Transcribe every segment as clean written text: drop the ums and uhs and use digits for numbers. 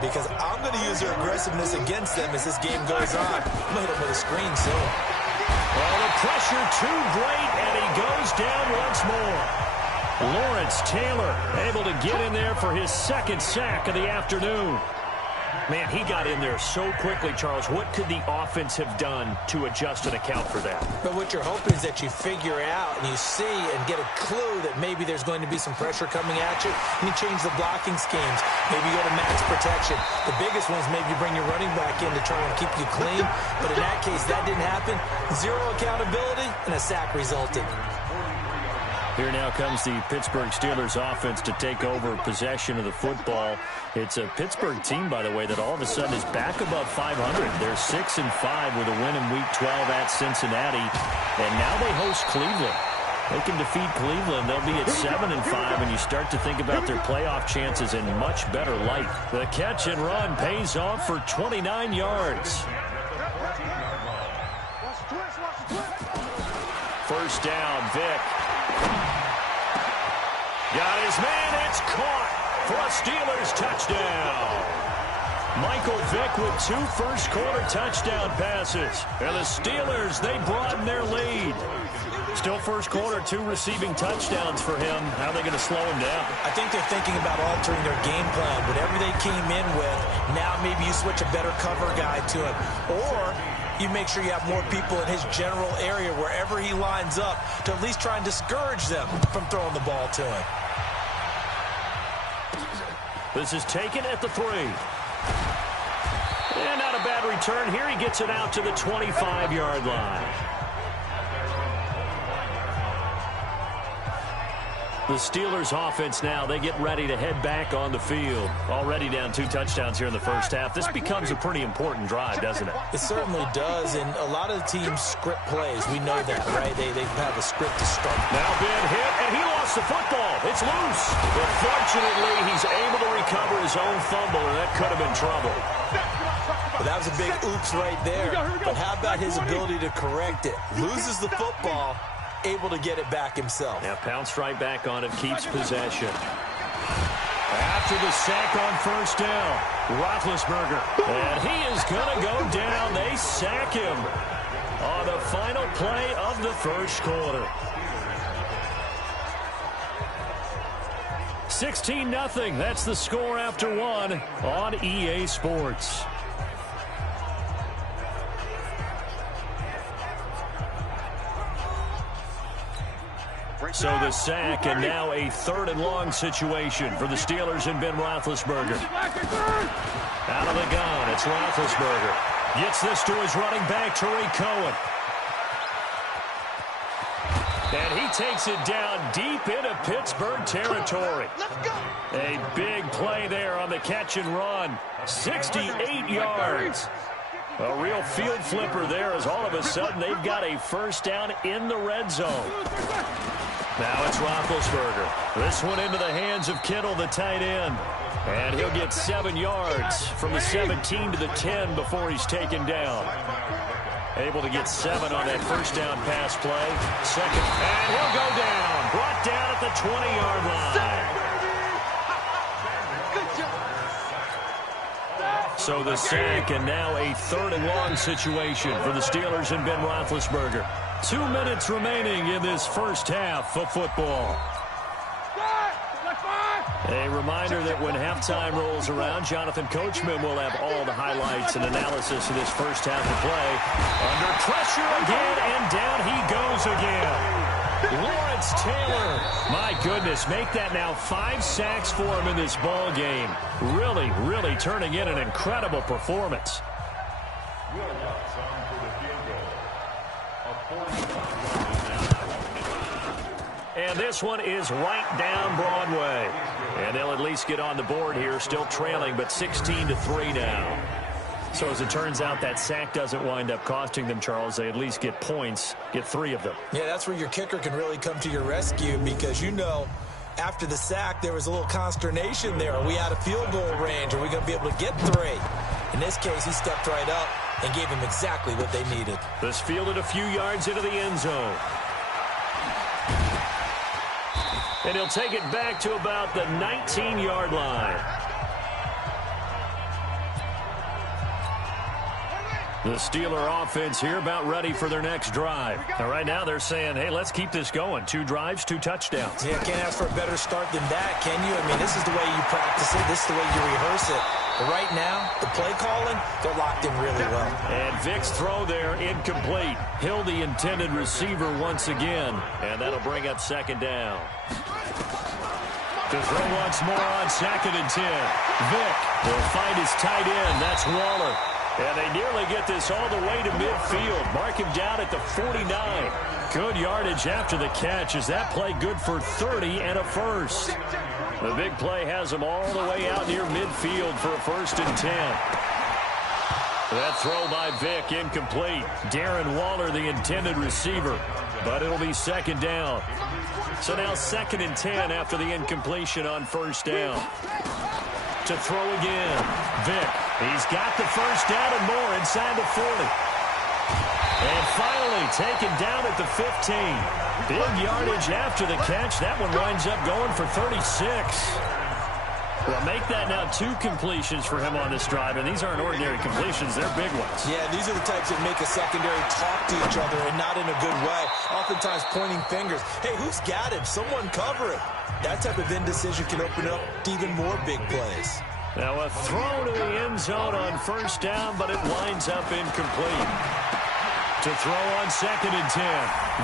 because I'm going to use their aggressiveness against them as this game goes on. I'm going to hit them with a screen soon. Well, the pressure too great, and he goes down once more. Lawrence Taylor able to get in there for his second sack of the afternoon. Man, he got in there so quickly, Charles. What could the offense have done to adjust and account for that? But what you're hoping is that you figure out and you see and get a clue that maybe there's going to be some pressure coming at you, and you change the blocking schemes. Maybe you go to max protection. The biggest one is maybe you bring your running back in to try and keep you clean. But in that case, that didn't happen. Zero accountability, and a sack resulted. Here now comes the Pittsburgh Steelers offense to take over possession of the football. It's a Pittsburgh team, by the way, that all of a sudden is back above 500. They're 6-5 with a win in Week 12 at Cincinnati. And now they host Cleveland. They can defeat Cleveland. They'll be at 7-5, and you start to think about their playoff chances in much better light. The catch and run pays off for 29 yards. First down, Vick. Got his man, it's caught for a Steelers touchdown. Michael Vick with 2 first-quarter touchdown passes. And the Steelers, they broaden their lead. Still first quarter, 2 receiving touchdowns for him. How are they going to slow him down? I think they're thinking about altering their game plan. Whatever they came in with, now maybe you switch a better cover guy to him. Or you make sure you have more people in his general area wherever he lines up to at least try and discourage them from throwing the ball to him. This is taken at the 3. And not a bad return here. He gets it out to the 25-yard line. The Steelers offense now, they get ready to head back on the field. Already down 2 touchdowns here in the first half. This becomes a pretty important drive, doesn't it? It certainly does, and a lot of the teams script plays. We know that, right? They have a script to start. Now been hit, and he lost the football. It's loose. But fortunately, he's able to recover his own fumble, and that could have been trouble. Well, that was a big oops right there. But how about his ability to correct it? Loses the football, able to get it back himself. Yeah, pounced right back on it, keeps possession. After the sack on first down, Roethlisberger. And he is going to go down. They sack him on the final play of the first quarter. 16-0. That's the score after 1 on EA Sports. So the sack, and now a 3rd and long situation for the Steelers and Ben Roethlisberger. Out of the gun, it's Roethlisberger. Gets this to his running back, Tariq Cohen. And he takes it down deep into Pittsburgh territory. A big play there on the catch and run. 68 yards. A real field flipper there, as all of a sudden they've got a first down in the red zone. Now it's Roethlisberger. This one into the hands of Kittle, the tight end. And he'll get 7 yards from the 17 to the 10 before he's taken down. Able to get 7 on that first down pass play. Second, and he'll go down. Brought down at the 20-yard line. So the sack, and now a 3rd and long situation for the Steelers and Ben Roethlisberger. 2 minutes remaining in this first half of football. A reminder that when halftime rolls around, Jonathan Coachman will have all the highlights and analysis of this first half of play. Under pressure again, and down he goes again. Lawrence Taylor. My goodness, make that now 5 sacks for him in this ball game. Really, really turning in an incredible performance. And this one is right down Broadway. And they'll at least get on the board here, still trailing, but 16-3 now. So as it turns out, that sack doesn't wind up costing them, Charles. They at least get points, get 3 of them. Yeah, that's where your kicker can really come to your rescue, because you know after the sack there was a little consternation there. Are we out of field goal range? Are we going to be able to get 3? In this case, he stepped right up and gave them exactly what they needed. This fielded a few yards into the end zone. And he'll take it back to about the 19-yard line. The Steeler offense here about ready for their next drive. And right now they're saying, hey, let's keep this going. 2 drives, 2 touchdowns. Yeah, can't ask for a better start than that, can you? I mean, this is the way you practice it. This is the way you rehearse it. But right now, the play calling, they're locked in really well. And Vic's throw there, incomplete. Hill, the intended receiver once again. And that'll bring up second down. To throw once more on 2nd and 10. Vic will find his tight end. That's Waller. And they nearly get this all the way to midfield. Mark him down at the 49. Good yardage after the catch. Is that play good for 30 and a first? The big play has him all the way out near midfield for a 1st and 10. That throw by Vic incomplete. Darren Waller, the intended receiver. But it'll be 2nd down. So now 2nd and 10 after the incompletion on 1st down. To throw again. Vic. He's got the 1st down and more inside the 40. And finally taken down at the 15. Big yardage after the catch. That one winds up going for 36. Well, make that now 2 completions for him on this drive, and these aren't ordinary completions. They're big ones. Yeah, these are the types that make a secondary talk to each other, and not in a good way. Oftentimes pointing fingers. Hey, who's got him? Someone cover it. That type of indecision can open up to even more big plays. Now a throw to the end zone on 1st down, but it winds up incomplete. To throw on 2nd and 10.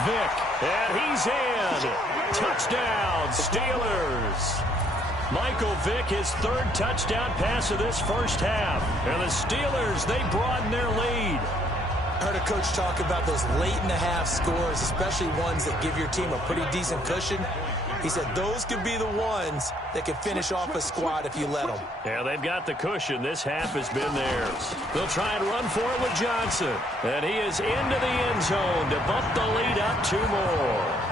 Vic, and he's in. Touchdown, Steelers. Michael Vick, his 3rd touchdown pass of this 1st half. And the Steelers, they broaden their lead. I heard a coach talk about those late-in-the-half scores, especially ones that give your team a pretty decent cushion. He said those could be the ones that could finish off a squad if you let them. Yeah, they've got the cushion. This half has been theirs. They'll try and run for it with Johnson. And he is into the end zone to bump the lead up 2 more.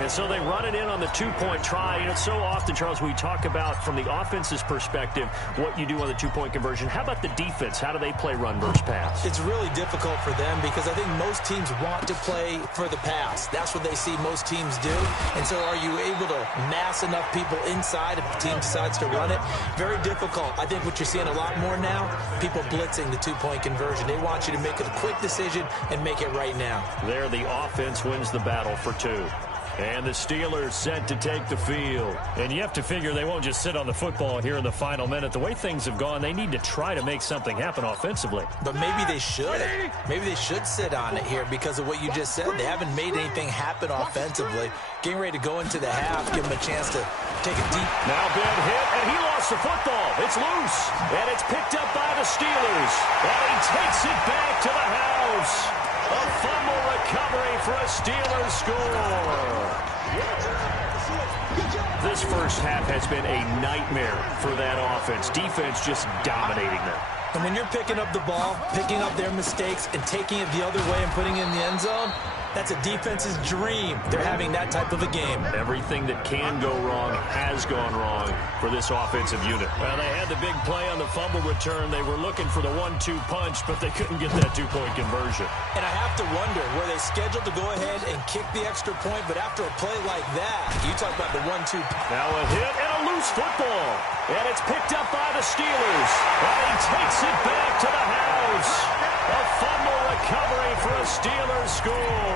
And so they run it in on the 2-point try. You know, so often, Charles, we talk about from the offense's perspective what you do on the 2-point conversion. How about the defense? How do they play run versus pass? It's really difficult for them because I think most teams want to play for the pass. That's what they see most teams do. And so are you able to mass enough people inside if the team decides to run it? Very difficult. I think what you're seeing a lot more now, people blitzing the 2-point conversion. They want you to make a quick decision and make it right now. There, the offense wins the battle for 2. And the Steelers set to take the field. And you have to figure they won't just sit on the football here in the final minute. The way things have gone, they need to try to make something happen offensively. But maybe they should. Maybe they should sit on it here because of what you just said. They haven't made anything happen offensively. Getting ready to go into the half, give them a chance to take a deep. Now big hit, and he lost the football. It's loose, and it's picked up by the Steelers. And he takes it back to the house. A fumble recovery for a Steelers score. This 1st half has been a nightmare for that offense. Defense just dominating them. And when you're picking up the ball, picking up their mistakes, and taking it the other way and putting it in the end zone, that's a defense's dream. They're having that type of a game. Everything that can go wrong has gone wrong for this offensive unit. Well, they had the big play on the fumble return. They were looking for the 1-2 punch, but they couldn't get that 2-point conversion. And I have to wonder, were they scheduled to go ahead and kick the extra point, but after a play like that, you talk about the 1-2. Now a hit and a loose football. And it's picked up by the Steelers. And he takes it back to the house. A fumble recovery for a Steelers score.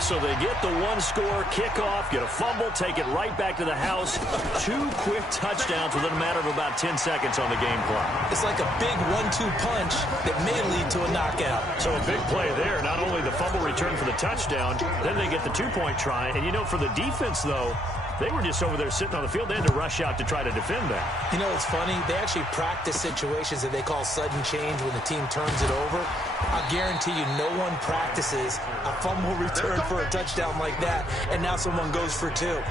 So they get the 1-score kickoff, get a fumble, take it right back to the house. 2 quick touchdowns within a matter of about 10 seconds on the game clock. It's like a big 1-2 punch that may lead to a knockout. So a big play there. Not only the fumble return for the touchdown, then they get the 2-point try. And, you know, for the defense, though, they were just over there sitting on the field. They had to rush out to try to defend that. You know what's funny? They actually practice situations that they call sudden change when the team turns it over. I guarantee you no one practices a fumble return for a touchdown like that, and now someone goes for 2.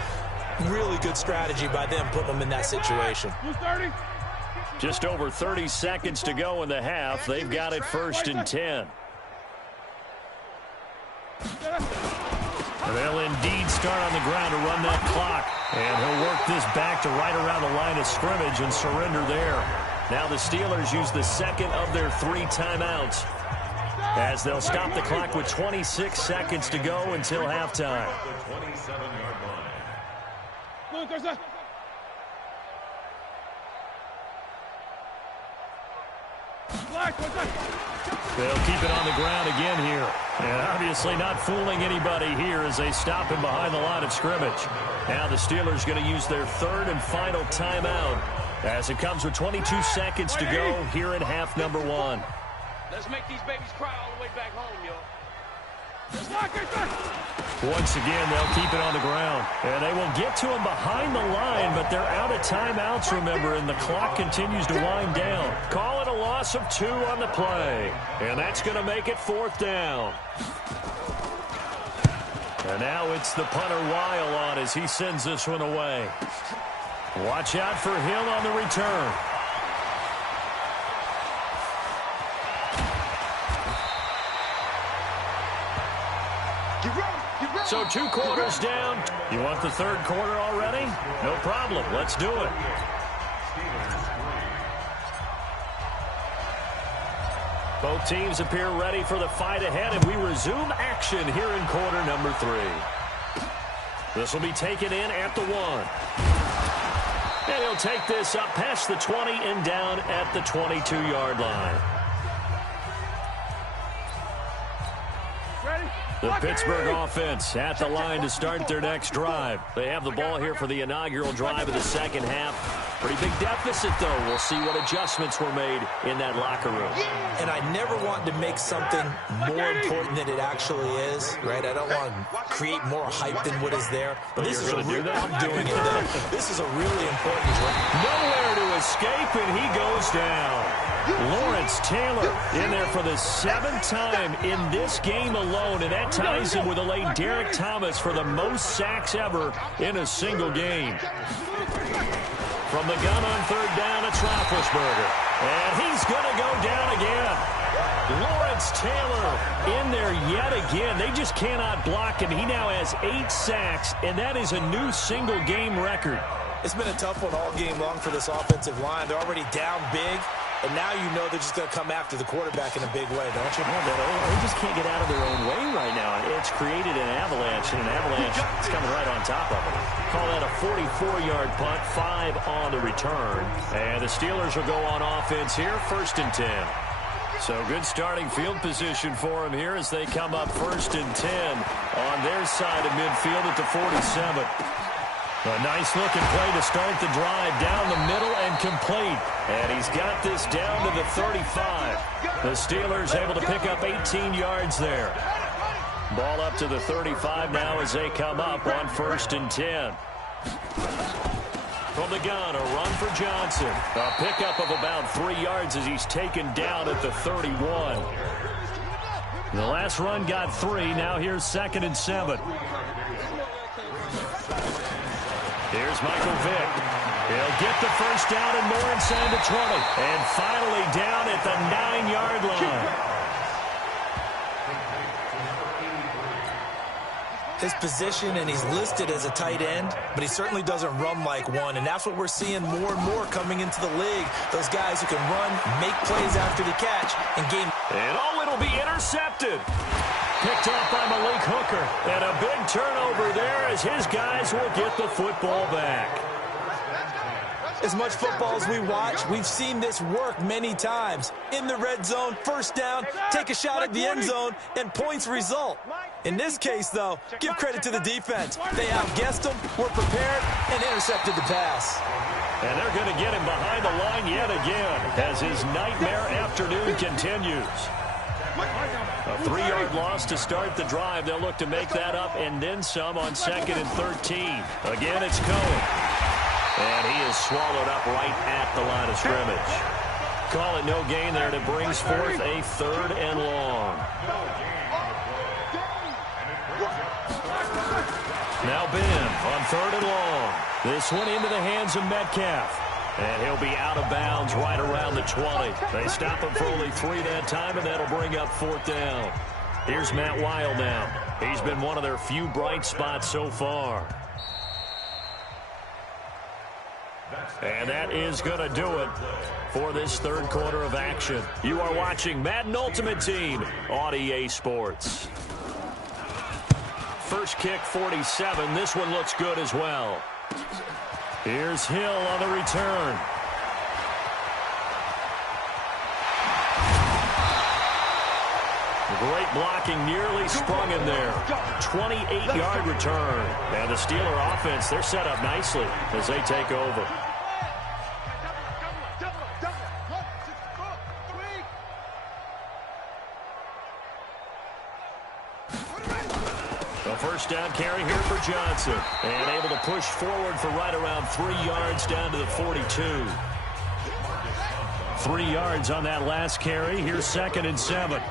Really good strategy by them putting them in that situation. Just over 30 seconds to go in the half. They've got it 1st and 10. They'll indeed start on the ground to run that clock. And he'll work this back to right around the line of scrimmage and surrender there. Now the Steelers use the 2nd of their 3 timeouts as they'll stop the clock with 26 seconds to go until halftime. They'll keep it on the ground again here. And obviously not fooling anybody here as they stop him behind the line of scrimmage. Now the Steelers going to use their third and final timeout as it comes with 22 seconds to go here in half number one. Let's make these babies cry all the way back home, yo. Once again, they'll keep it on the ground. And they will get to him behind the line, but they're out of timeouts, remember, and the clock continues to wind down. Call it a loss of 2 on the play. And that's going to make it 4th down. And now it's the punter Weil on as he sends this one away. Watch out for Hill on the return. So 2 quarters down. You want the third quarter already? No problem. Let's do it. Both teams appear ready for the fight ahead, and we resume action here in quarter number 3. This will be taken in at the 1. And he'll take this up past the 20 and down at the 22-yard line. The Pittsburgh offense at the line to start their next drive. They have the ball here for the inaugural drive of the second half. Pretty big deficit, though. We'll see what adjustments were made in that locker room. And I never want to make something more important than it actually is, right? I don't want to create more hype than what is there. But this is I'm doing it, though. This is a really important drive. Nowhere to escape, and he goes down. Lawrence Taylor in there for the 7th time in this game alone, and that ties him with a late Derek Thomas for the most sacks ever in a single game. From the gun on 3rd down, it's Roethlisberger, and he's going to go down again. Lawrence Taylor in there yet again. They just cannot block him. He now has 8 sacks, and that is a new single-game record. It's been a tough one all game long for this offensive line. They're already down big. And now you know they're just going to come after the quarterback in a big way, don't you? Yeah, they just can't get out of their own way right now. It's created an avalanche, and an avalanche is coming right on top of it. Call that a 44-yard punt, 5 on the return. And the Steelers will go on offense here, 1st and 10. So good starting field position for them here as they come up 1st and 10 on their side of midfield at the 47. A nice-looking play to start the drive down the middle and complete. And he's got this down to the 35. The Steelers able to pick up 18 yards there. Ball up to the 35 now as they come up on 1st and 10. From the gun, a run for Johnson. A pickup of about 3 yards as he's taken down at the 31. The last run got 3. Now here's 2nd and 7. Here's Michael Vick. He'll get the first down and more inside the 20. And finally down at the 9-yard line. His position, and he's listed as a tight end, but he certainly doesn't run like one. And that's what we're seeing more and more coming into the league. Those guys who can run, make plays after the catch, and gain. And it'll be intercepted. Picked off by Malik Hooker. And a big turnover there as his guys will get the football back. As much football as we watch, we've seen this work many times. In the red zone, 1st down, take a shot at the end zone, and points result. In this case, though, give credit to the defense. They outguessed them, were prepared, and intercepted the pass. And they're going to get him behind the line yet again as his nightmare afternoon continues. A 3-yard loss to start the drive. They'll look to make that up and then some on 2nd and 13. Again, it's Cohen. And he is swallowed up right at the line of scrimmage. Call it no gain there, and it brings forth a 3rd and long. Now Ben on 3rd and long. This one into the hands of Metcalf. And he'll be out of bounds right around the 20. They stop him for only 3 that time, and that'll bring up 4th down. Here's Matt Weil now. He's been one of their few bright spots so far. And that is going to do it for this 3rd quarter of action. You are watching Madden Ultimate Team on EA Sports. First kick, 47. This one looks good as well. Here's Hill on the return. Great blocking, nearly sprung in there. 28-yard return. And the Steeler offense, they're set up nicely as they take over. A first down carry here for Johnson. And able to push forward for right around 3 yards down to the 42. 3 yards on that last carry. Here's 2nd and 7.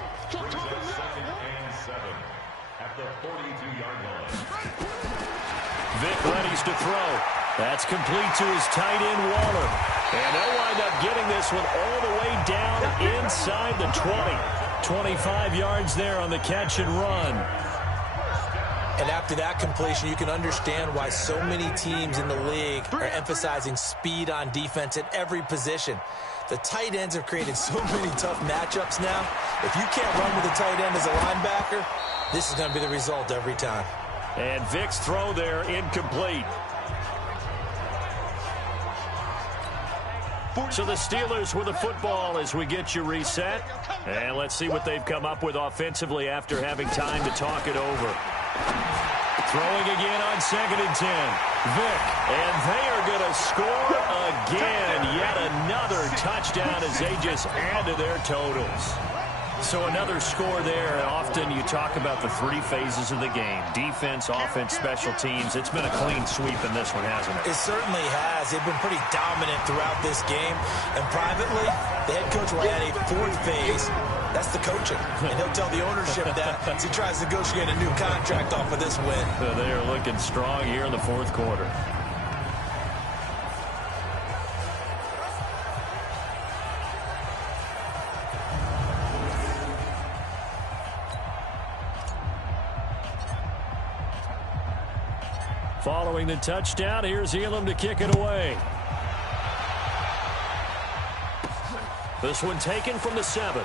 Vic readies to throw. That's complete to his tight end, Waller. And they'll wind up getting this one all the way down inside the 20. 25 yards there on the catch and run. And after that completion, you can understand why so many teams in the league are emphasizing speed on defense at every position. The tight ends have created so many tough matchups now. If you can't run with a tight end as a linebacker, this is going to be the result every time. And Vic's throw there incomplete. So the Steelers with the football as we get you reset. And let's see what they've come up with offensively after having time to talk it over. Throwing again on 2nd and 10. Vic, and they are going to score again. Yet another touchdown as they just add to their totals. So another score there. Often you talk about the 3 phases of the game. Defense, offense, special teams. It's been a clean sweep in this one, hasn't it? It certainly has. They've been pretty dominant throughout this game. And privately, the head coach will add a 4th phase. That's the coaching. And he'll tell the ownership that as he tries to negotiate a new contract off of this win. They are looking strong here in the 4th quarter. Following the touchdown, here's Elam to kick it away. This one taken from the 7.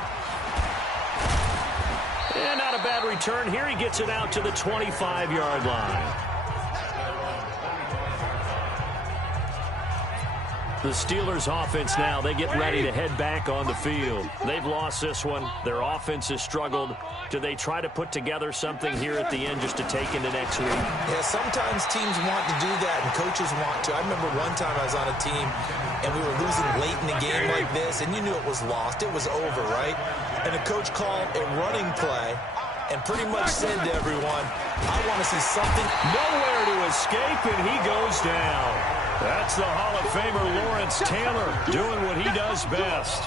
And not a bad return here. He gets it out to the 25-yard line. The Steelers offense now, they get ready to head back on the field. They've lost this one. Their offense has struggled. Do they try to put together something here at the end just to take into next week? Yeah, sometimes teams want to do that and coaches want to. I remember one time I was on a team and we were losing late in the game like this, and you knew it was lost. It was over, right? And the coach called a running play and pretty much said to everyone, I want to see something. Nowhere to escape, and he goes down. That's the Hall of Famer Lawrence Taylor doing what he does best.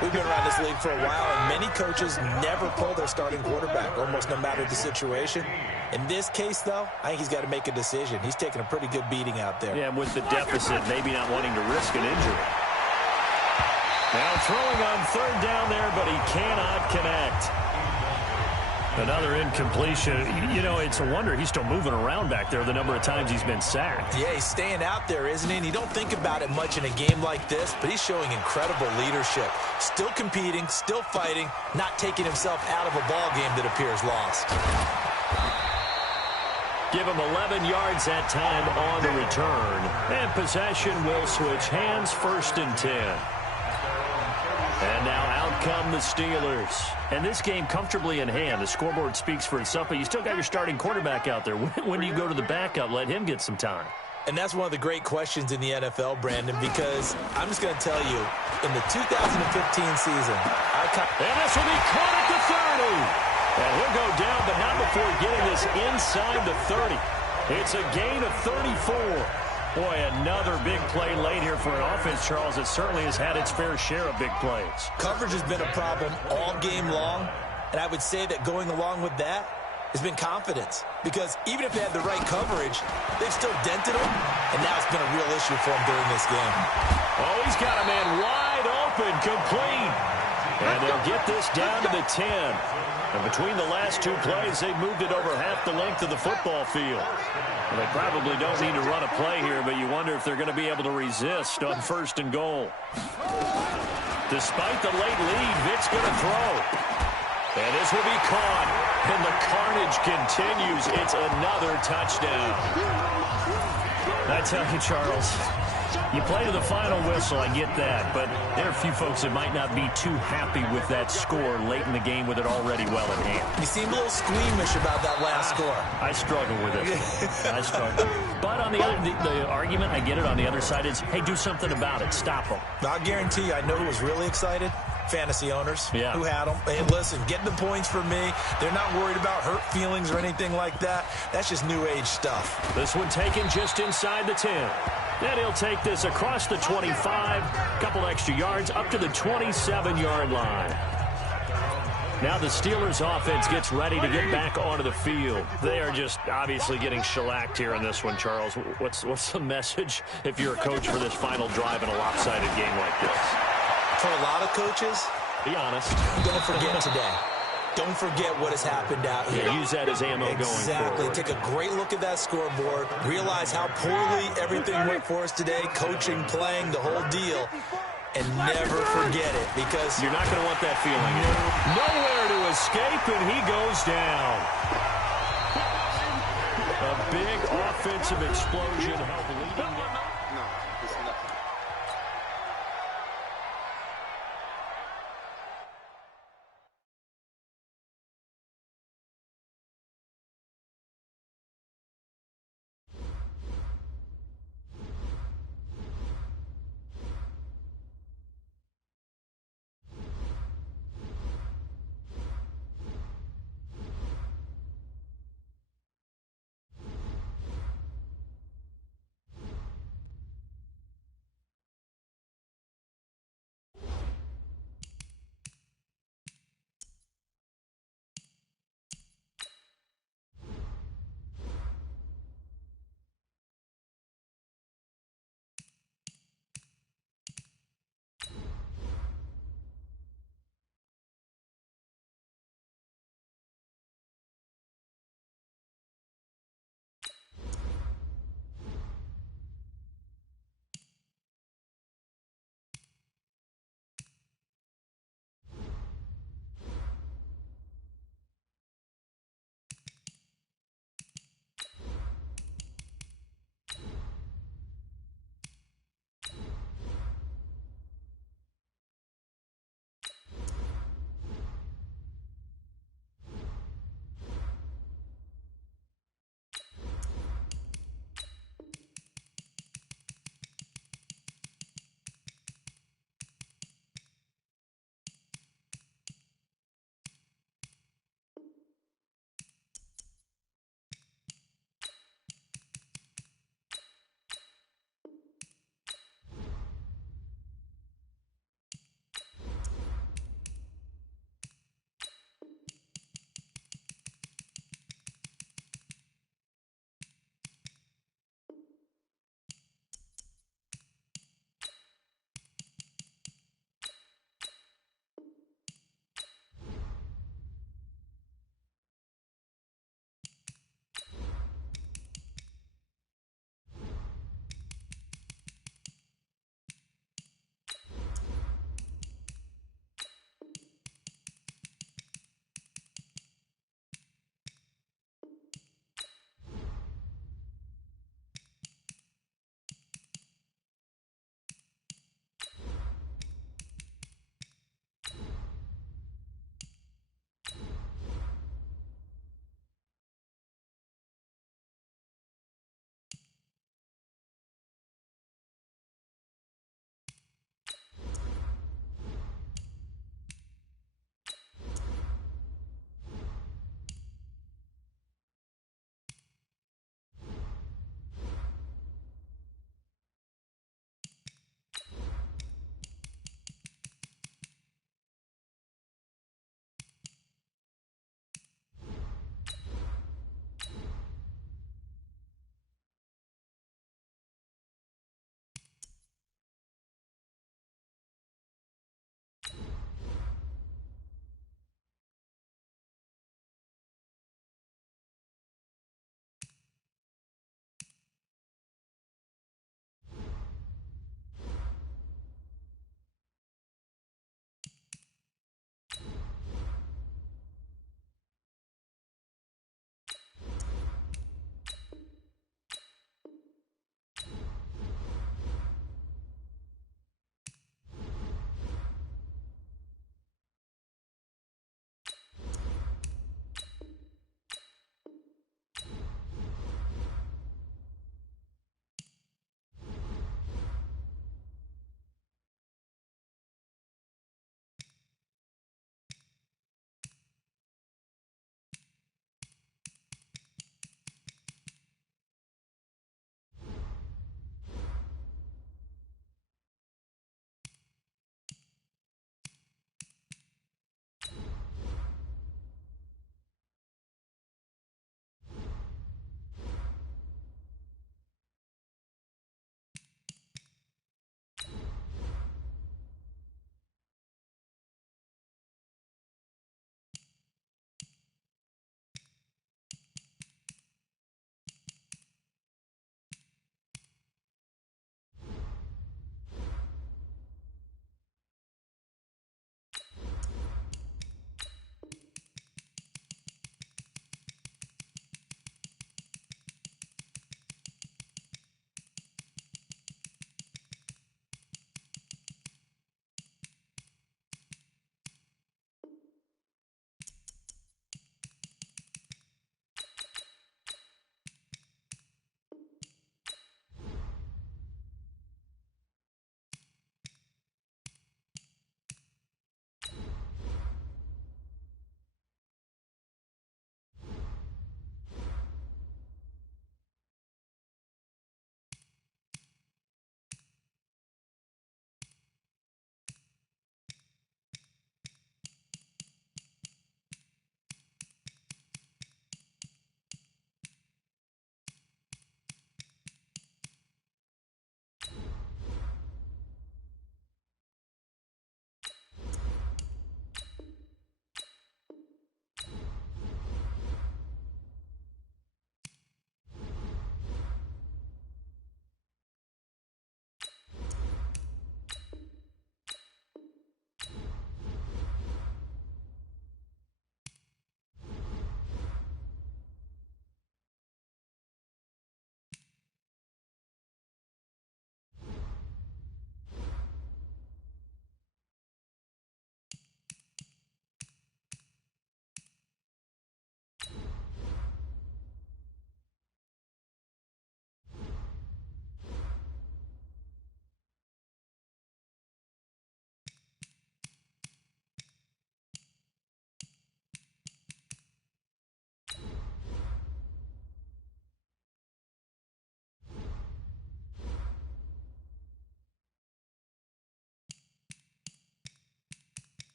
We've been around this league for a while, and many coaches never pull their starting quarterback, almost no matter the situation. In this case, though, I think he's got to make a decision. He's taking a pretty good beating out there. Yeah, with the deficit, maybe not wanting to risk an injury. Now throwing on 3rd down there, but he cannot connect. Another incompletion. You know, it's a wonder he's still moving around back there the number of times he's been sacked. Yeah, he's staying out there, isn't he? And you don't think about it much in a game like this, but he's showing incredible leadership. Still competing, still fighting, not taking himself out of a ball game that appears lost. Give him 11 yards that time on the return. And possession will switch hands, 1st and 10. And now out come the Steelers. And this game comfortably in hand. The scoreboard speaks for itself, but you still got your starting quarterback out there. When do you go to the backup? Let him get some time. And that's one of the great questions in the NFL, Brandon, because I'm just going to tell you, in the 2015 season, and this will be caught at the 30. And he'll go down, but not before getting this inside the 30. It's a gain of 34. Boy, another big play late here for an offense, Charles, that certainly has had its fair share of big plays. Coverage has been a problem all game long, and I would say that going along with that has been confidence. Because even if they had the right coverage, they've still dented him, and now it's been a real issue for him during this game. Oh, he's got a man wide open, complete. And they'll get this down to the 10. And between the last 2 plays, they've moved it over half the length of the football field. Well, they probably don't need to run a play here, but you wonder if they're going to be able to resist on 1st and goal. Despite the late lead, Vic's going to throw. And this will be caught. And the carnage continues. It's another touchdown. I tell you, Charles, You play to the final whistle, I get that, but there are a few folks that might not be too happy with that score late in the game with it already well in hand. You seem a little squeamish about that last score. I struggle with it. I struggle. But on the argument, I get it, on the other side is, hey, do something about it. Stop them. I'll guarantee you, I know who was really excited. Fantasy owners who had them. And listen, getting the points for me, they're not worried about hurt feelings or anything like that. That's just new age stuff. This one taken just inside the 10. Then he'll take this across the 25, couple extra yards, up to the 27-yard line. Now the Steelers offense gets ready to get back onto the field. They are just obviously getting shellacked here in this one, Charles. What's the message if you're a coach for this final drive in a lopsided game like this? For a lot of coaches, be honest. Don't forget today. Don't forget what has happened out here. Yeah, use that as ammo going forward. Exactly. Take a great look at that scoreboard. Realize how poorly everything went for us today. Coaching, playing, the whole deal. And never forget it, because you're not going to want that feeling. Nowhere to escape, and he goes down. A big offensive explosion helped leading them.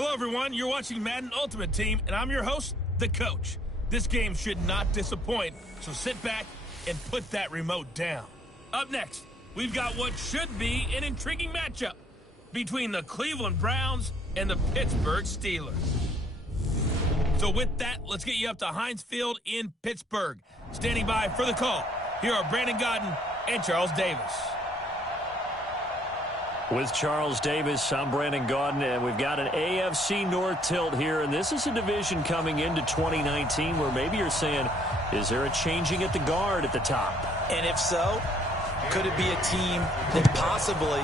Hello, everyone. You're watching Madden Ultimate Team, and I'm your host, The Coach. This game should not disappoint, so sit back and put that remote down. Up next, we've got what should be an intriguing matchup between the Cleveland Browns and the Pittsburgh Steelers. So with that, let's get you up to Heinz Field in Pittsburgh. Standing by for the call, here are Brandon Godden and Charles Davis. With Charles Davis, I'm Brandon Gaudin, and we've got an AFC North tilt here, and this is a division coming into 2019 where maybe you're saying, is there a changing at the guard at the top? And if so, could it be a team that possibly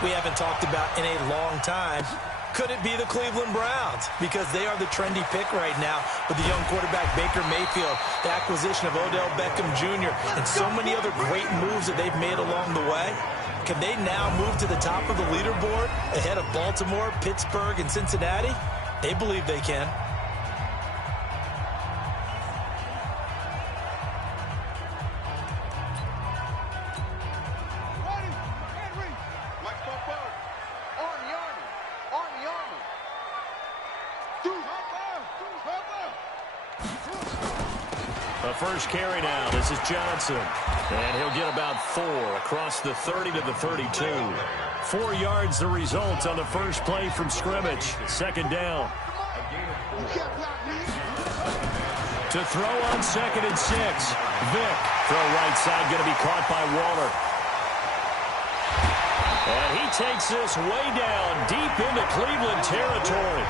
we haven't talked about in a long time? Could it be the Cleveland Browns? Because they are the trendy pick right now with the young quarterback Baker Mayfield, the acquisition of Odell Beckham Jr., and so many other great moves that they've made along the way. Can they now move to the top of the leaderboard ahead of Baltimore, Pittsburgh, and Cincinnati? They believe they can. The first carry now. This is Johnson. And he'll get about 4 across the 30 to the 32. 4 yards the result on the first play from scrimmage. Second down. To throw on 2nd and 6. Vick. Throw right side, going to be caught by Waller. And he takes this way down deep into Cleveland territory.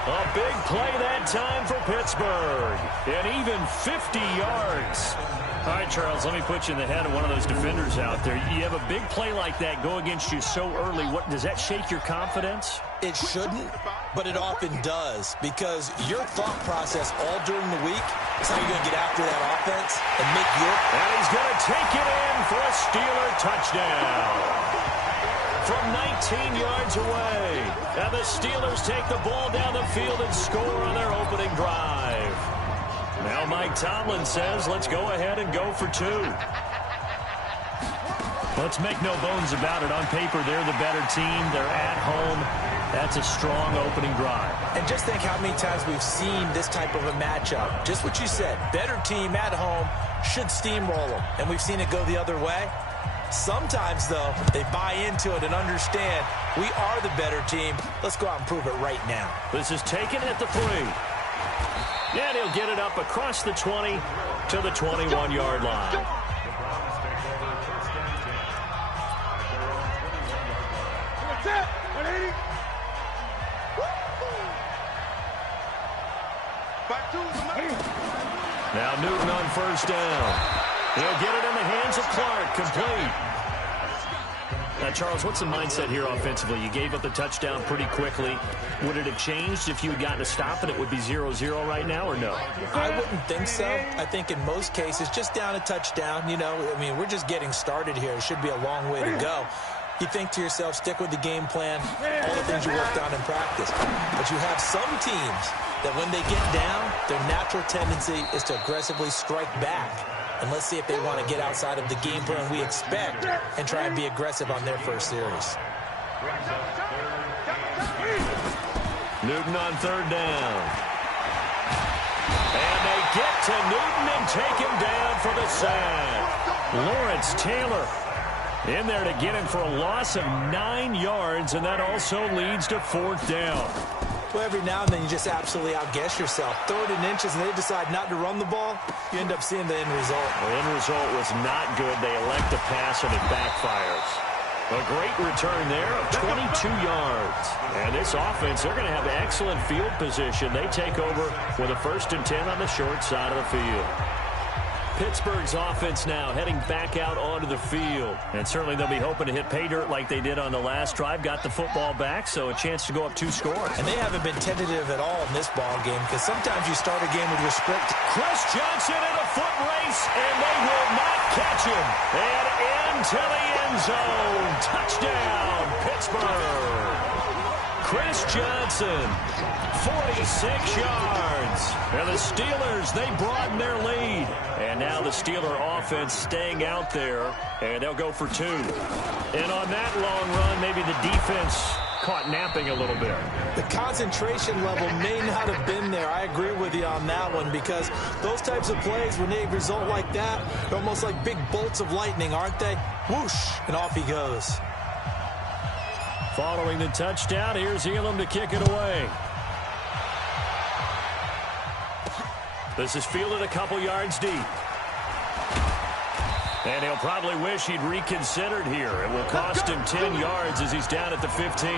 A big play that time for Pittsburgh. And even 50 yards. All right, Charles, let me put you in the head of one of those defenders out there. You have a big play like that go against you so early. What does that shake your confidence? It shouldn't, but it often does, because your thought process all during the week is how you're going to get after that offense and make your... And he's going to take it in for a Steeler touchdown. From 19 yards away. And the Steelers take the ball down the field and score on their opening drive. Now Mike Tomlin says, let's go ahead and go for 2. Let's make no bones about it. On paper, they're the better team. They're at home. That's a strong opening drive. And just think how many times we've seen this type of a matchup. Just what you said, better team at home should steamroll them. And we've seen it go the other way. Sometimes, though, they buy into it and understand we are the better team. Let's go out and prove it right now. This is taken at the 3. And he'll get it up across the 20 to the 21-yard line. Now Newton on first down. He'll get it in the hands of Clark, complete. Now, Charles, what's the mindset here offensively? You gave up the touchdown pretty quickly. Would it have changed if you had gotten a stop and it would be 0-0 right now, or no? I wouldn't think so. I think in most cases, just down a touchdown, you know, I mean, we're just getting started here. It should be a long way to go. You think to yourself, stick with the game plan, all the things you worked on in practice. But you have some teams that when they get down, their natural tendency is to aggressively strike back. And let's see if they want to get outside of the game plan we expect and try and be aggressive on their first series. Newton on third down. And they get to Newton and take him down for the sack. Lawrence Taylor in there to get him for a loss of 9 yards, and that also leads to 4th down. Well, every now and then you just absolutely outguess yourself. 3rd and inches, and they decide not to run the ball, you end up seeing the end result. The end result was not good. They elect to pass, and it backfires. A great return there of 22 yards. And this offense, they're going to have excellent field position. They take over with a 1st and 10 on the short side of the field. Pittsburgh's offense now heading back out onto the field. And certainly they'll be hoping to hit pay dirt like they did on the last drive. Got the football back, so a chance to go up 2 scores. And they haven't been tentative at all in this ball game, because sometimes you start a game with your script. Chris Johnson in a foot race, and they will not catch him. And into the end zone. Touchdown, Pittsburgh. Chris Johnson, 46 yards. And the Steelers, they broaden their lead. And now the Steeler offense staying out there, and they'll go for 2. And on that long run, maybe the defense caught napping a little bit. The concentration level may not have been there. I agree with you on that one, because those types of plays, when they result like that, they're almost like big bolts of lightning, aren't they? Whoosh, and off he goes. Following the touchdown, here's Elam to kick it away. This is fielded a couple yards deep. And he'll probably wish he'd reconsidered here. It will cost him 10 yards as he's down at the 15.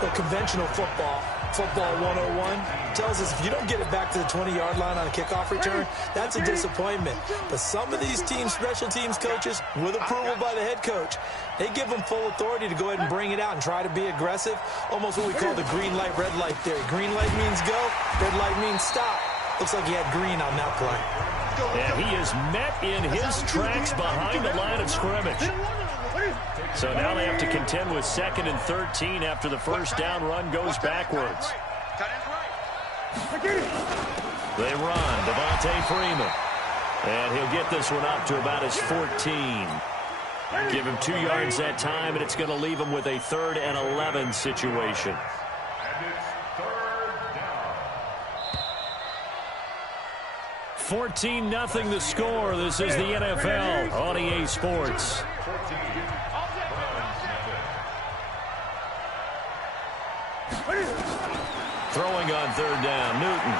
The conventional football 101, tells us if you don't get it back to the 20-yard line on a kickoff return, that's a disappointment. But some of these teams, special teams coaches, with approval by the head coach, they give them full authority to go ahead and bring it out and try to be aggressive. Almost what we call the green light, red light theory. Green light means go, red light means stop. Looks like he had green on that play. And he is met in his tracks behind the line of scrimmage. So now they have to contend with 2nd and 13 after the first down run goes backwards. They run, Devontae Freeman. And he'll get this one up to about his 14. Give him 2 yards that time, and it's going to leave him with a 3rd and 11 situation. 14-0 the score. This is the NFL on EA Sports. Throwing on 3rd down, Newton.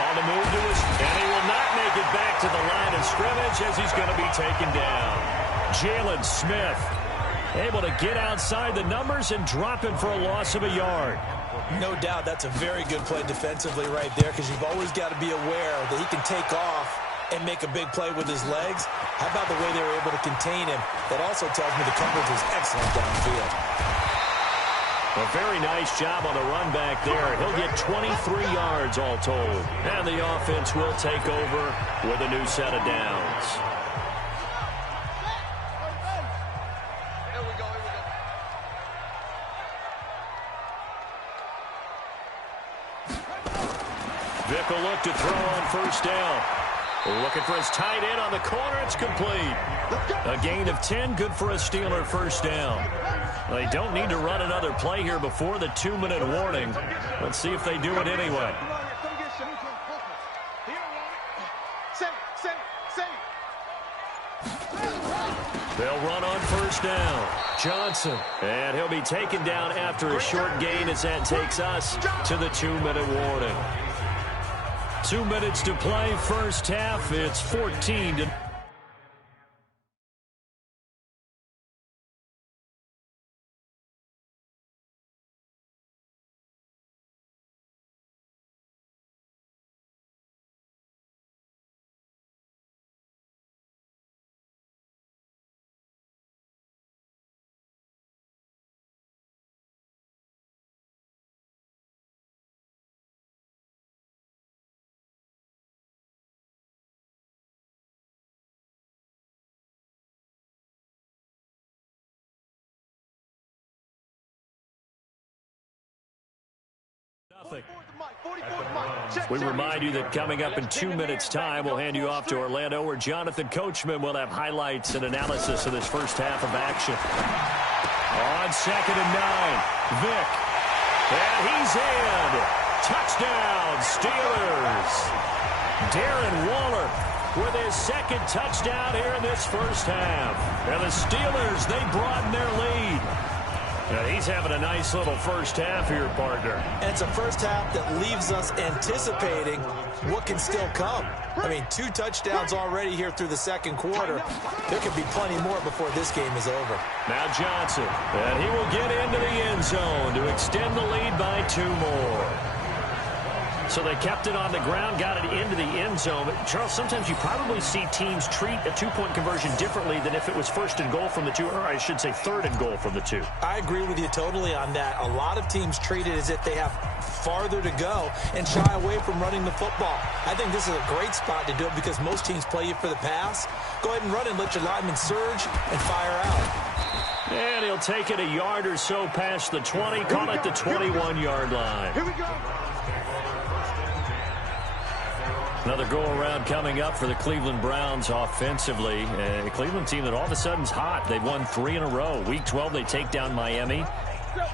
On the move to his, and he will not make it back to the line of scrimmage as he's going to be taken down. Jalen Smith able to get outside the numbers and drop him for a loss of a yard. No doubt that's a very good play defensively right there, because you've always got to be aware that he can take off and make a big play with his legs. How about the way they were able to contain him? That also tells me the coverage was excellent downfield. A very nice job on the run back there. He'll get 23 yards all told. And the offense will take over with a new set of downs. Vick will look to throw on 1st down. Looking for his tight end on the corner. It's complete. A gain of 10, good for a Steeler 1st down. They don't need to run another play here before the 2-minute warning. Let's see if they do it anyway. They'll run on 1st down. Johnson. And he'll be taken down after a short gain as that takes us to the 2-minute warning. 2 minutes to play, 1st half. It's 14-0. We remind you that coming up in 2 minutes' time, we'll hand you off to Orlando, where Jonathan Coachman will have highlights and analysis of this 1st half of action. On 2nd and 9, Vick. And he's in. Touchdown, Steelers. Darren Waller with his 2nd touchdown here in this 1st half. And the Steelers, they broaden their lead. Now he's having a nice little 1st half here, partner. And it's a 1st half that leaves us anticipating what can still come. I mean, 2 touchdowns already here through the 2nd quarter. There could be plenty more before this game is over. Now Johnson, and he will get into the end zone to extend the lead by 2 more. So they kept it on the ground, got it into the end zone. But Charles, sometimes you probably see teams treat a 2-point conversion differently than if it was 1st and goal from the 2, or I should say 3rd and goal from the 2. I agree with you totally on that. A lot of teams treat it as if they have farther to go and shy away from running the football. I think this is a great spot to do it because most teams play you for the pass. Go ahead and run and let your linemen surge and fire out. And he'll take it a yard or so past the 20, call it the 21-yard line. Here we go. Another go-around coming up for the Cleveland Browns offensively. A Cleveland team that all of a sudden is hot. They've won 3 in a row. Week 12, they take down Miami.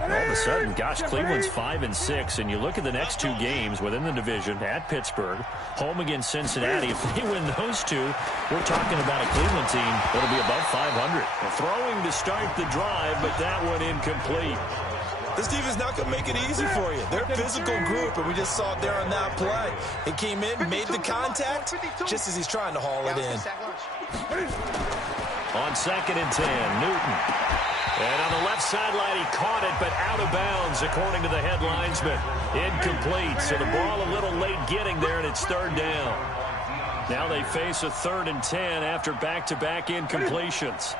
And all of a sudden, gosh, Cleveland's 5-6, and you look at the next two games within the division at Pittsburgh, home against Cincinnati. If they win those two, we're talking about a Cleveland team that'll be above 500. Throwing to start the drive, but that one incomplete. This defense not going to make it easy for you. They're a physical group, and we just saw it there on that play. He came in, made the contact, just as he's trying to haul it in. On 2nd and 10, Newton. And on the left sideline, he caught it, but out of bounds, according to the head linesman. Incomplete, so the ball a little late getting there, and it's 3rd down. Now they face a 3rd and 10 after back-to-back incompletions.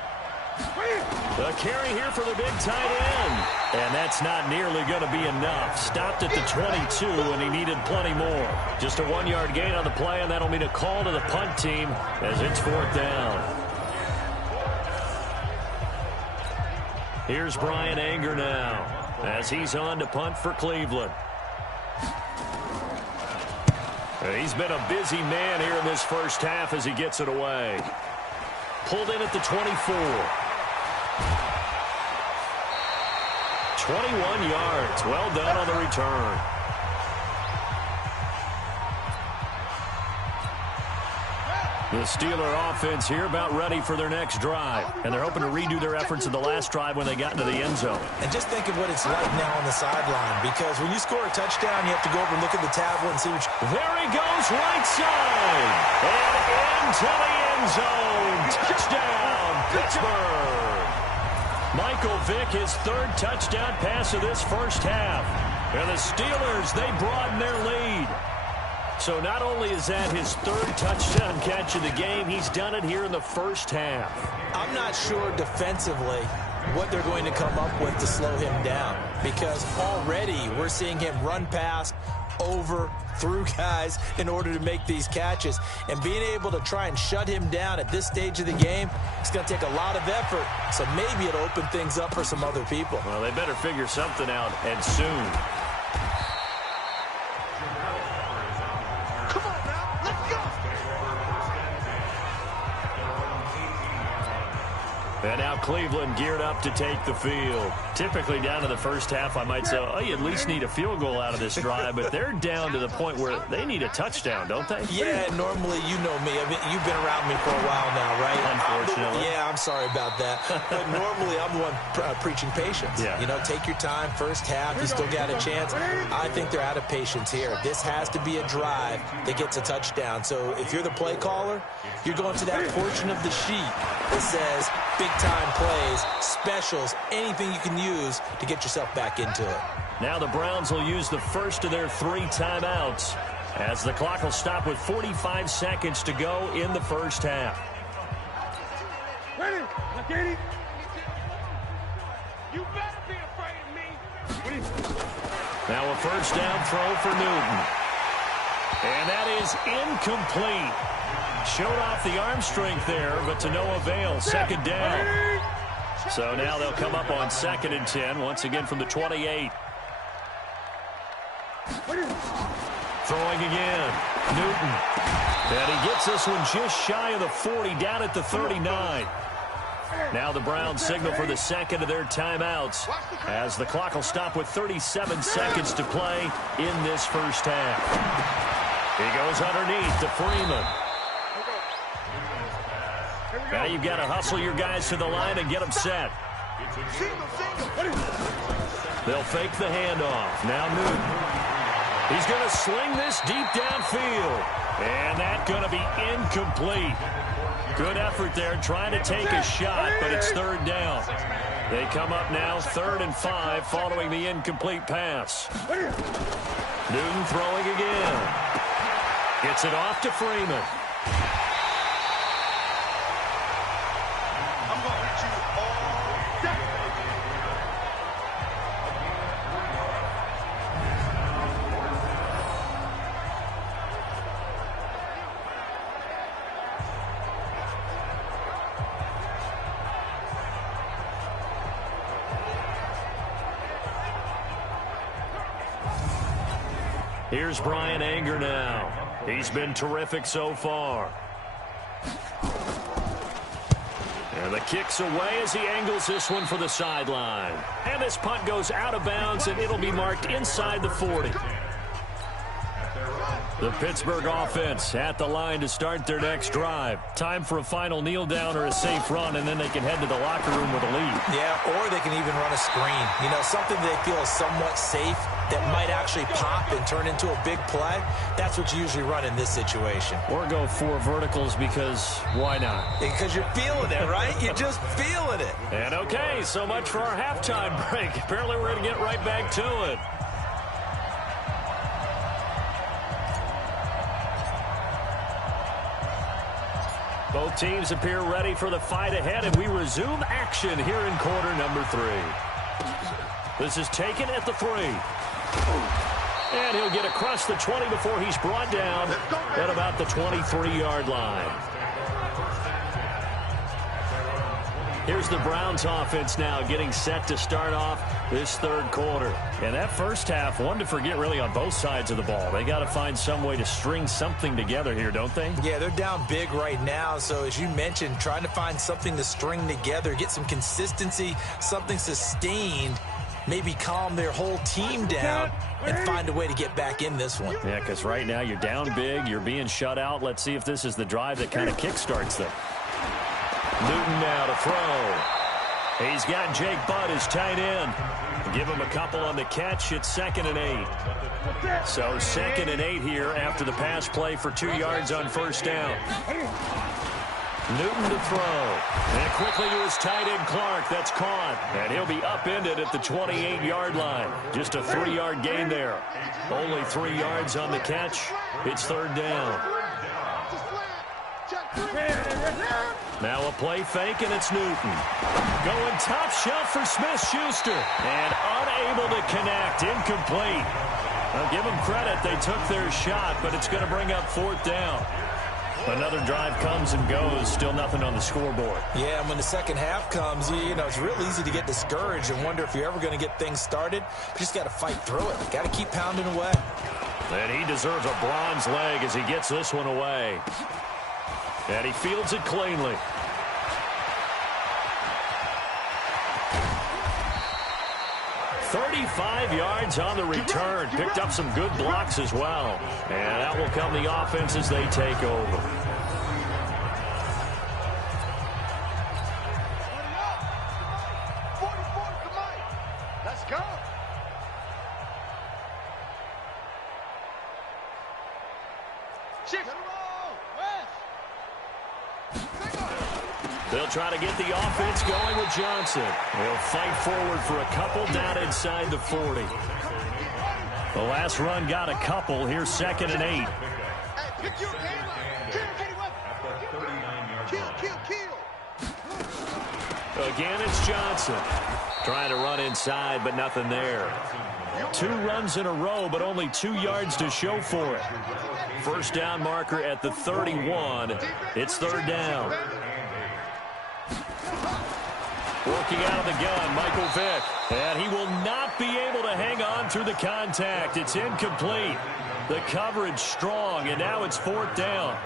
The carry here for the big tight end. And that's not nearly going to be enough. Stopped at the 22, and he needed plenty more. Just a 1-yard gain on the play, and that'll mean a call to the punt team as it's 4th down. Here's Brian Anger now as he's on to punt for Cleveland. He's been a busy man here in this first half as he gets it away. Pulled in at the 24. 21 yards. Well done on the return. The Steeler offense here about ready for their next drive. And they're hoping to redo their efforts in the last drive when they got into the end zone. And just think of what it's like now on the sideline. Because when you score a touchdown, you have to go over and look at the tablet and see which... There he goes, right side. And into the end zone. Touchdown, Pittsburgh. Michael Vick, his 3rd touchdown pass of this first half. And the Steelers, they broaden their lead. So not only is that his 3rd touchdown catch of the game, he's done it here in the first half. I'm not sure defensively what they're going to come up with to slow him down, because already we're seeing him run past, over, through guys in order to make these catches. And being able to try and shut him down at this stage of the game, it's going to take a lot of effort. So maybe it'll open things up for some other people. Well, they better figure something out, and soon. And now Cleveland geared up to take the field. Typically down to the first half, I might say, oh, you at least need a field goal out of this drive. But they're down to the point where they need a touchdown, don't they? Yeah, normally, you know me. I mean, you've been around me for a while now, right? Unfortunately. I'm sorry about that. But normally, I'm the one preaching patience. Yeah. You know, take your time. First half, you still got a chance. I think they're out of patience here. This has to be a drive that gets a touchdown. So if you're the play caller, you're going to that portion of the sheet that says big-time plays, specials, anything you can use to get yourself back into it. Now the Browns will use the first of their 3 timeouts as the clock will stop with 45 seconds to go in the first half. Ready? You better be afraid of me. Now a first down throw for Newton. And that is incomplete. Showed off the arm strength there, but to no avail. 2nd down. So now they'll come up on 2nd and 10, once again from the 28. Throwing again. Newton. And he gets this one just shy of the 40, down at the 39. Now the Browns signal for the 2nd of their timeouts as the clock will stop with 37 seconds to play in this first half. He goes underneath to Freeman. Now you've got to hustle your guys to the line and get them set. They'll fake the handoff. Now Newton. He's going to sling this deep downfield. And that's going to be incomplete. Good effort there trying to take a shot, but it's 3rd down. They come up now 3rd and 5 following the incomplete pass. Newton throwing again. Gets it off to Freeman. Here's Brian Anger now. He's been terrific so far. And And the kick's away as he angles this one for the sideline. And this punt goes out of bounds, and it'll be marked inside the 40. The Pittsburgh offense at the line to start their next drive. Time for a final kneel down or a safe run, and then they can head to the locker room with a lead. Yeah, or they can even run a screen. You know, something they feel is somewhat safe that might actually pop and turn into a big play. That's what you usually run in this situation. Or go 4 verticals because why not? Because you're feeling it, right? You're just feeling it. And okay, so much for our halftime break. Apparently we're going to get right back to it. Both teams appear ready for the fight ahead, and we resume action here in quarter number 3. This is taken at the 3. And he'll get across the 20 before he's brought down at about the 23-yard line. Here's the Browns offense now getting set to start off this third quarter. And that first half, one to forget really on both sides of the ball. They got to find some way to string something together here, don't they? Yeah, they're down big right now. So as you mentioned, trying to find something to string together, get some consistency, something sustained, maybe calm their whole team down and find a way to get back in this one. Yeah, because right now you're down big, you're being shut out. Let's see if this is the drive that kind of kickstarts them. Newton now to throw. He's got Jake Butt, his tight end. Give him a couple on the catch. It's 2nd and 8. So 2nd and 8 here after the pass play for 2 yards on first down. Newton to throw. And quickly to his tight end, Clark. That's caught. And he'll be upended at the 28-yard line. Just a 3-yard gain there. Only 3 yards on the catch. It's 3rd down. Now a play fake, and it's Newton. Going top shelf for Smith-Schuster. And unable to connect. Incomplete. I'll give them credit. They took their shot, but it's going to bring up 4th down. Another drive comes and goes. Still nothing on the scoreboard. Yeah, and when the second half comes, you know, it's real easy to get discouraged and wonder if you're ever going to get things started. You just got to fight through it. Got to keep pounding away. And he deserves a bronze leg as he gets this one away. And he fields it cleanly. "35 yards on the return. Picked up some good blocks as well. And that will come the offense as they take over. Let's go. They'll try to get the offense going with Johnson. They'll fight forward for a couple down inside the 40. The last run got a couple. Here's 2nd and 8. Again, it's Johnson. Trying to run inside, but nothing there. 2 runs in a row, but only 2 yards to show for it. First down marker at the 31. It's 3rd down. Working out of the gun, Michael Vick. And he will not be able to hang on through the contact. It's incomplete. The coverage strong, and now it's 4th down.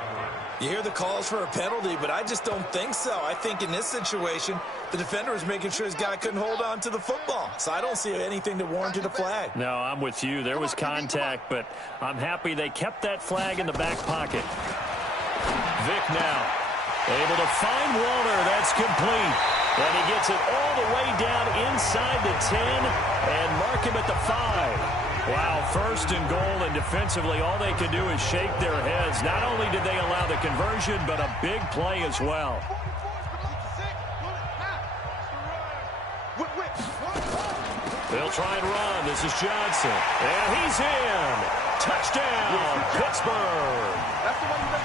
You hear the calls for a penalty, but I just don't think so. I think in this situation, the defender was making sure his guy couldn't hold on to the football. So I don't see anything that warranted a flag. No, I'm with you. There was contact, but I'm happy they kept that flag in the back pocket. Vick now able to find Walter. That's complete. And he gets it all the way down inside the 10 and mark him at the 5. Wow, 1st and goal, and defensively all they can do is shake their heads. Not only did they allow the conversion, but a big play as well. They'll try and run. This is Johnson. And he's in. Touchdown, Pittsburgh.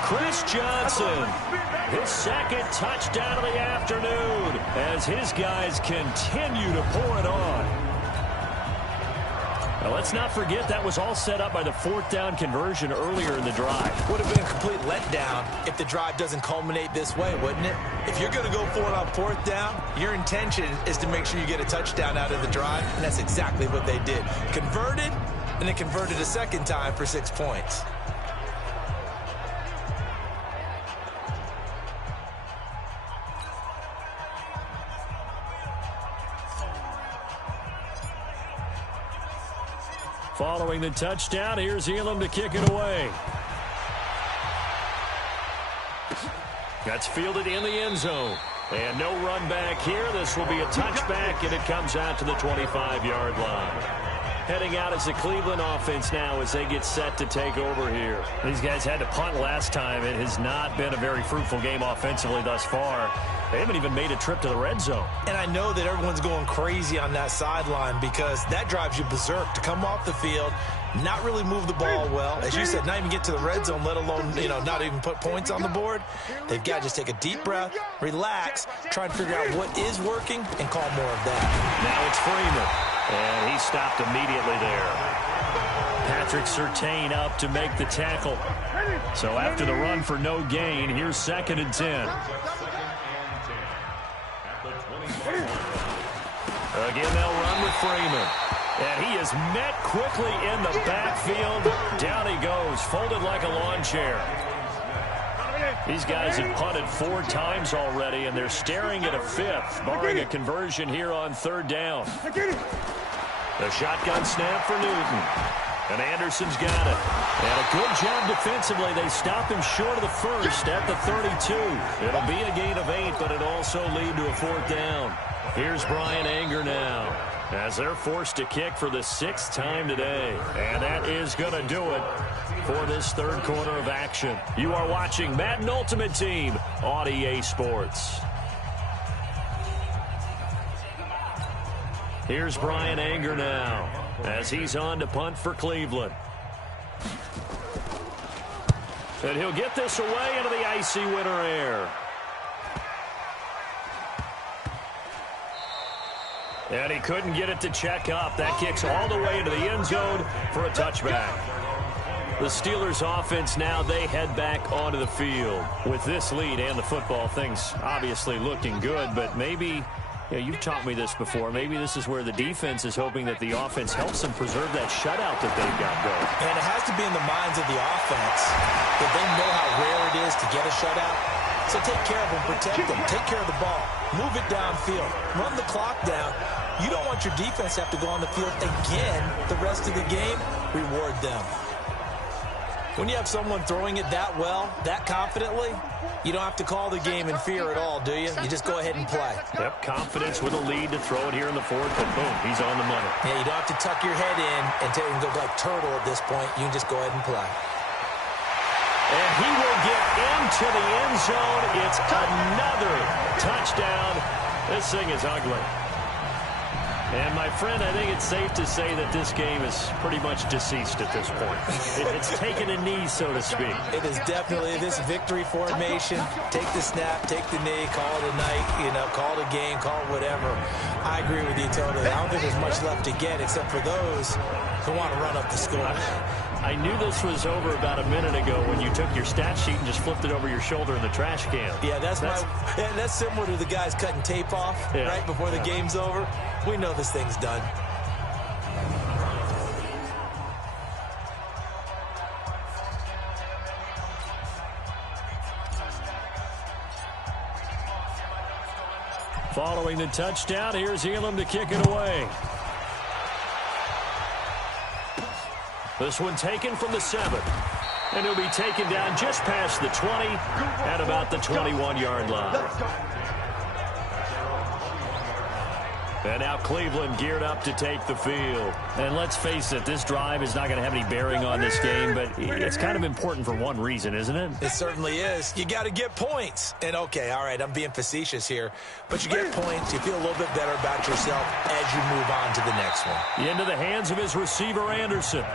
Chris Johnson, his 2nd touchdown of the afternoon as his guys continue to pour it on. Now, let's not forget that was all set up by the 4th down conversion earlier in the drive. Would have been a complete letdown if the drive doesn't culminate this way, wouldn't it? If you're going to go for it on 4th down, your intention is to make sure you get a touchdown out of the drive, and that's exactly what they did. Converted, and they converted a 2nd time for 6 points. Following the touchdown, here's Elam to kick it away. That's fielded in the end zone. And no run back here. This will be a touchback, and it comes out to the 25-yard line. Heading out as the Cleveland offense now as they get set to take over here. These guys had to punt last time. It has not been a very fruitful game offensively thus far. They haven't even made a trip to the red zone. And I know that everyone's going crazy on that sideline because that drives you berserk to come off the field, not really move the ball well. As you said, not even get to the red zone, let alone, not even put points on the board. They've got to just take a deep breath, relax, try and figure out what is working, and call more of that. Now it's Freeman. And he stopped immediately there. Patrick Surtain up to make the tackle. So after the run for no gain, here's 2nd and 10. Again, they'll run with Freeman. And he is met quickly in the backfield. Down he goes, folded like a lawn chair. These guys have punted 4 times already, and they're staring at a 5th, barring a conversion here on 3rd down. The shotgun snap for Newton. And Anderson's got it. And a good job defensively. They stop him short of the 1st at the 32. It'll be a gain of 8, but it'll also lead to a 4th down. Here's Brian Anger now, as they're forced to kick for the 6th time today. And that is going to do it for this 3rd quarter of action. You are watching Madden Ultimate Team on EA Sports. Here's Brian Anger now, as he's on to punt for Cleveland. And he'll get this away into the icy winter air. And he couldn't get it to check up. That kicks all the way into the end zone for a touchback. The Steelers offense now, they head back onto the field. With this lead and the football, things obviously looking good, but maybe, you've taught me this before, maybe this is where the defense is hoping that the offense helps them preserve that shutout that they've got going. And it has to be in the minds of the offense that they know how rare it is to get a shutout. So take care of them, protect them, take care of the ball, move it downfield, run the clock down. You don't want your defense to have to go on the field again the rest of the game. Reward them. When you have someone throwing it that well, that confidently, you don't have to call the game in fear at all, do you? You just go ahead and play. Yep, confidence with a lead to throw it here in the 4th, and boom, he's on the money. Yeah, you don't have to tuck your head in and go like turtle at this point. You can just go ahead and play. And he will get into the end zone. It's another touchdown. This thing is ugly. And, my friend, I think it's safe to say that this game is pretty much deceased at this point. It's taken a knee, so to speak. It is definitely this victory formation. Take the snap, take the knee, call it a night, call it a game, call it whatever. I agree with you totally. I don't think there's much left to get except for those who want to run up the score. I knew this was over about a minute ago when you took your stat sheet and just flipped it over your shoulder in the trash can. Yeah, that's similar to the guys cutting tape off right before the game's over. We know this thing's done. Following the touchdown, here's Elam to kick it away. This one taken from the 7. And he'll be taken down just past the 20 at about the 21-yard line. And now Cleveland geared up to take the field. And let's face it, this drive is not going to have any bearing on this game, but it's kind of important for one reason, isn't it? It certainly is. You got to get points. And, okay, all right, I'm being facetious here, but you get points, you feel a little bit better about yourself as you move on to the next one. Into the hands of his receiver, Anderson.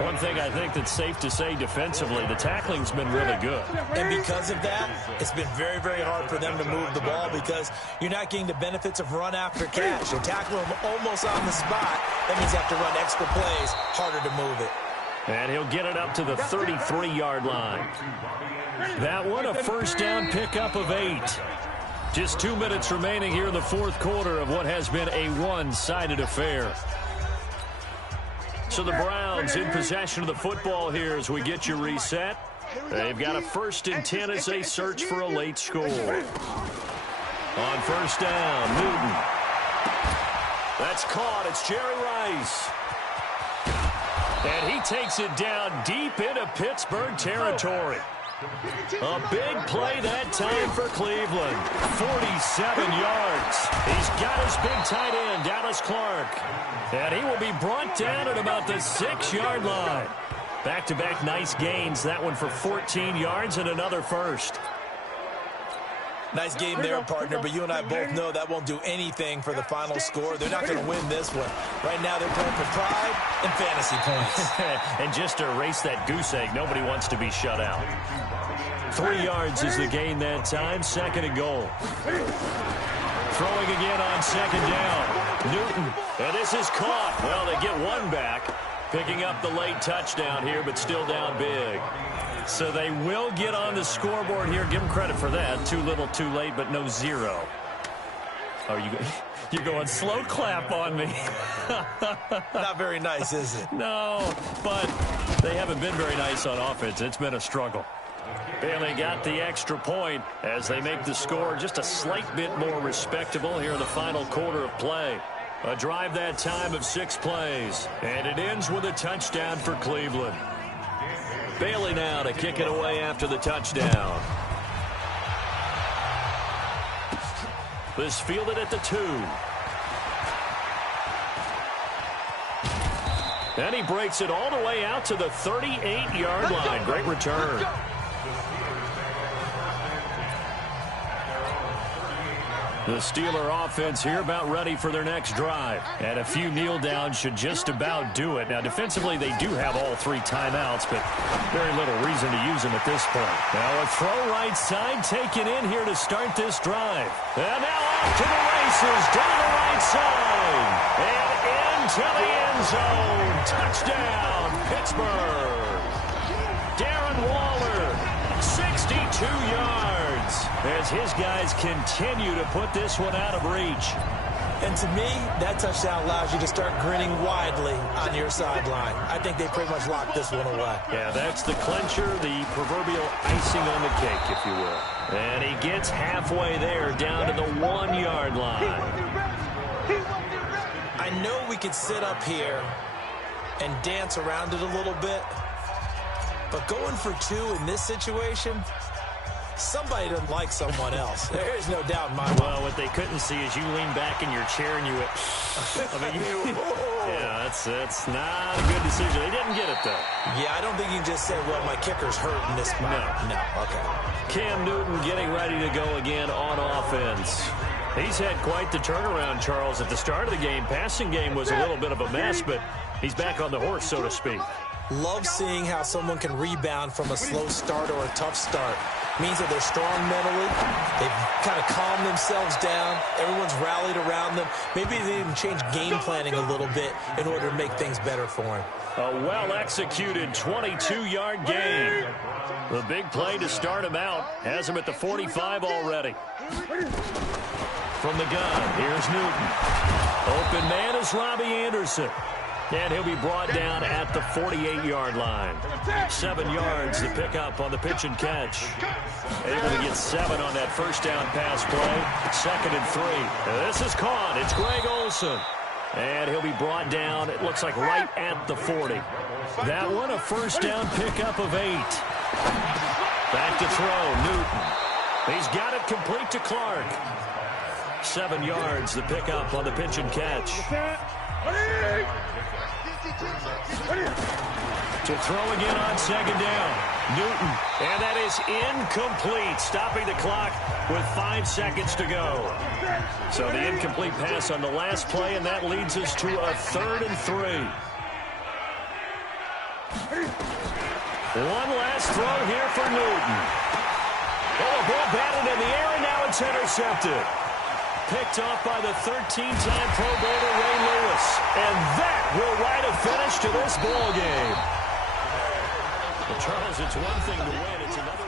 One thing I think that's safe to say defensively, the tackling's been really good. And because of that, it's been very, very hard for them to move the ball because you're not getting the benefits of run after catch. You tackle them almost on the spot. That means you have to run extra plays, harder to move it. And he'll get it up to the 33-yard line. That one, a first down pickup of 8. Just 2 minutes remaining here in the 4th quarter of what has been a one-sided affair. So the Browns in possession of the football here as we get you reset. They've got a 1st and 10 as they search for a late score. On first down, Newton. That's caught. It's Jerry Rice. And he takes it down deep into Pittsburgh territory. A big play that time for Cleveland. 47 yards. He's got his big tight end, Dallas Clark. And he will be brought down at about the 6-yard line. Back-to-back nice gains. That one for 14 yards and another first. Nice game there, partner, but you and I both know that won't do anything for the final score. They're not going to win this one. Right now, they're playing for pride and fantasy points. And just to erase that goose egg, nobody wants to be shut out. 3 yards is the gain that time, 2nd and goal. Throwing again on 2nd down. Newton, and this is caught. Well, they get one back, picking up the late touchdown here, but still down big. So they will get on the scoreboard here. Give them credit for that. Too little, too late, but no 0. Oh, you're going slow clap on me. Not very nice, is it? No, but they haven't been very nice on offense. It's been a struggle. Bailey got the extra point as they make the score just a slight bit more respectable here in the final quarter of play. A drive that time of 6 plays, and it ends with a touchdown for Cleveland. Bailey now to kick it away after the touchdown. This fielded at the 2. And he breaks it all the way out to the 38-yard line. Great return. The Steeler offense here about ready for their next drive. And a few kneel downs should just about do it. Now, defensively, they do have all 3 timeouts, but very little reason to use them at this point. Now, a throw right side taken in here to start this drive. And now off to the races down the right side. And into the end zone. Touchdown, Pittsburgh. Darren Waller, 62 yards. As his guys continue to put this one out of reach. And to me, that touchdown allows you to start grinning widely on your sideline. I think they pretty much locked this one away. Yeah, that's the clincher, the proverbial icing on the cake, if you will. And he gets halfway there, down to the 1-yard line. I know we could sit up here and dance around it a little bit, but going for 2 in this situation, somebody doesn't like someone else. There is no doubt in my mind. Well, what they couldn't see is you lean back in your chair and you went, yeah, that's not a good decision. They didn't get it, though. Yeah, I don't think you can just say, well, my kicker's hurt in this spot. No, okay. Cam Newton getting ready to go again on offense. He's had quite the turnaround, Charles. At the start of the game, passing game was a little bit of a mess, but he's back on the horse, so to speak. Love seeing how someone can rebound from a slow start or a tough start. Means that they're strong mentally. They've kind of calmed themselves down. Everyone's rallied around them. Maybe they even change game planning a little bit in order to make things better for him. A well-executed 22-yard gain. The big play to start him out has him at the 45 already. From the gun, here's Newton. Open man is Robbie Anderson. And he'll be brought down at the 48-yard line. 7 yards to pick up on the pitch and catch. Able to get 7 on that first down pass play. 2nd and 3. This is caught. It's Greg Olsen. And he'll be brought down, it looks like, right at the 40. That one, a first down pickup of 8. Back to throw, Newton. He's got it complete to Clark. 7 yards, the pickup on the pitch and catch. To throw again on 2nd down. Newton. And that is incomplete, stopping the clock with 5 seconds to go. So the incomplete pass on the last play, and that leads us to a 3rd and 3. One last throw here for Newton. Oh, a ball batted in the air, and now it's intercepted. Picked off by the 13-time Pro Bowler Ray Lewis. And that will write a finish to this ball game. Well, Charles, it's one thing to win. It's another.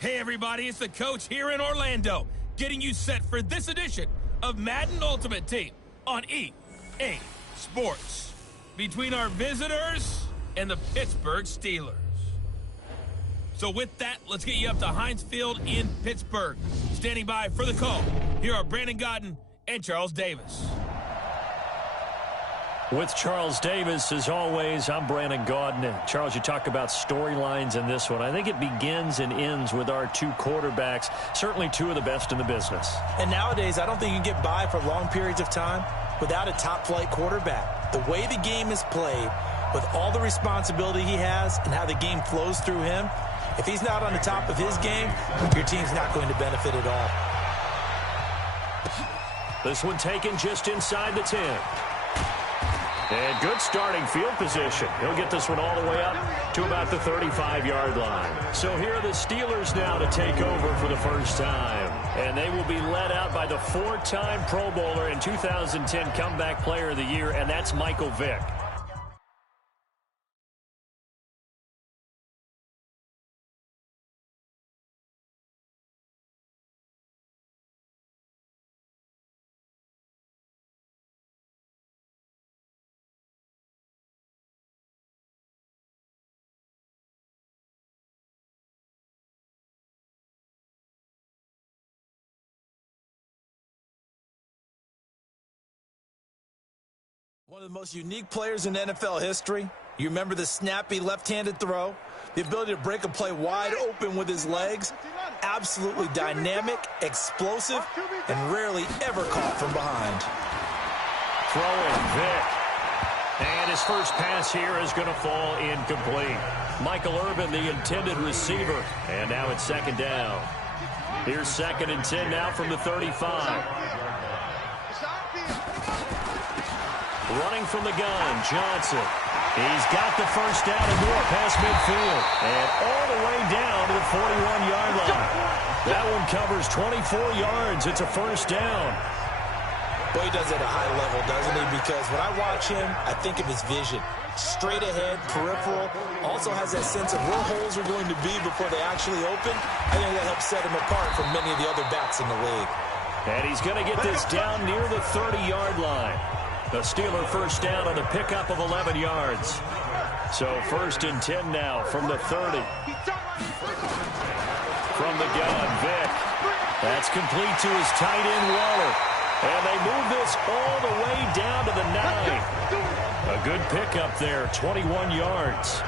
Hey everybody, it's the coach here in Orlando, getting you set for this edition of Madden Ultimate Team on EA Sports. Between our visitors and the Pittsburgh Steelers. So with that, let's get you up to Heinz Field in Pittsburgh. Standing by for the call, here are Brandon Godden and Charles Davis. With Charles Davis, as always, I'm Brandon Gaudin. And Charles, you talk about storylines in this one. I think it begins and ends with our two quarterbacks, certainly two of the best in the business. And nowadays, I don't think you can get by for long periods of time without a top-flight quarterback. The way the game is played, with all the responsibility he has and how the game flows through him, if he's not on the top of his game, your team's not going to benefit at all. This one taken just inside the 10. And good starting field position. He'll get this one all the way up to about the 35-yard line. So here are the Steelers now to take over for the first time. And they will be led out by the 4-time Pro Bowler and 2010 Comeback Player of the Year, and that's Michael Vick. One of the most unique players in NFL history. You remember the snappy left-handed throw, the ability to break a play wide open with his legs, absolutely dynamic, explosive, and rarely ever caught from behind. Throwing Vick. And his first pass here is going to fall incomplete. Michael Irvin, the intended receiver. And now it's second down. Here's 2nd and 10 now from the 35. Running from the gun, Johnson. He's got the first down and more past midfield. And all the way down to the 41-yard line. That one covers 24 yards. It's a first down. Boy, he does it at a high level, doesn't he? Because when I watch him, I think of his vision. Straight ahead, peripheral. Also has that sense of where holes are going to be before they actually open. I think that helps set him apart from many of the other backs in the league. And he's going to get this down near the 30-yard line. The Steeler first down on the pickup of 11 yards. So 1st and 10 now from the 30. From the gun, Vick. That's complete to his tight end, Waller. And they move this all the way down to the 9. A good pickup there, 21 yards.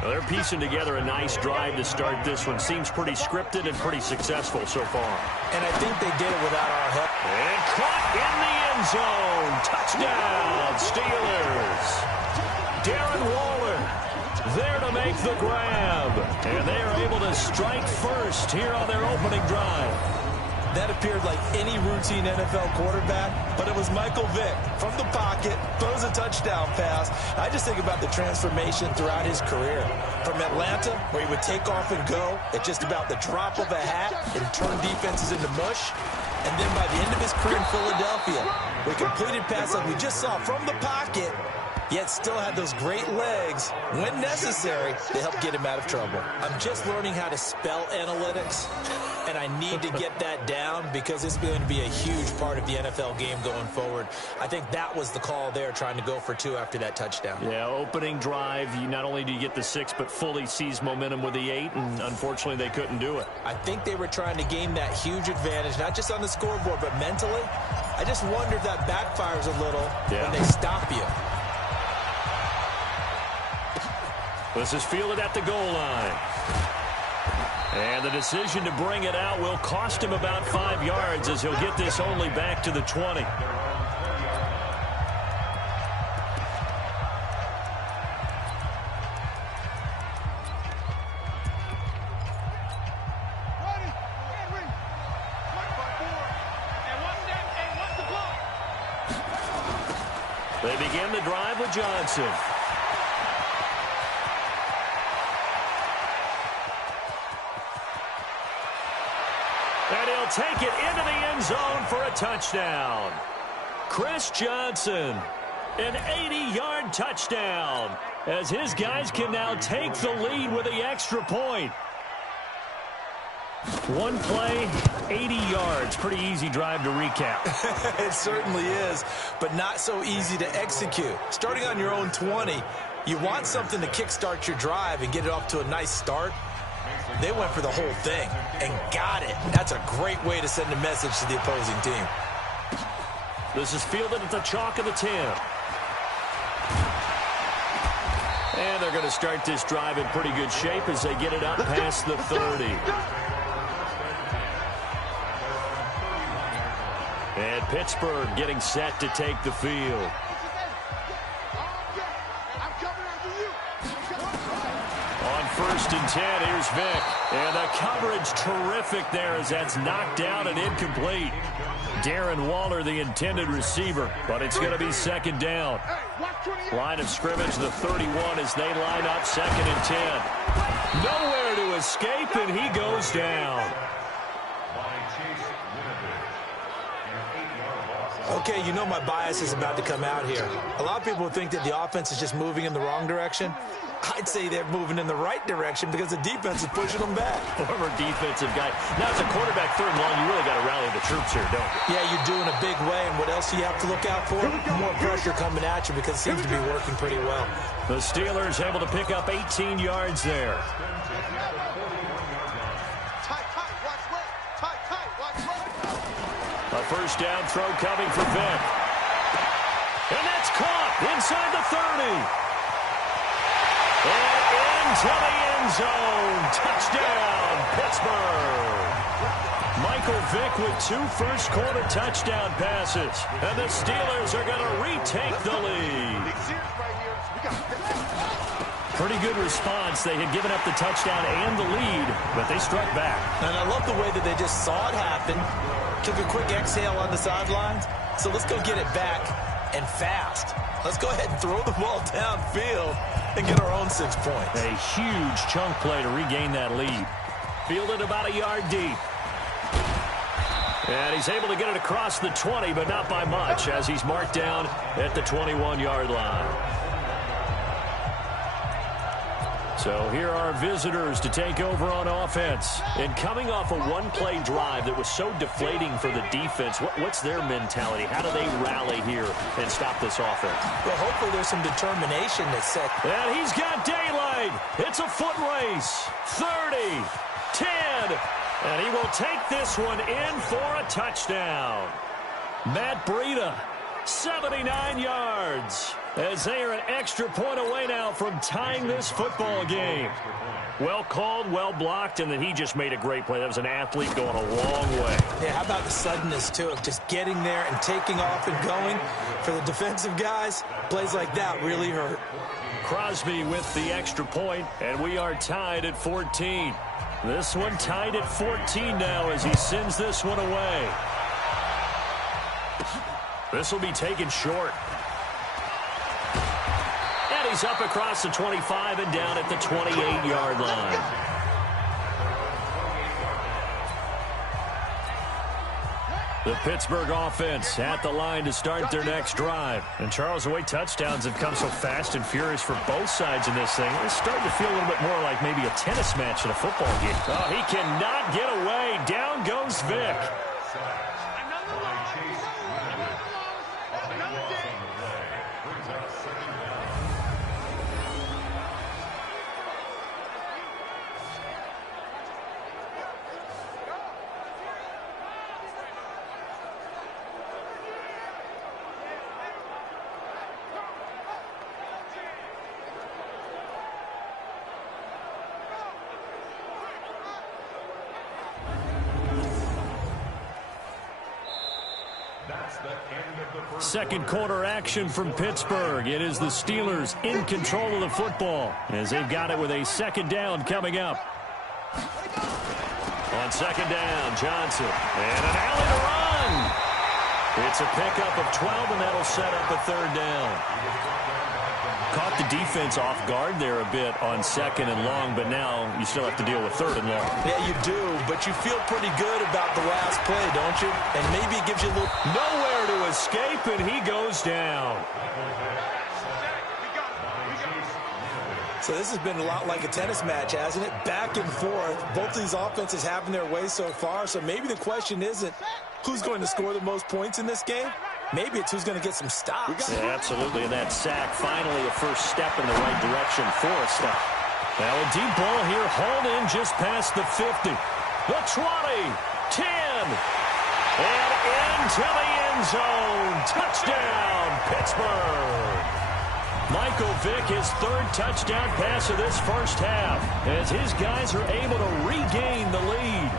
Well, they're piecing together a nice drive to start this one. Seems pretty scripted and pretty successful so far. And I think they did it without our help. And caught in the end zone. Touchdown, Steelers. Darren Waller there to make the grab. And they are able to strike first here on their opening drive. That appeared like any routine NFL quarterback, but it was Michael Vick from the pocket, throws a touchdown pass. I just think about the transformation throughout his career. From Atlanta, where he would take off and go at just about the drop of a hat and turn defenses into mush. And then by the end of his career in Philadelphia, where he completed passes like we just saw from the pocket, yet still had those great legs, when necessary, to help get him out of trouble. I'm just learning how to spell analytics, and I need to get that down because it's going to be a huge part of the NFL game going forward. I think that was the call there, trying to go for 2 after that touchdown. Yeah, opening drive, you not only do you get the 6, but fully seize momentum with the 8, and unfortunately they couldn't do it. I think they were trying to gain that huge advantage, not just on the scoreboard, but mentally. I just wonder if that backfires a little when they stop you. This is fielded at the goal line. And the decision to bring it out will cost him about 5 yards as he'll get this only back to the 20. They begin the drive with Johnson. And he'll take it into the end zone for a touchdown. Chris Johnson An 80-yard touchdown, as his guys can now take the lead with the extra point. One play, 80 yards. Pretty easy drive to recap. It certainly is, but not so easy to execute. Starting on your own 20, you want something to kickstart your drive and get it off to a nice start. They went for the whole thing and got it. That's a great way to send a message to the opposing team. This is fielded at the chalk of the 10. And they're going to start this drive in pretty good shape as they get it up past the 30. And Pittsburgh getting set to take the field. On 1st and 10, here's Vick. And the coverage terrific there as that's knocked down and incomplete. Darren Waller, the intended receiver, but it's going to be 2nd down. Line of scrimmage, the 31, as they line up 2nd and 10. Nowhere to escape, and he goes down. Okay, you know my bias is about to come out here. A lot of people think that the offense is just moving in the wrong direction. I'd say they're moving in the right direction because the defense is pushing them back. Former defensive guy. Now, as a quarterback 3rd and long, you really got to rally the troops here, don't you? Yeah, you're doing a big way, and what else do you have to look out for? More pressure coming at you because it seems to be working pretty well. The Steelers able to pick up 18 yards there. A 1st down throw coming for Vick. And that's caught inside the 30. And into the end zone. Touchdown, Pittsburgh. Michael Vick with 2 first-quarter touchdown passes. And the Steelers are going to retake the lead. Pretty good response. They had given up the touchdown and the lead, but they struck back. And I love the way that they just saw it happen, took a quick exhale on the sidelines. So let's go get it back and fast. Let's go ahead and throw the ball downfield and get our own 6 points. A huge chunk play to regain that lead. Fielded about a yard deep. And he's able to get it across the 20, but not by much, as he's marked down at the 21-yard line. So here are visitors to take over on offense. And coming off a one-play drive that was so deflating for the defense, what's their mentality? How do they rally here and stop this offense? Well, hopefully there's some determination that's set. And he's got daylight. It's a foot race. 30, 10, and he will take this one in for a touchdown. Matt Breida, 79 yards. As they are an extra point away now from tying this football game. Well called, well blocked, and then he just made a great play. That was an athlete going a long way. Yeah, how about the suddenness, too, of just getting there and taking off and going? For the defensive guys, plays like that really hurt. Crosby with the extra point, and we are tied at 14. This one tied at 14 now as he sends this one away. This will be taken short. And he's up across the 25 and down at the 28-yard line. The Pittsburgh offense at the line to start their next drive. And Charles, the way touchdowns have come so fast and furious for both sides in this thing, it's starting to feel a little bit more like maybe a tennis match in a football game. Oh, he cannot get away. Down goes Vick. Second quarter action from Pittsburgh. It is the Steelers in control of the football as they've got it with a second down coming up. On second down, Johnson. And an alley to run. It's a pickup of 12, and that'll set up a third down. Caught the defense off guard there a bit on second and long, but now you still have to deal with third and long. Yeah, you do, but you feel pretty good about the last play, don't you? And maybe it gives you a little... Nowhere to escape, and he goes down. So this has been a lot like a tennis match, hasn't it? Back and forth. Both of these offenses having their way so far. So maybe the question isn't who's going to score the most points in this game. Maybe it's who's going to get some stops. Yeah, absolutely. And that sack, finally a first step in the right direction for a stop. Now a deep ball here, hauled in just past the 50. The 20, 10, and into the end zone. Touchdown, Pittsburgh. Michael Vick, his third touchdown pass of this first half, as his guys are able to regain the lead.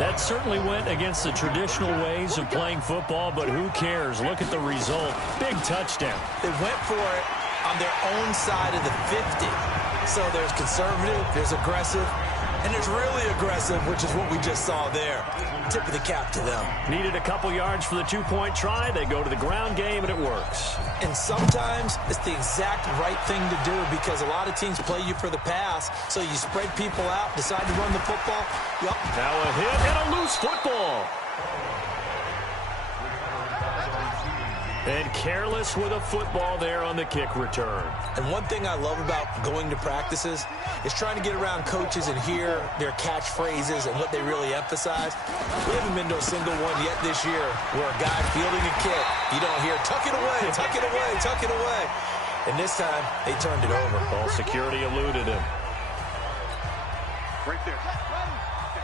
That certainly went against the traditional ways of playing football, but who cares? Look at the result. Big touchdown. They went for it on their own side of the 50. So there's conservative, there's aggressive, and there's really aggressive, which is what we just saw there. Tip of the cap to them. Needed a couple yards for the two-point try. They go to the ground game, and it works. And sometimes it's the exact right thing to do because a lot of teams play you for the pass, so you spread people out, decide to run the football. Yep. Now a hit and a loose football. And careless with a football there on the kick return. And one thing I love about going to practices is trying to get around coaches and hear their catchphrases and what they really emphasize. We haven't been to a single one yet this year where a guy fielding a kick, you don't hear, tuck it away, tuck it away, tuck it away. And this time, they turned it over. Ball security eluded him. Right there.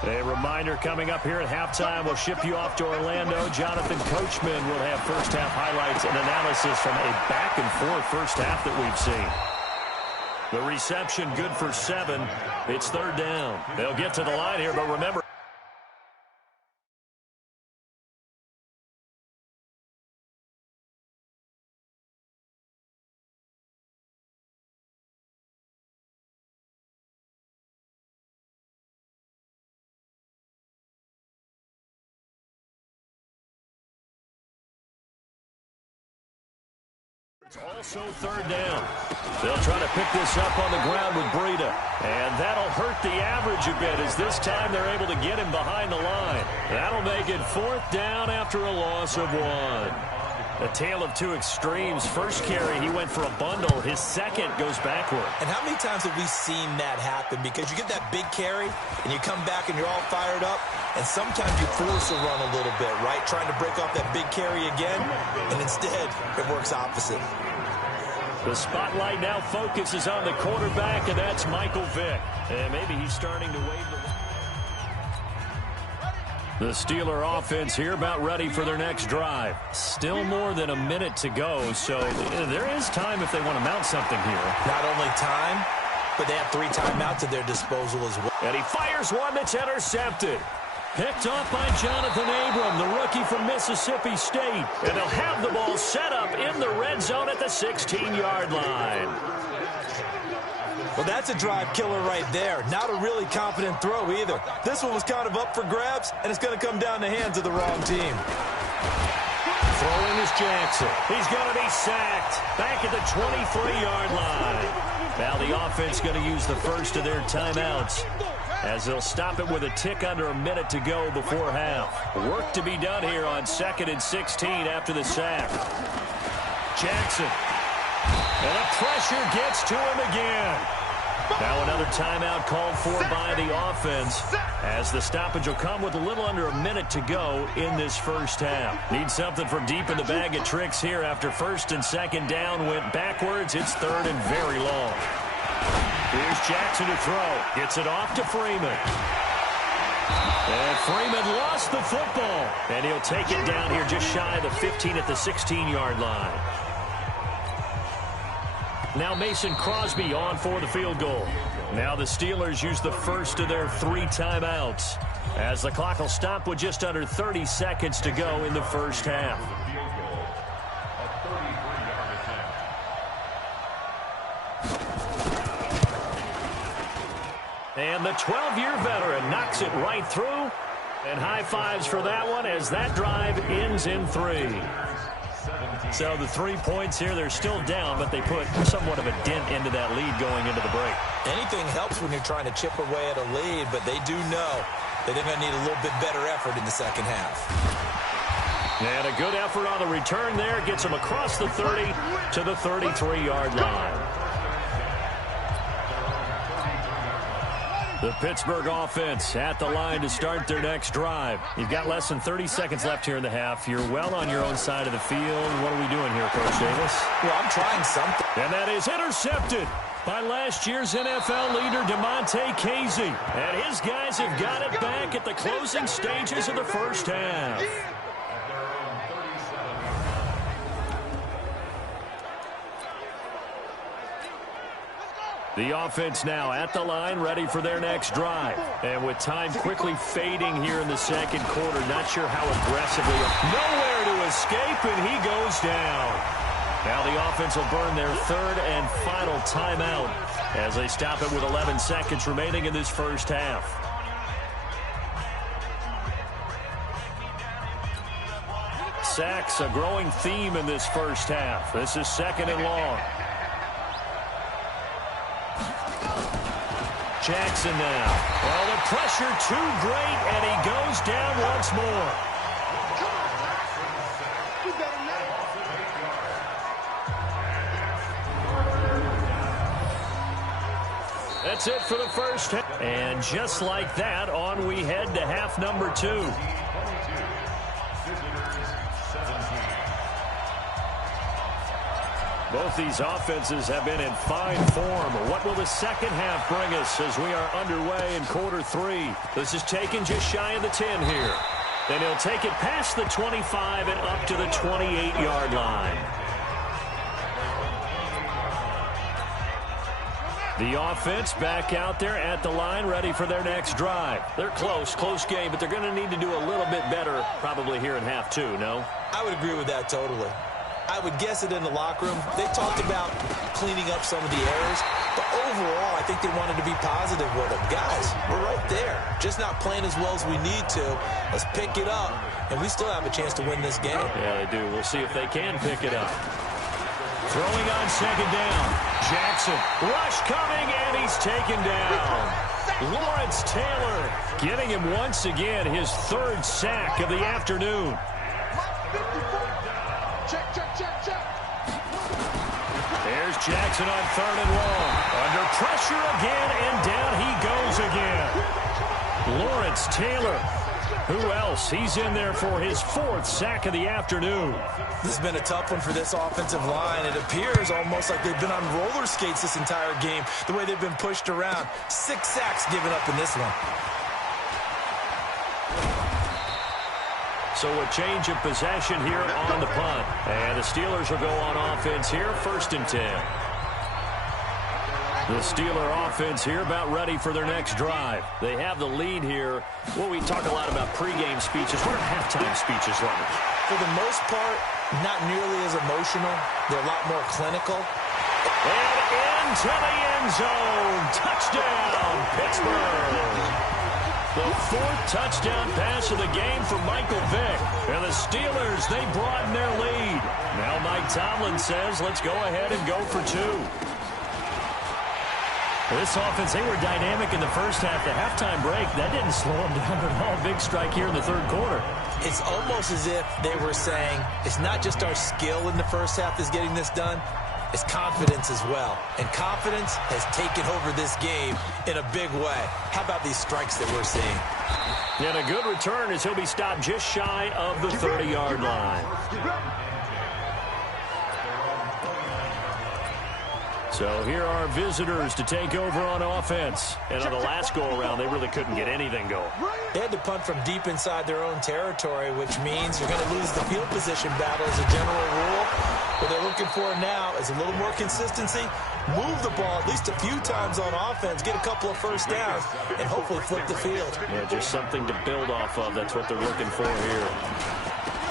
A reminder coming up here at halftime. We'll ship you off to Orlando. Jonathan Coachman will have first half highlights and analysis from a back-and-forth first half that we've seen. The reception good for 7. It's third down. They'll get to the line here, but remember, it's also third down. They'll try to pick this up on the ground with Breida. And that'll hurt the average a bit as this time they're able to get him behind the line. That'll make it fourth down after a loss of 1. A tale of two extremes. First carry, he went for a bundle. His second goes backward. And how many times have we seen that happen? Because you get that big carry, and you come back and you're all fired up, and sometimes you force a run a little bit, right? Trying to break off that big carry again, and instead it works opposite. The spotlight now focuses on the quarterback, and that's Michael Vick. And maybe he's starting to wave the Steeler offense here about ready for their next drive. Still more than a minute to go, so there is time if they want to mount something here. Not only time, but they have 3 timeouts at their disposal as well. And he fires one that's intercepted. Picked off by Jonathan Abram, the rookie from Mississippi State. And they'll have the ball set up in the red zone at the 16-yard line. Well, that's a drive killer right there. Not a really confident throw either. This one was kind of up for grabs, and it's going to come down the hands of the wrong team. Throwing is Jackson. He's going to be sacked back at the 23-yard line. Now the offense going to use the first of their timeouts, as they'll stop it with a tick under a minute to go before half. Work to be done here on 2nd and 16 after the sack. Jackson. And the pressure gets to him again. Now another timeout called for by the offense, as the stoppage will come with a little under a minute to go in this first half. Need something from deep in the bag of tricks here after first and second down went backwards. It's third and very long. Here's Jackson to throw. Gets it off to Freeman. And Freeman lost the football. And he'll take it down here just shy of the 15 at the 16-yard line. Now Mason Crosby on for the field goal. Now the Steelers use the first of their 3 timeouts, as the clock will stop with just under 30 seconds to go in the first half. And the 12-year veteran knocks it right through. And high fives for that one as that drive ends in 3. So the 3 points here, they're still down, but they put somewhat of a dent into that lead going into the break. Anything helps when you're trying to chip away at a lead, but they do know that they're going to need a little bit better effort in the second half. And a good effort on the return there. Gets him across the 30 to the 33-yard line. The Pittsburgh offense at the line to start their next drive. You've got less than 30 seconds left here in the half. You're well on your own side of the field. What are we doing here, Coach Davis? Well, I'm trying something. And that is intercepted by last year's NFL leader, DeMonte Casey. And his guys have got it back at the closing stages of the first half. The offense now at the line, ready for their next drive. And with time quickly fading here in the second quarter, not sure how aggressively. Nowhere to escape, and he goes down. Now the offense will burn their third and final timeout as they stop it with 11 seconds remaining in this first half. Sacks, a growing theme in this first half. This is second and long. Jackson now. Well, the pressure too great, and he goes down once more. That's it for the first half. And just like that, on we head to half number 2. Both these offenses have been in fine form. What will the second half bring us as we are underway in quarter 3? This is taken just shy of the 10 here. Then he'll take it past the 25 and up to the 28-yard line. The offense back out there at the line, ready for their next drive. They're close game, but they're going to need to do a little bit better probably here in half 2, no? I would agree with that totally. I would guess it in the locker room. They talked about cleaning up some of the errors, but overall, I think they wanted to be positive with them. Guys, we're right there. Just not playing as well as we need to. Let's pick it up, and we still have a chance to win this game. Yeah, they do. We'll see if they can pick it up. Throwing on second down. Jackson. Rush coming, and he's taken down. Lawrence Taylor getting him once again his third sack of the afternoon. There's Jackson on third and long. Under pressure again, and down he goes again. Lawrence Taylor. Who else? He's in there for his fourth sack of the afternoon. This has been a tough one for this offensive line. It appears almost like they've been on roller skates this entire game, the way they've been pushed around. 6 sacks given up in this one. So a change of possession here on the punt. And the Steelers will go on offense here, 1st and 10. The Steeler offense here about ready for their next drive. They have the lead here. Well, we talk a lot about pregame speeches. What are halftime speeches like? For the most part, not nearly as emotional. They're a lot more clinical. And into the end zone. Touchdown, Pittsburgh. The 4th touchdown pass of the game for Michael Vick. And the Steelers, they broaden their lead. Now Mike Tomlin says, let's go ahead and go for 2. This offense, they were dynamic in the first half. The halftime break, that didn't slow them down at all. Big strike here in the third quarter. It's almost as if they were saying, it's not just our skill in the first half that's getting this done. It's confidence as well. And confidence has taken over this game in a big way. How about these strikes that we're seeing? And a good return as he'll be stopped just shy of the 30-yard line. So here are visitors to take over on offense. And on the last go-around, they really couldn't get anything going. They had to punt from deep inside their own territory, which means you're going to lose the field position battle as a general rule. What they're looking for now is a little more consistency, move the ball at least a few times on offense, get a couple of first downs, and hopefully flip the field. Yeah, just something to build off of. That's what they're looking for here.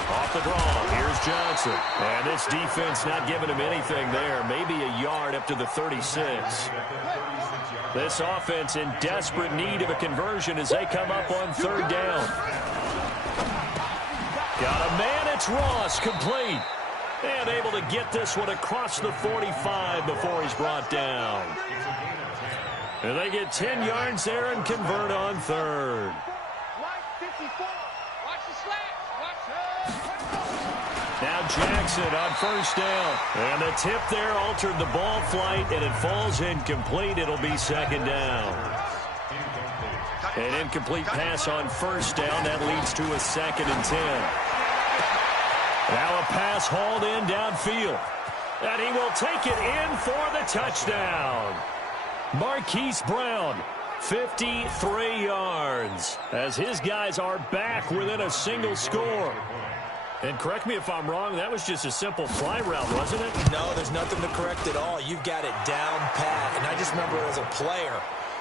Off the draw, here's Johnson. And this defense not giving him anything there. Maybe a yard up to the 36. This offense in desperate need of a conversion as they come up on 3rd down. Got a man, it's Ross, complete. And able to get this one across the 45 before he's brought down. And they get 10 yards there and convert on 3rd. Now Jackson on first down. And the tip there altered the ball flight, and it falls incomplete. It'll be second down. An incomplete pass on first down. That leads to a 2nd and 10. Now a pass hauled in downfield. And he will take it in for the touchdown. Marquise Brown, 53 yards, as his guys are back within a single score. And correct me if I'm wrong, that was just a simple fly route, wasn't it? No, there's nothing to correct at all. You've got it down pat. And I just remember as a player,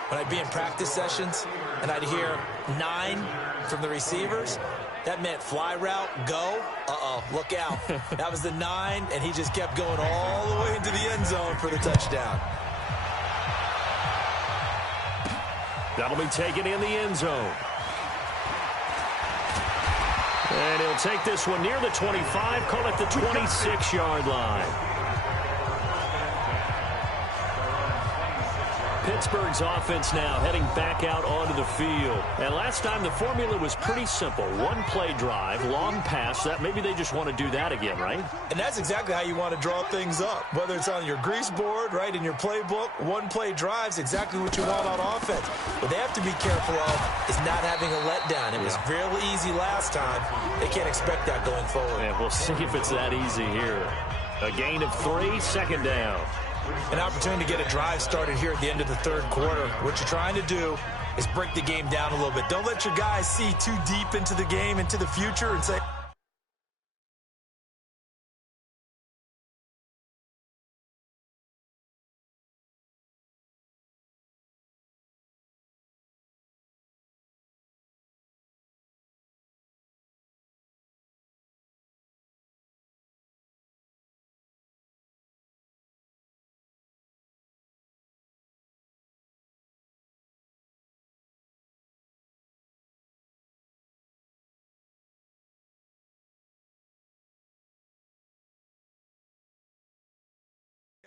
when I'd be in practice sessions and I'd hear 9 from the receivers, that meant fly route, go. Uh-oh, look out. That was the 9, and he just kept going all the way into the end zone for the touchdown. That'll be taken in the end zone. And he'll take this one near the 25, call it the 26-yard line. Pittsburgh's offense now heading back out onto the field. And last time the formula was pretty simple. 1-play drive, long pass. That maybe they just want to do that again, right? And that's exactly how you want to draw things up. Whether it's on your grease board, right, in your playbook, 1-play drive's exactly what you want on offense. What they have to be careful of is not having a letdown. It was real easy last time. They can't expect that going forward. And we'll see if it's that easy here. A gain of 3, second down. An opportunity to get a drive started here at the end of the third quarter. What you're trying to do is break the game down a little bit. Don't let your guys see too deep into the game, into the future, and say,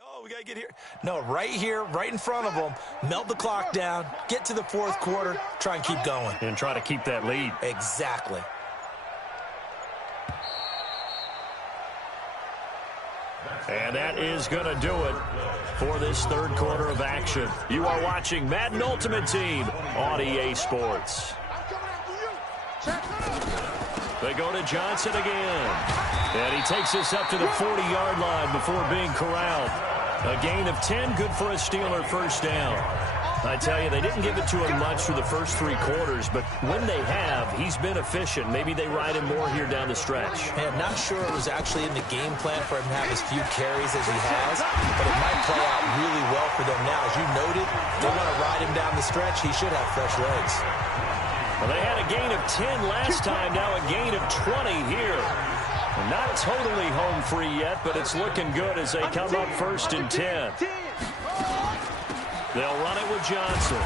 oh, we got to get here. No, right here, right in front of them, melt the clock down, get to the fourth quarter, try and keep going. And try to keep that lead. Exactly. And that is going to do it for this third quarter of action. You are watching Madden Ultimate Team on EA Sports. They go to Johnson again. And he takes this up to the 40-yard line before being corralled. A gain of 10, good for a Steeler first down. I tell you, they didn't give it to him much through the first 3 quarters, but when they have, he's been efficient. Maybe they ride him more here down the stretch. Hey, I'm not sure it was actually in the game plan for him to have as few carries as he has, but it might play out really well for them now. As you noted, they want to ride him down the stretch. He should have fresh legs. Well, they had a gain of 10 last time, now a gain of 20 here. Not totally home free yet, but it's looking good as they come up 1st and 10. They'll run it with Johnson.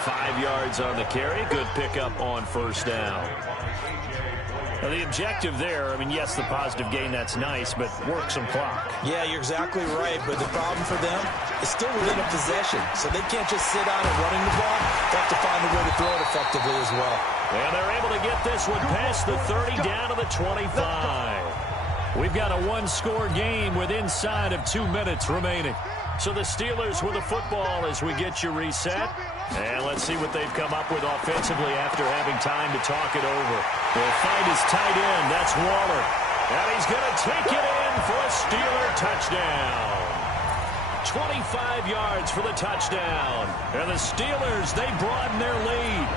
5 yards on the carry. Good pickup on first down. Now the objective there, I mean, yes, the positive gain, that's nice, but work some clock. Yeah, you're exactly right, but the problem for them is still within a possession, so they can't just sit on it running the ball. They have to find a way to throw it effectively as well. And they're able to get this one past the 30 down to the 25. We've got a 1-score game with inside of 2 minutes remaining. So the Steelers with the football as we get you reset. And let's see what they've come up with offensively after having time to talk it over. They'll find his tight end. That's Waller. And he's going to take it in for a Steeler touchdown. 25 yards for the touchdown. And the Steelers, they broaden their lead.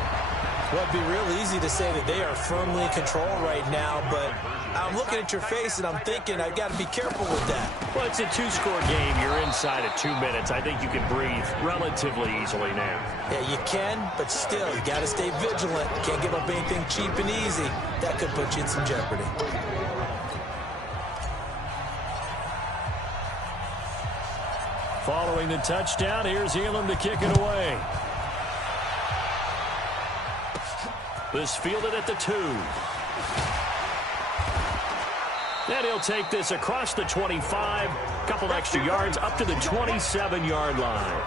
Well, it'd be real easy to say that they are firmly in control right now, but I'm looking at your face and I'm thinking I've got to be careful with that. Well, it's a 2-score game. You're inside of 2 minutes. I think you can breathe relatively easily now. Yeah, you can, but still, you got to stay vigilant. Can't give up anything cheap and easy. That could put you in some jeopardy. Following the touchdown, here's Elam to kick it away. This fielded at the 2. And he'll take this across the 25. Couple extra yards up to the 27-yard line.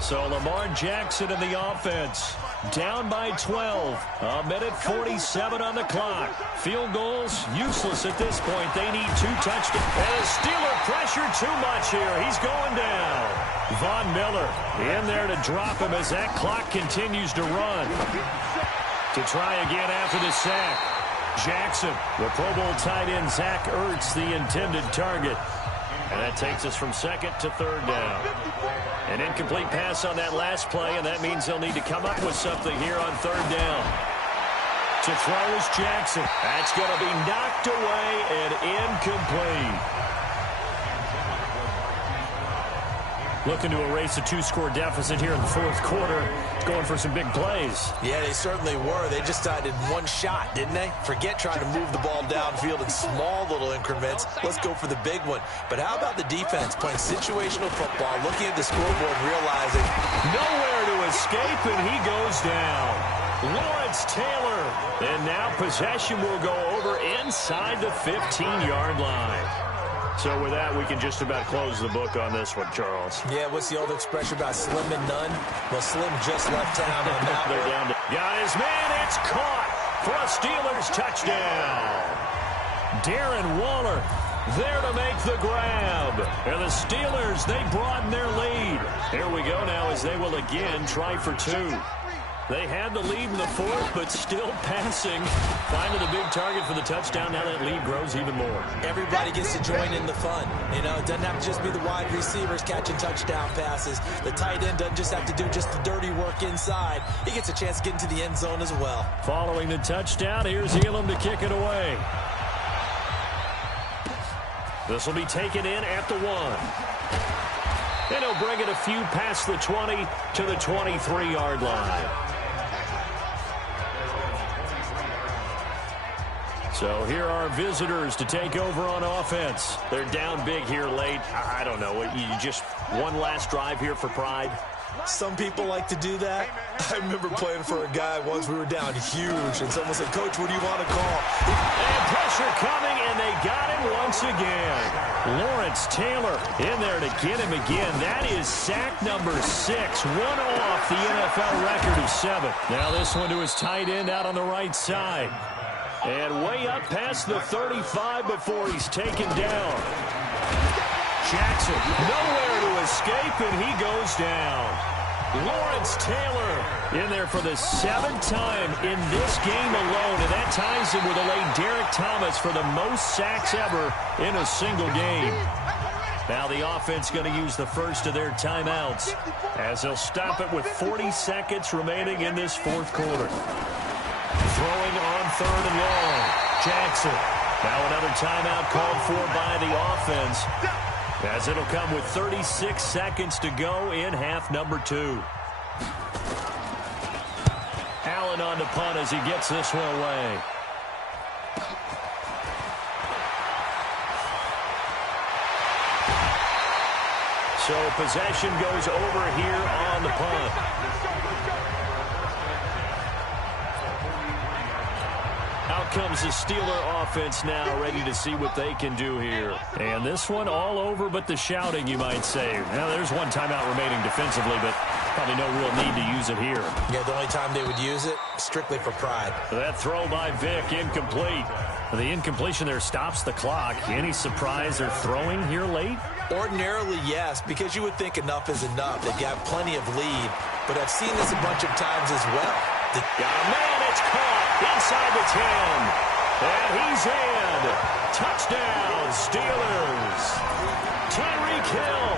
So Lamar Jackson in the offense. Down by 12. 1:47 on the clock. Field goals useless at this point. They need 2 touchdowns. And the Steeler pressure too much here. He's going down. Von Miller in there to drop him as that clock continues to run. To try again after the sack. Jackson, the Pro Bowl tight end Zach Ertz, the intended target. And that takes us from 2nd to 3rd down. An incomplete pass on that last play, and that means they'll need to come up with something here on 3rd down. To throw is Jackson. That's going to be knocked away and incomplete. Looking to erase a 2-score deficit here in the 4th quarter. Going for some big plays. Yeah, they certainly were. They just did one shot, didn't they? Forget trying to move the ball downfield in small little increments. Let's go for the big one. But how about the defense playing situational football, looking at the scoreboard and realizing nowhere to escape, and he goes down. Lawrence Taylor. And now possession will go over inside the 15-yard line. So with that, we can just about close the book on this one, Charles. Yeah, what's the old expression about slim and none? Well, Slim just left town on that They're down to got his man. It's caught for a Steelers touchdown. Darren Waller there to make the grab. And the Steelers, they broaden their lead. Here we go now as they will again try for 2. They had the lead in the 4th, but still passing. Finding the big target for the touchdown. Now that lead grows even more. Everybody gets to join in the fun. You know, it doesn't have to just be the wide receivers catching touchdown passes. The tight end doesn't just have to do just the dirty work inside. He gets a chance to get into the end zone as well. Following the touchdown, here's Elam to kick it away. This will be taken in at the 1. And he'll bring it a few past the 20 to the 23-yard line. So here are visitors to take over on offense. They're down big here late. I don't know. You just one last drive here for pride? Some people like to do that. I remember playing for a guy once. We were down huge, and someone said, "Coach, what do you want to call?" And pressure coming, and they got him once again. Lawrence Taylor in there to get him again. That is sack number 6, one off the NFL record of 7. Now this one to his tight end out on the right side. And way up past the 35 before he's taken down. Jackson nowhere to escape, and he goes down. Lawrence Taylor in there for the 7th time in this game alone, and that ties him with a late Derek Thomas for the most sacks ever in a single game. Now the offense going to use the first of their timeouts as they'll stop it with 40 seconds remaining in this 4th quarter. Throwing on 3rd and long. Jackson. Now another timeout called for by the offense, as it'll come with 36 seconds to go in half number 2. Allen on the punt as he gets this one away. So possession goes over here on the punt. Out comes the Steeler offense now, ready to see what they can do here. And this one all over but the shouting, you might say. Now, there's one timeout remaining defensively, but probably no real need to use it here. Yeah, the only time they would use it, strictly for pride. That throw by Vick, incomplete. The incompletion there stops the clock. Any surprise they're throwing here late? Ordinarily, yes, because you would think enough is enough. They've got plenty of lead, but I've seen this a bunch of times as well. Man, it's caught inside the 10. And he's in. Touchdown, Steelers. Tyreek Hill,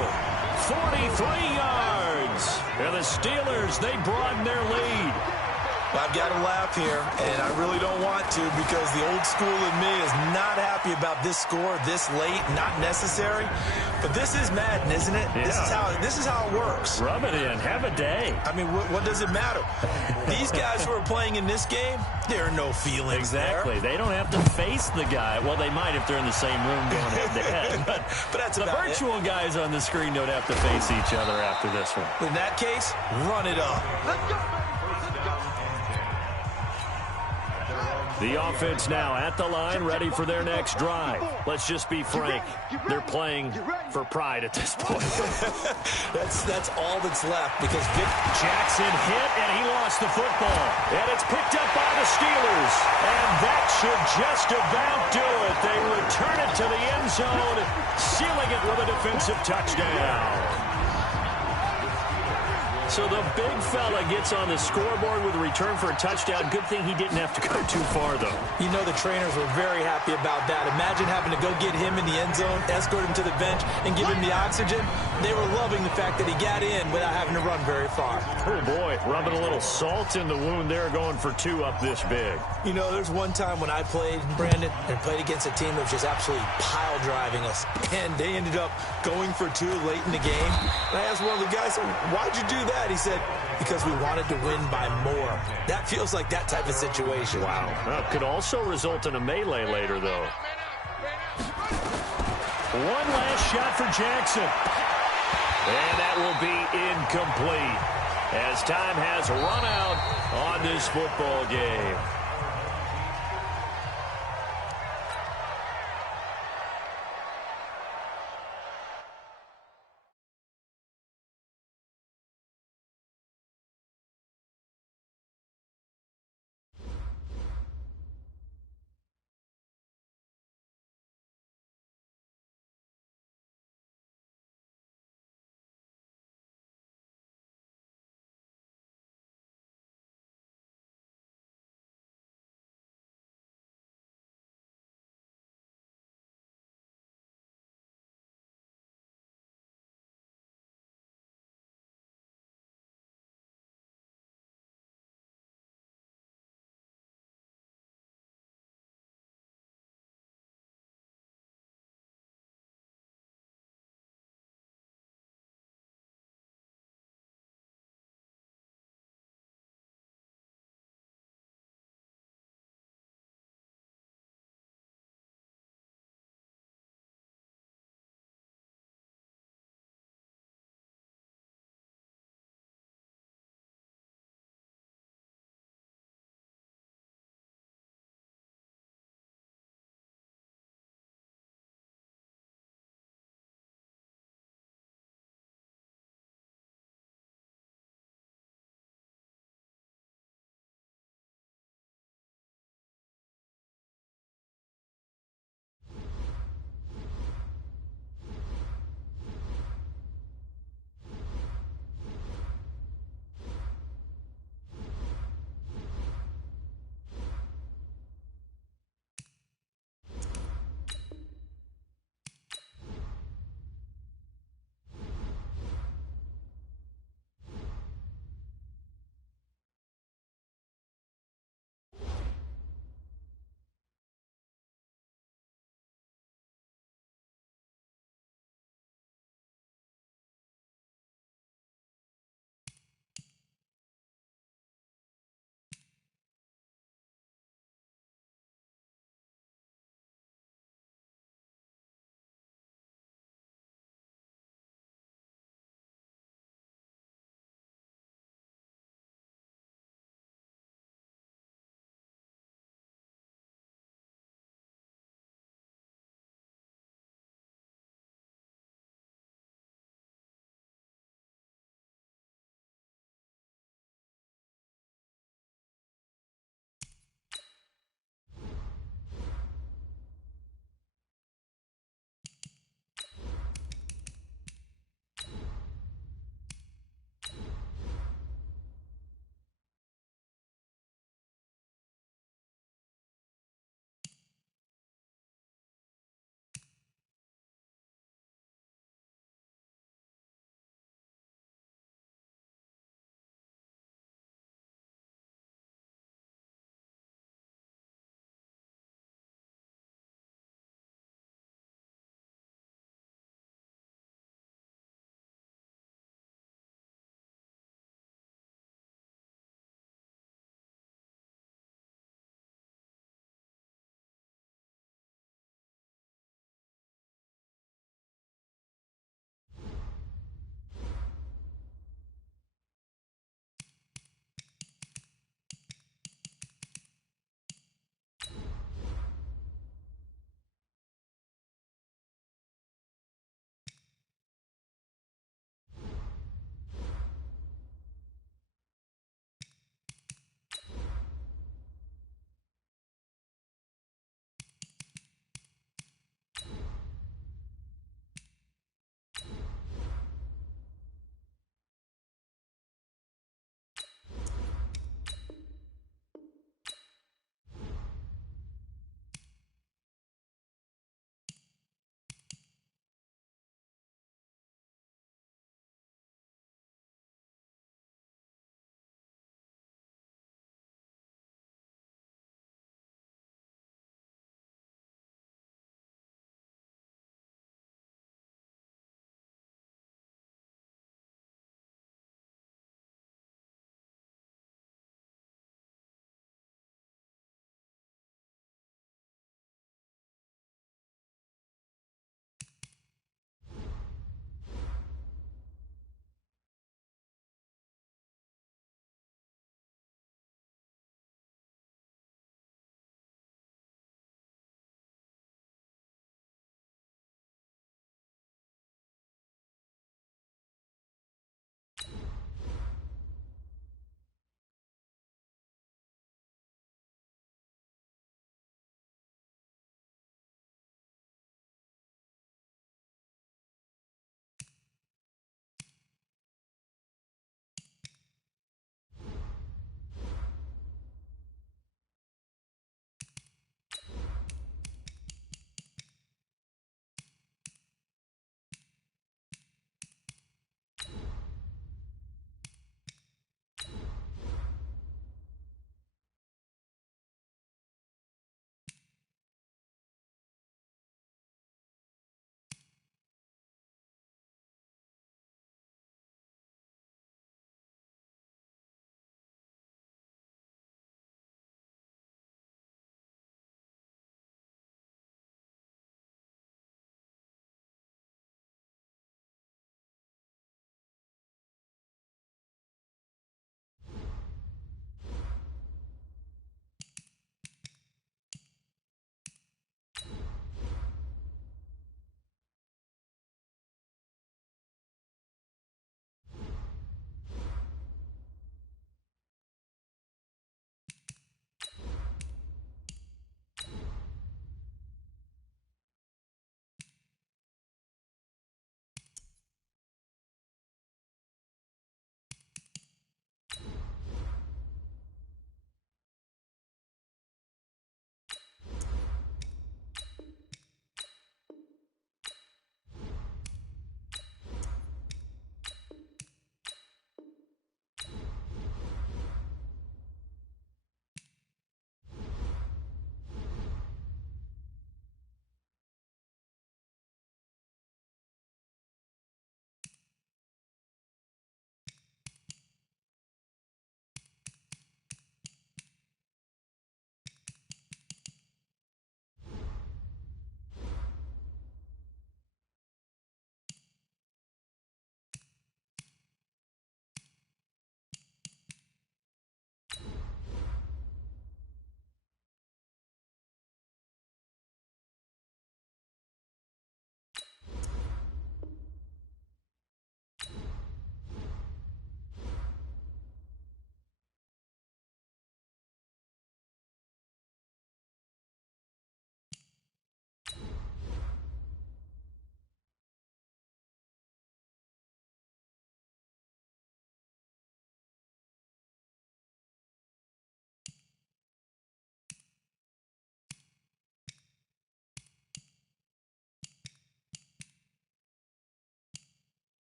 43 yards. And the Steelers, they broaden their lead. I've got to laugh here, and I really don't want to, because the old school in me is not happy about this score this late, not necessary. But this is Madden, isn't it? Yeah. This is how it works. Rub it in. Have a day. I mean, what does it matter? These guys who are playing in this game, there are no feelings Exactly. there. They don't have to face the guy. Well, they might if they're in the same room going head-to-head. But that's the virtual guys on the screen don't have to face each other after this one. In that case, run it up. Let's go. The offense now at the line, ready for their next drive. Let's just be frank. They're playing for pride at this point. That's all that's left because Jackson hit, and he lost the football. And it's picked up by the Steelers. And that should just about do it. They return it to the end zone, sealing it with a defensive touchdown. So the big fella gets on the scoreboard with a return for a touchdown. Good thing he didn't have to go too far, though. You know the trainers were very happy about that. Imagine having to go get him in the end zone, escort him to the bench, and give him the oxygen. They were loving the fact that he got in without having to run very far. Oh, boy, rubbing a little salt in the wound there, going for two up this big. You know, there's one time when I played, Brandon, and played against a team that was just absolutely pile driving us, and they ended up going for two late in the game. And I asked one of the guys, why'd you do that? He said, because we wanted to win by more. That feels like that type of situation. Wow. Well, could also result in a melee later, though. One last shot for Jackson. And that will be incomplete as time has run out on this football game.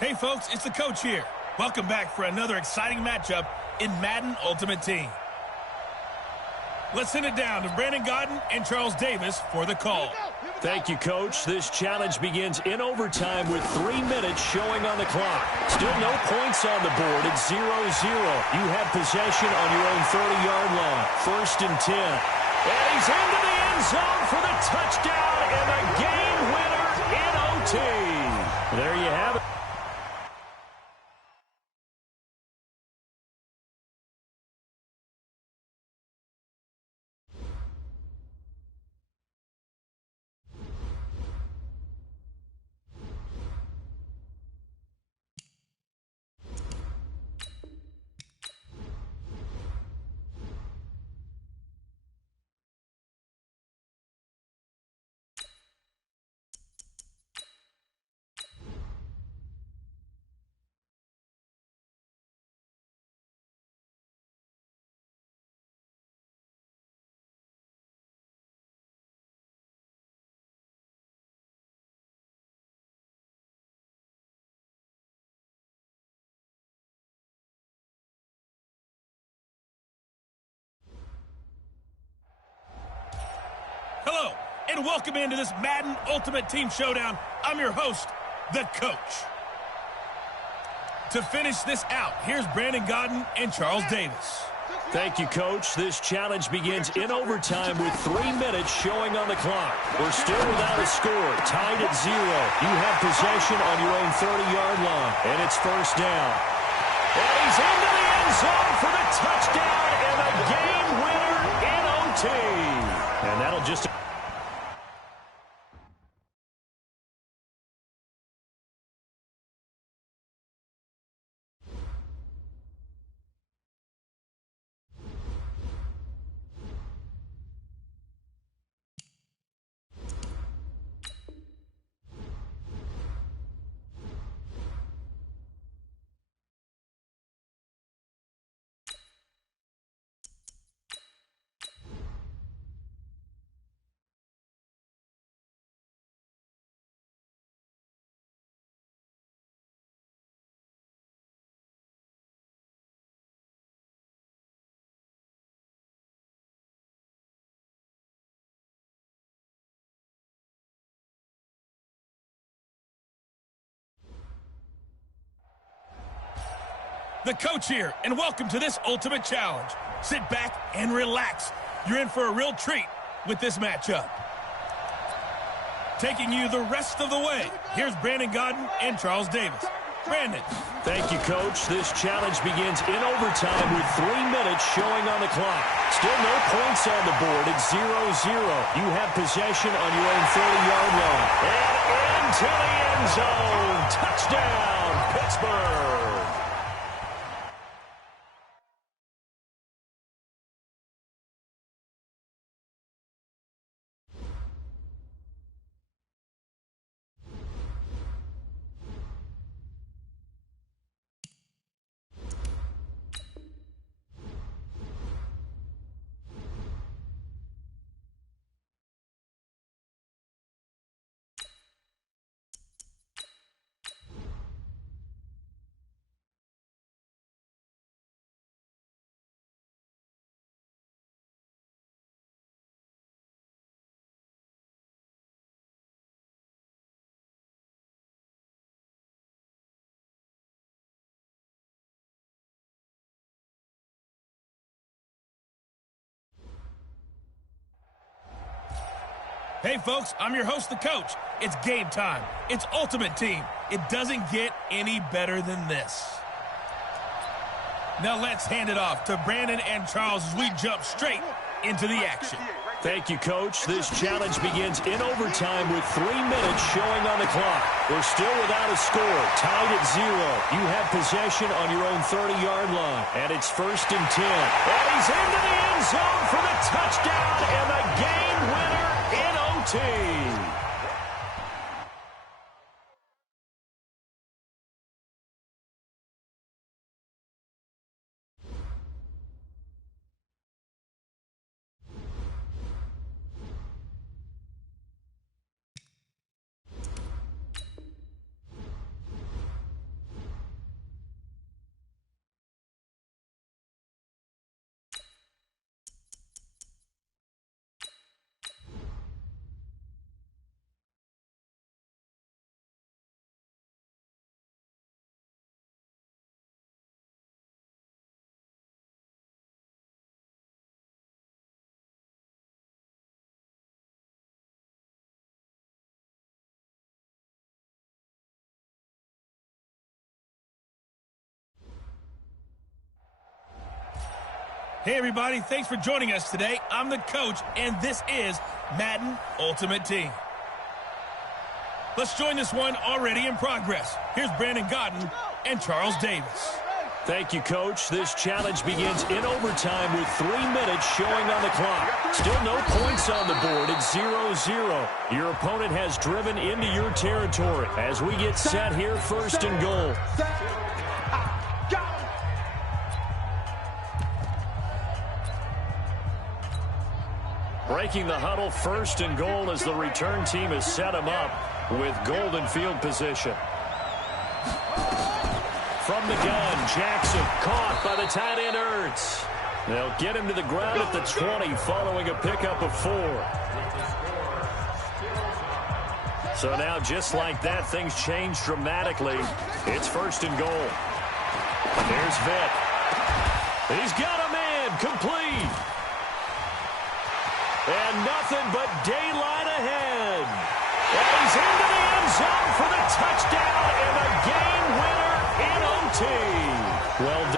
Hey folks, it's the coach here. Welcome back for another exciting matchup in Madden Ultimate Team. Let's send it down to Brandon Gaudin and Charles Davis for the call. Thank you, Coach. This challenge begins in overtime with 3 minutes showing on the clock. Still no points on the board. It's 0-0. You have possession on your own 30-yard line. 1st and 10. And he's into the end zone for the touchdown and the game winner in OT. There you have it. Hello, and welcome into this Madden Ultimate Team Showdown. I'm your host, the coach. To finish this out, here's Brandon Gaudin and Charles Davis. Thank you, Coach. This challenge begins in overtime with 3 minutes showing on the clock. We're still without a score, tied at 0. You have possession on your own 30-yard line, and it's 1st down. And he's into the end zone for the touchdown and the game winner in OT. And that'll just... The coach here, and welcome to this Ultimate Challenge. Sit back and relax. You're in for a real treat with this matchup. Taking you the rest of the way, here's Brandon Gaudin and Charles Davis. Brandon. Thank you, Coach. This challenge begins in overtime with 3 minutes showing on the clock. Still no points on the board. It's 0-0. You have possession on your own 30-yard line. And into the end zone. Touchdown, Pittsburgh. Hey folks, I'm your host, the coach. It's game time. It's Ultimate Team. It doesn't get any better than this. Now let's hand it off to Brandon and Charles as we jump straight into the action. Thank you, Coach. This challenge begins in overtime with 3 minutes showing on the clock. We're still without a score, tied at 0. You have possession on your own 30-yard line, and it's 1st and 10. And he's into the end zone for the touchdown and the game winner in OT. Hey, everybody. Thanks for joining us today. I'm the coach, and this is Madden Ultimate Team. Let's join this one already in progress. Here's Brandon Godden and Charles Davis. Thank you, Coach. This challenge begins in overtime with 3 minutes showing on the clock. Still no points on the board. It's 0-0. Your opponent has driven into your territory. As we get set here, first and goal. Breaking the huddle, first and goal as the return team has set him up with golden field position. From the gun, Jackson caught by the tight end Ertz. They'll get him to the ground at the 20 following a pickup of 4. So now just like that, things change dramatically. It's first and goal. There's Vick. He's got a man, complete. And nothing but daylight ahead. And he's into the end zone for the touchdown and a game winner in OT. Well done.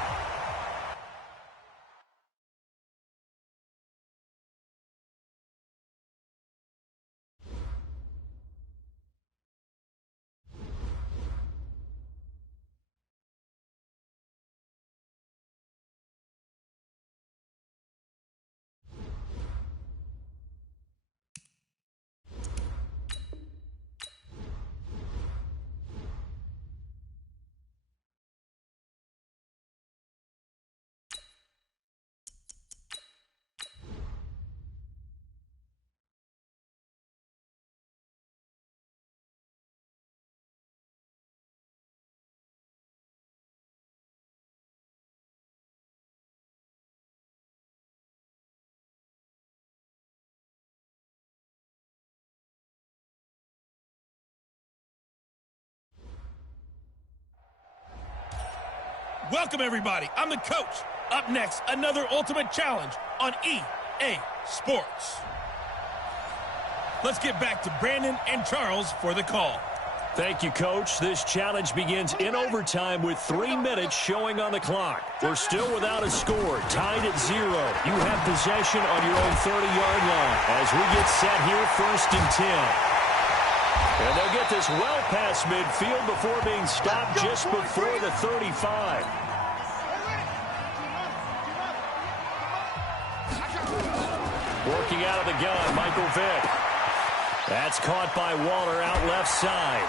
Welcome, everybody. I'm the coach. Up next, another ultimate challenge on EA Sports. Let's get back to Brandon and Charles for the call. Thank you, Coach. This challenge begins in overtime with 3 minutes showing on the clock. We're still without a score, tied at 0. You have possession on your own 30-yard line as we get set here, first and 10. And they'll get this well past midfield before being stopped just before the 35. Working out of the gun, Michael Vick. That's caught by Waller out left side.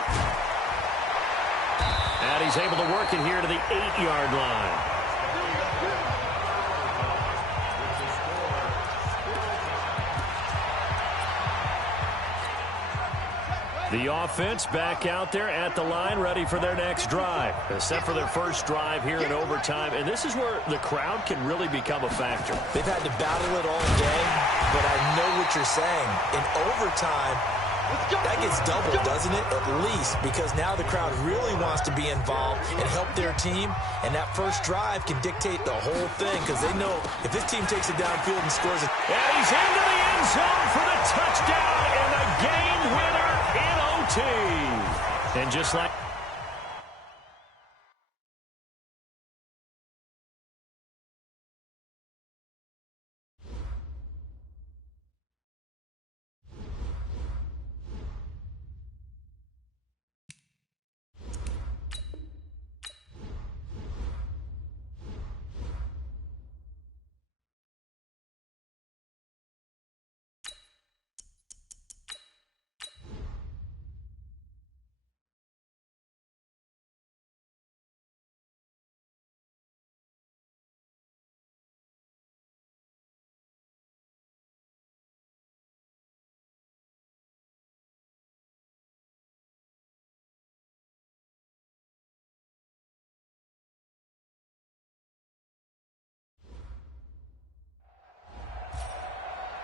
And he's able to work it here to the 8-yard line. The offense back out there at the line, ready for their next drive. Set for their first drive here in overtime. And this is where the crowd can really become a factor. They've had to battle it all day, but I know what you're saying. In overtime, that gets doubled, doesn't it? At least, because now the crowd really wants to be involved and help their team. And that first drive can dictate the whole thing because they know if this team takes it downfield and scores it. And he's into the end zone for the touchdown and the game winner in OT. And just like...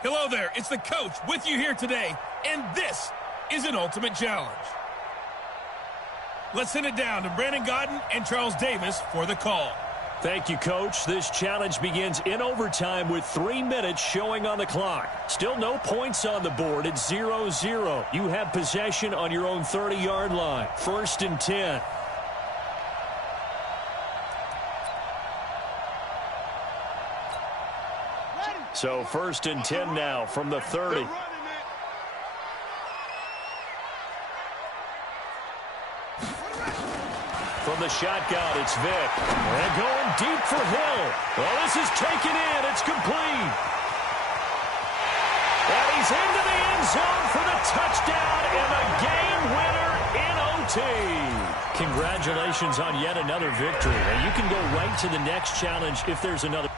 Hello there, it's the coach with you here today, and this is an ultimate challenge. Let's send it down to Brandon Godden and Charles Davis for the call. Thank you, Coach. This challenge begins in overtime with 3 minutes showing on the clock. Still no points on the board. It's 0-0. You have possession on your own 30-yard line. First and 10. So 1st and 10 now from the 30. From the shotgun, it's Vick. And going deep for Hill. Well, this is taken in. It's complete. And he's into the end zone for the touchdown and a game winner in OT. Congratulations on yet another victory. And you can go right to the next challenge if there's another.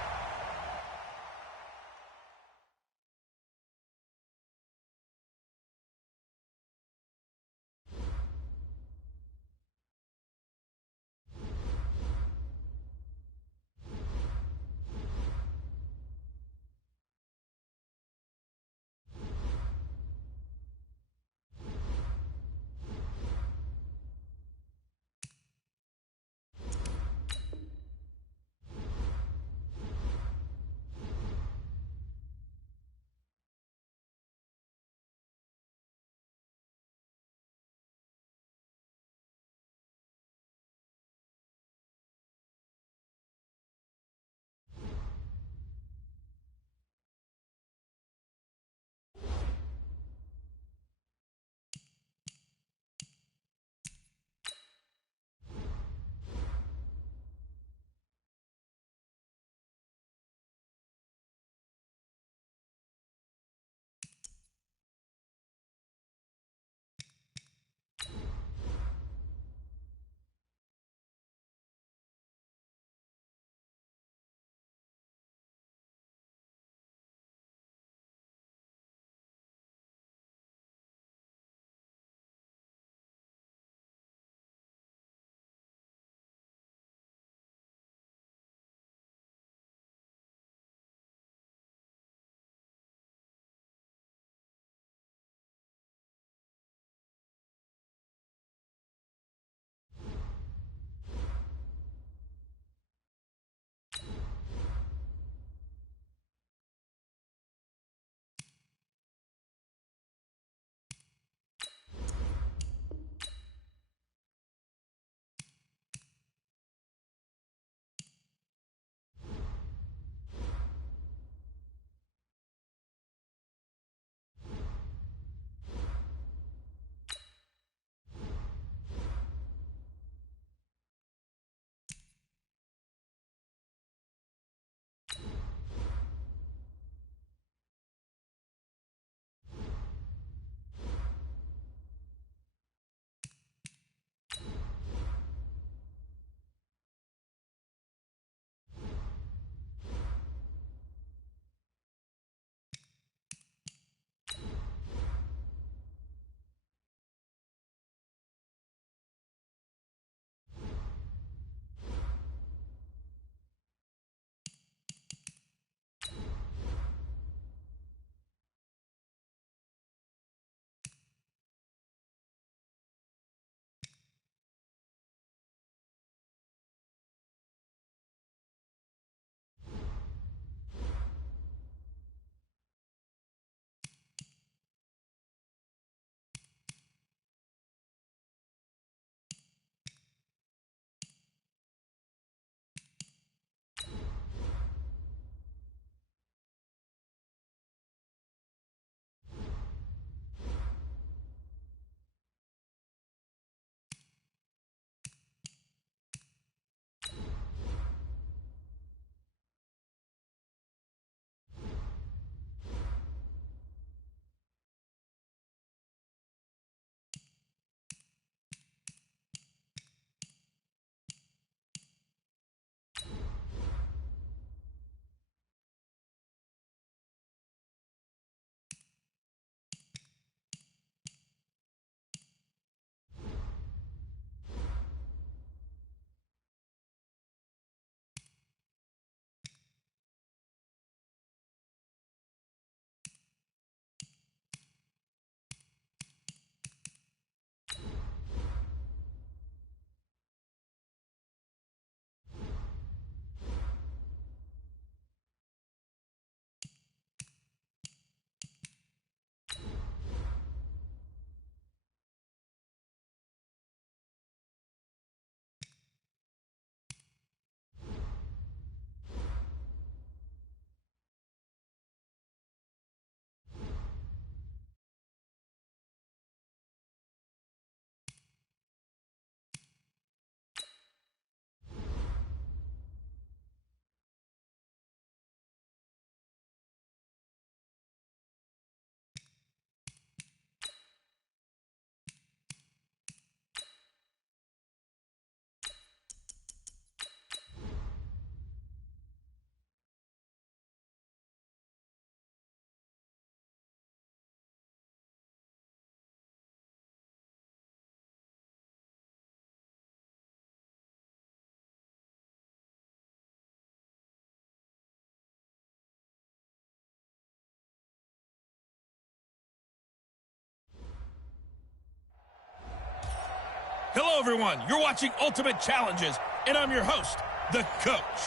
everyone. You're watching Ultimate Challenges, and I'm your host, the Coach.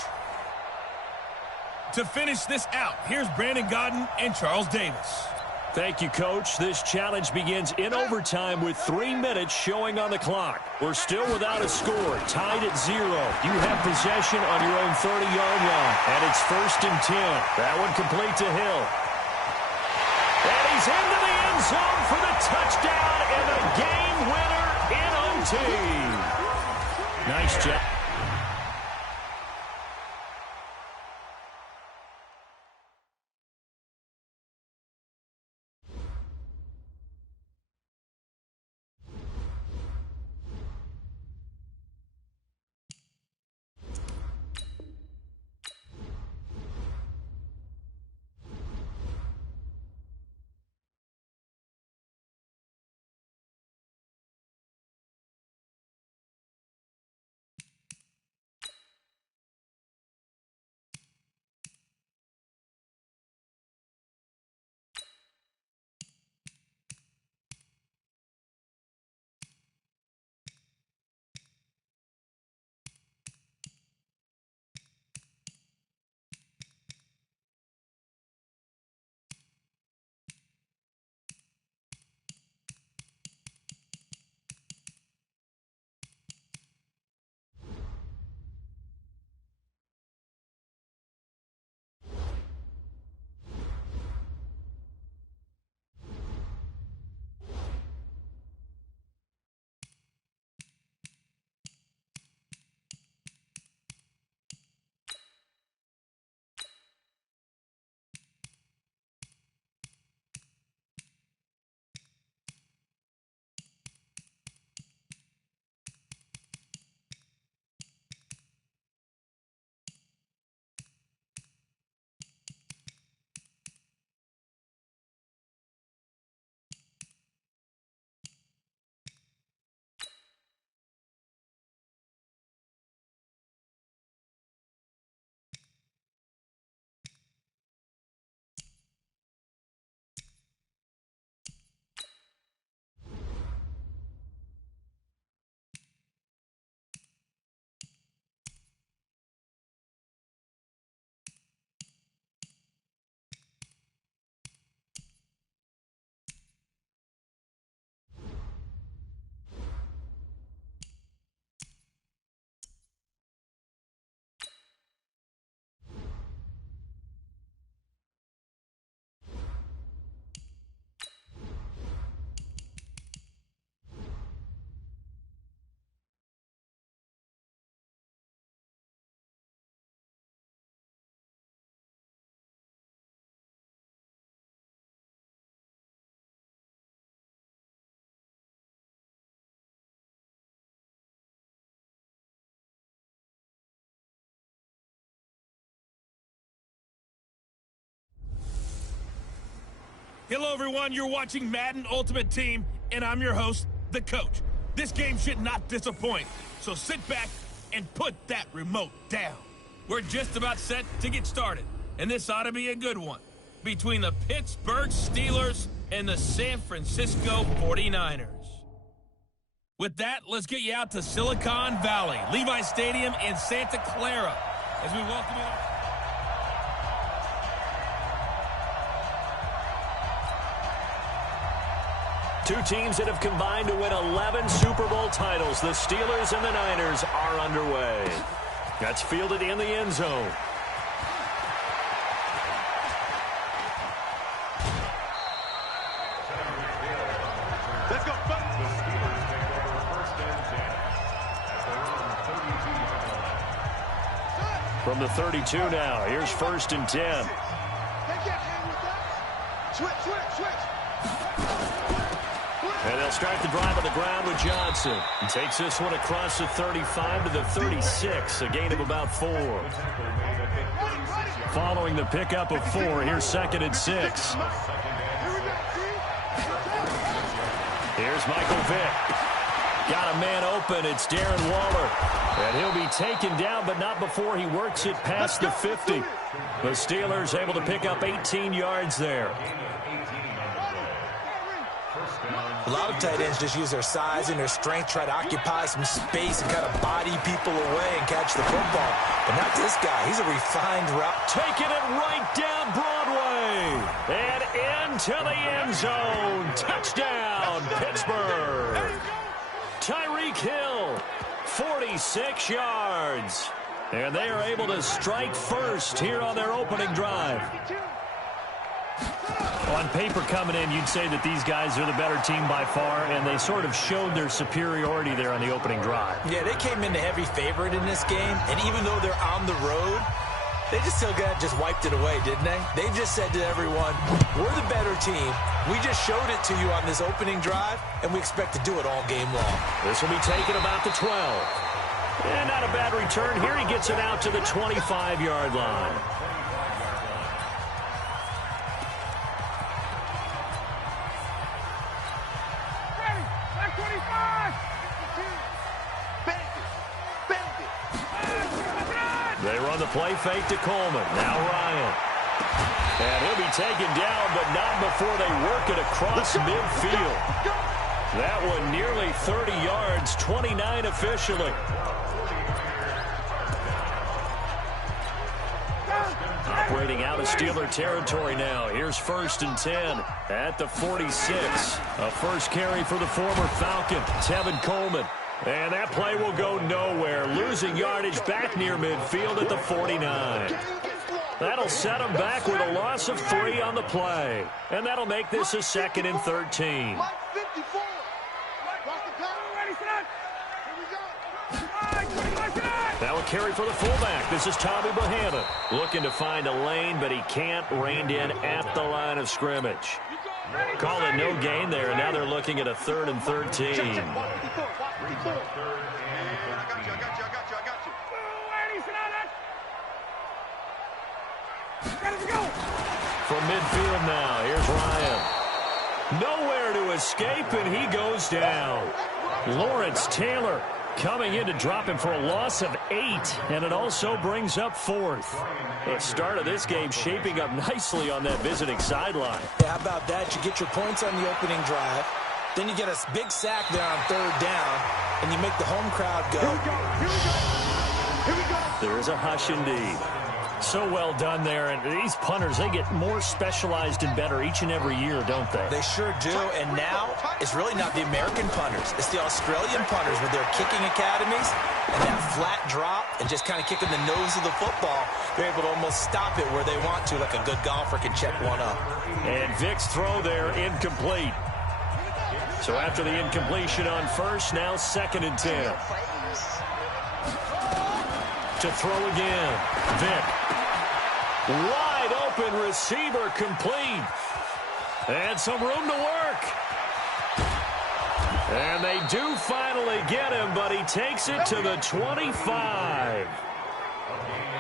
To finish this out, here's Brandon Godden and Charles Davis. Thank you, Coach. This challenge begins in overtime with 3 minutes showing on the clock. We're still without a score, tied at 0. You have possession on your own 30-yard line, and it's 1st and 10. That one complete to Hill. And he's into the end zone for the touchdown and the game winner in OT. Nice job. Hello, everyone. You're watching Madden Ultimate Team, and I'm your host, the Coach. This game should not disappoint, so sit back and put that remote down. We're just about set to get started, and this ought to be a good one. Between the Pittsburgh Steelers and the San Francisco 49ers. With that, let's get you out to Silicon Valley, Levi Stadium in Santa Clara, as we welcome you. Two teams that have combined to win 11 Super Bowl titles. The Steelers and the Niners are underway. That's fielded in the end zone. Let's go. The Steelers take over 1st and 10 at their own 32-yard line. From the 32 now, here's 1st and 10. They can't hang with that. Switch. And they'll start the drive on the ground with Johnson. He takes this one across the 35 to the 36, a gain of about 4. Following the pickup of 4, here's 2nd and 6. Here's Michael Vick. Got a man open. It's Darren Waller. And he'll be taken down, but not before he works it past the 50. The Steelers able to pick up 18 yards there. 1st down. A lot of tight ends just use their size and their strength, try to occupy some space and kind of body people away and catch the football. But not this guy. He's a refined route. Taking it right down Broadway. And into the end zone. Touchdown, Pittsburgh. Tyreek Hill, 46 yards. And they are able to strike first here on their opening drive. On paper coming in, you'd say that these guys are the better team by far, and they sort of showed their superiority there on the opening drive. Yeah, they came in the heavy favorite in this game, and even though they're on the road, they just wiped it away, didn't they? They just said to everyone, we're the better team. We just showed it to you on this opening drive, and we expect to do it all game long. This will be taken about the 12. And not a bad return here. He gets it out to the 25-yard line. They run the play fake to Coleman. Now Ryan. And he'll be taken down, but not before they work it across midfield. That one nearly 30 yards, 29 officially. Operating out of Steeler territory now. Here's 1st and 10 at the 46. A first carry for the former Falcon, Tevin Coleman. And that play will go nowhere. Losing yardage back near midfield at the 49. That'll set him back with a loss of 3 on the play. And that'll make this a 2nd and 13. Now a carry for the fullback. This is Tommy Bohanna. Looking to find a lane, but he can't. Reined in at the line of scrimmage. Call it no gain there, and now they're looking at a 3rd and 13. From midfield now, here's Ryan. Nowhere to escape, and he goes down. Lawrence Taylor coming in to drop him for a loss of 8, and it also brings up 4th. The start of this game shaping up nicely on that visiting sideline. Yeah, how about that? You get your points on the opening drive, then you get a big sack there on 3rd down, and you make the home crowd go. Here we go. There is a hush indeed. So well done there, and these punters, they get more specialized and better each and every year, don't they? They sure do, and now it's really not the American punters. It's the Australian punters with their kicking academies and that flat drop and just kind of kicking the nose of the football. They're able to almost stop it where they want to, like a good golfer can check one up. And Vic's throw there incomplete. So after the incompletion on 1st, now 2nd and 10. To throw again. Vic. Wide open receiver complete. And some room to work. And they do finally get him, but he takes it to the 25.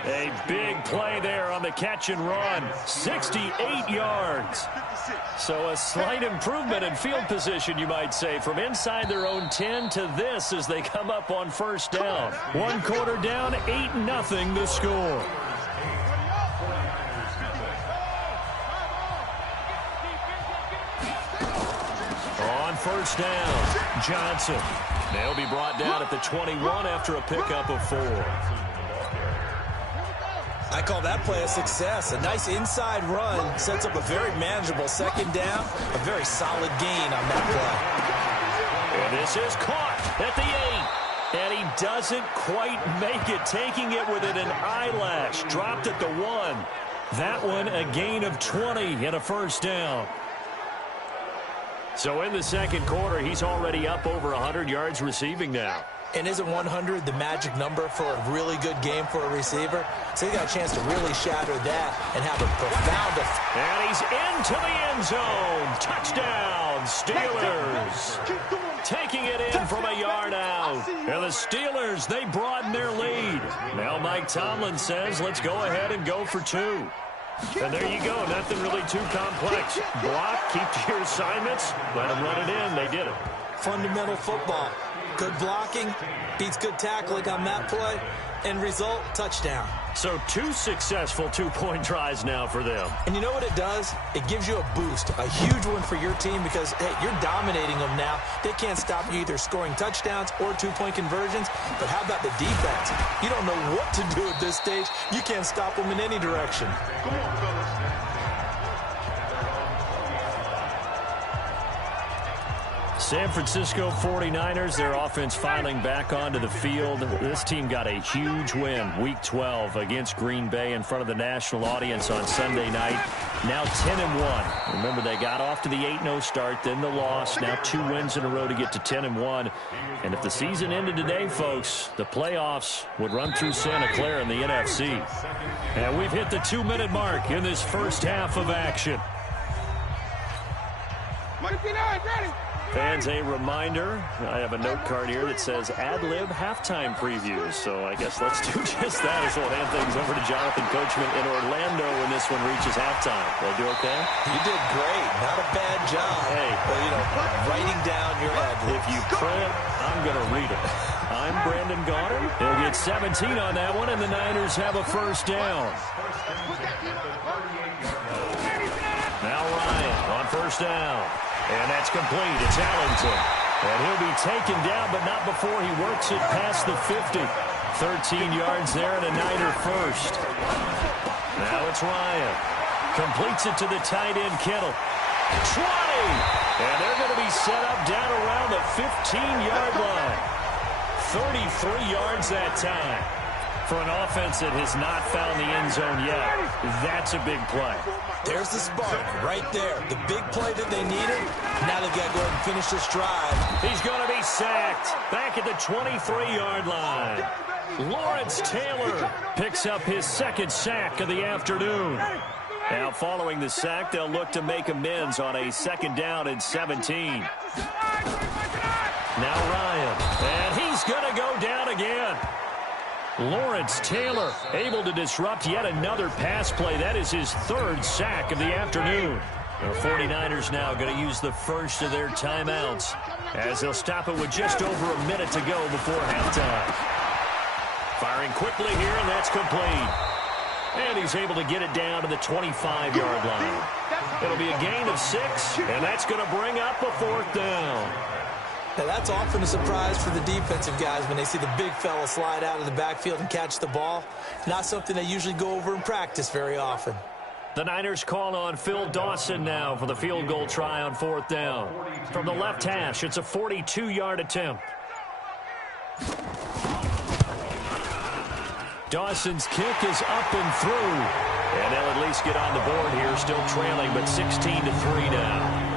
A big play there on the catch and run. 68 yards. So a slight improvement in field position, you might say, from inside their own 10 to this as they come up on 1st down. 1 quarter down, 8-0 the score. On 1st down, Johnson. They'll be brought down at the 21 after a pickup of 4. I call that play a success. A nice inside run sets up a very manageable 2nd down. A very solid gain on that play. And this is caught at the 8. And he doesn't quite make it, taking it within an eyelash. Dropped at the 1. That one a gain of 20 and a 1st down. So in the 2nd quarter, he's already up over 100 yards receiving now. And isn't 100 the magic number for a really good game for a receiver? So he got a chance to really shatter that and have a profound effect. And he's into the end zone. Touchdown, Steelers. Taking it in from a yard out. And the Steelers, they broaden their lead. Now Mike Tomlin says, let's go ahead and go for 2. And there you go. Nothing really too complex. Block, keep to your assignments, let them run it in. They did it. Fundamental football. Good blocking beats good tackling on that play. End result, touchdown. So 2 successful two-point tries now for them. And you know what it does? It gives you a boost, a huge one for your team because, hey, you're dominating them now. They can't stop you either scoring touchdowns or two-point conversions. But how about the defense? You don't know what to do at this stage. You can't stop them in any direction. Come on, fellas. San Francisco 49ers, their offense filing back onto the field. This team got a huge win, Week 12, against Green Bay in front of the national audience on Sunday night. Now 10-1. Remember, they got off to the 8-0 start, then the loss. Now 2 wins in a row to get to 10-1. And if the season ended today, folks, the playoffs would run through Santa Clara in the NFC. And we've hit the 2-minute mark in this first half of action. Fans, a reminder, I have a note card here that says ad-lib halftime previews. So I guess let's do just that as we'll hand things over to Jonathan Coachman in Orlando when this one reaches halftime. Did I do okay? You did great. Not a bad job. Hey. But, writing down your ad-libs. If you print, I'm going to read it. I'm Brandon Gaudin. He'll get 17 on that one, and the Niners have a first down. Now Ryan on first down. And that's complete. It's Allington. And he'll be taken down, but not before he works it past the 50. 13 yards there and a Niner first. Now it's Ryan. Completes it to the tight end, Kittle. 20! And they're going to be set up down around the 15-yard line. 33 yards that time. For an offense that has not found the end zone yet, that's a big play. There's the spark right there. The big play that they needed. Now they've got to go ahead and finish this drive. He's going to be sacked back at the 23-yard line. Lawrence Taylor picks up his second sack of the afternoon. Now following the sack, they'll look to make amends on a second down and 17. Now Ryan, and he's going to go down again. Lawrence Taylor able to disrupt yet another pass play. That is his third sack of the afternoon. The 49ers now going to use the first of their timeouts as they'll stop it with just over a minute to go before halftime. Firing quickly here, and that's complete. And he's able to get it down to the 25-yard line. It'll be a gain of 6, and that's going to bring up a fourth down. Now, that's often a surprise for the defensive guys when they see the big fella slide out of the backfield and catch the ball. Not something they usually go over in practice very often. The Niners call on Phil Dawson now for the field goal try on fourth down. From the left hash, it's a 42-yard attempt. Dawson's kick is up and through. And they'll at least get on the board here, still trailing, but 16-3 now.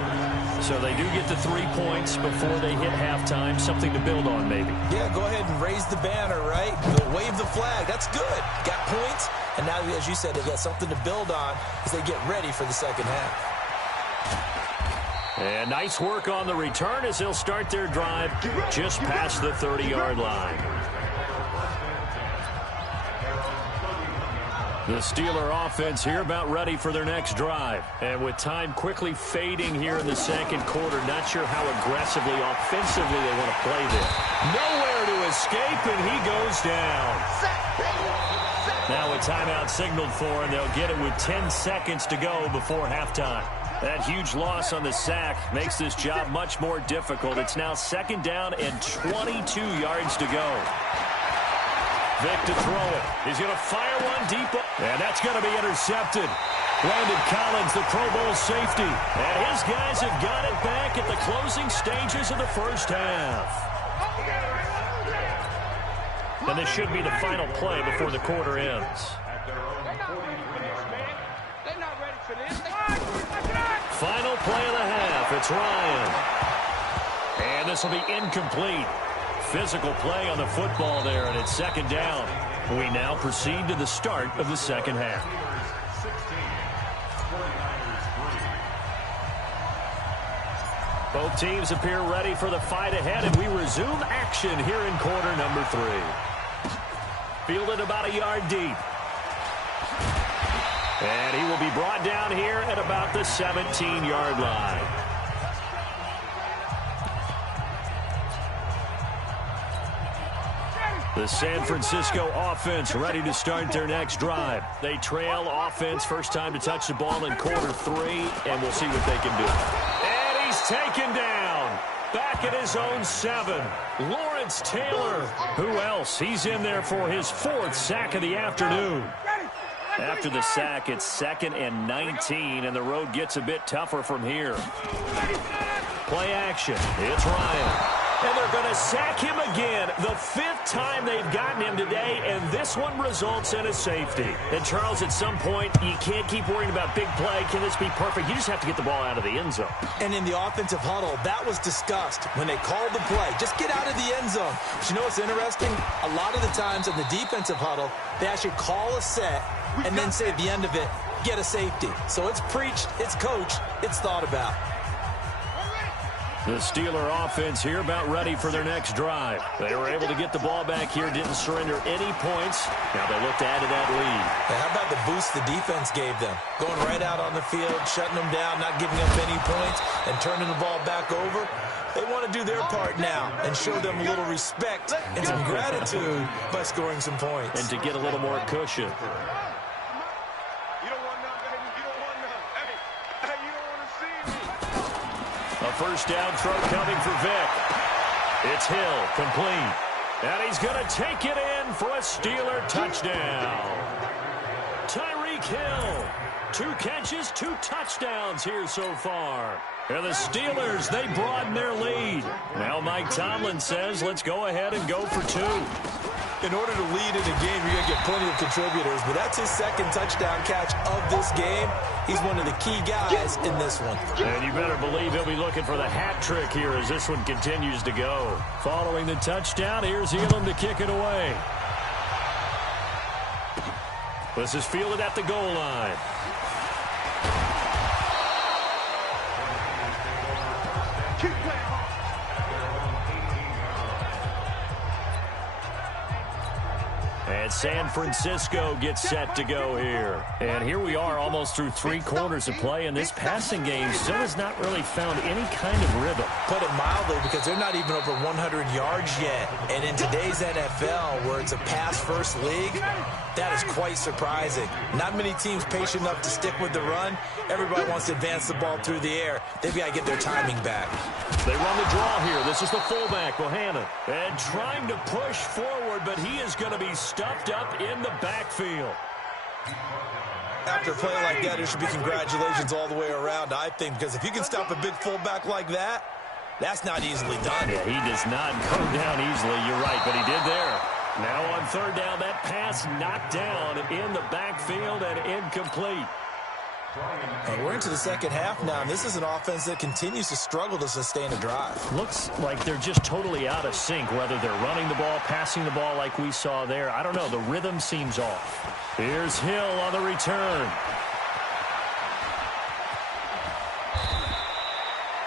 So they do get the 3 points before they hit halftime. Something to build on, maybe. Yeah, go ahead and raise the banner, right? Wave the flag. That's good. Got points. And now, as you said, they've got something to build on as they get ready for the second half. And nice work on the return as they'll start their drive just past the 30-yard line. The Steeler offense here about ready for their next drive. And with time quickly fading here in the second quarter, not sure how aggressively, offensively they want to play this. Nowhere to escape, and he goes down. Now a timeout signaled for, and they'll get it with 10 seconds to go before halftime. That huge loss on the sack makes this job much more difficult. It's now second down and 22 yards to go. Vick to throw it. He's going to fire one deep. And that's going to be intercepted. Brandon Collins, the Pro Bowl safety. And his guys have got it back at the closing stages of the first half. And this should be the final play before the quarter ends. Final play of the half. It's Ryan. And this will be incomplete. Physical play on the football there, and it's second down. We now proceed to the start of the second half. Both teams appear ready for the fight ahead, and we resume action here in quarter number 3. Fielded about a yard deep. And he will be brought down here at about the 17-yard line. The San Francisco offense ready to start their next drive. They trail offense, first time to touch the ball in quarter 3, and we'll see what they can do. And he's taken down. Back at his own 7. Lawrence Taylor. Who else? He's in there for his 4th sack of the afternoon. After the sack, it's 2nd and 19, and the road gets a bit tougher from here. Play action. It's Ryan. And they're going to sack him again. The 5th time they've gotten him today, and this one results in a safety. And, Charles, at some point, you can't keep worrying about big play. Can this be perfect? You just have to get the ball out of the end zone. And in the offensive huddle, that was discussed when they called the play. Just get out of the end zone. But you know what's interesting? A lot of the times in the defensive huddle, they actually call a set and then say at the end of it, get a safety. So it's preached, it's coached, it's thought about. The Steeler offense here about ready for their next drive. They were able to get the ball back here, didn't surrender any points. Now they look to add to that lead. Now how about the boost the defense gave them? Going right out on the field, shutting them down, not giving up any points, and turning the ball back over. They want to do their part now and show them a little respect and some gratitude by scoring some points. And to get a little more cushion. A first down throw coming for Vick. It's Hill, complete. And he's going to take it in for a Steeler touchdown. Tyreek Hill, 2 catches, 2 touchdowns here so far. And the Steelers, they broaden their lead. Now Mike Tomlin says, let's go ahead and go for 2. In order to lead in a game, you're going to get plenty of contributors, but that's his 2nd touchdown catch of this game. He's one of the key guys in this one. And you better believe he'll be looking for the hat trick here as this one continues to go. Following the touchdown, here's Elam to kick it away. This is fielded at the goal line. And San Francisco gets set to go here. And here we are almost through 3 quarters of play, and this passing game still has not really found any kind of rhythm. Put it mildly, because they're not even over 100 yards yet. And in today's NFL, where it's a pass-first league, that is quite surprising. Not many teams patient enough to stick with the run. Everybody wants to advance the ball through the air. They've got to get their timing back. They run the draw here. This is the fullback, Bohannon. And trying to push forward, but he is going to be stuffed up in the backfield. After a play like that, there should be congratulations all the way around, I think, because if you can stop a big fullback like that, that's not easily done. Yeah, he does not go down easily, you're right, but he did there. Now on 3rd down, that pass knocked down in the backfield and incomplete. And we're into the 2nd half now, and this is an offense that continues to struggle to sustain a drive. Looks like they're just totally out of sync, whether they're running the ball, passing the ball like we saw there. I don't know. The rhythm seems off. Here's Hill on the return.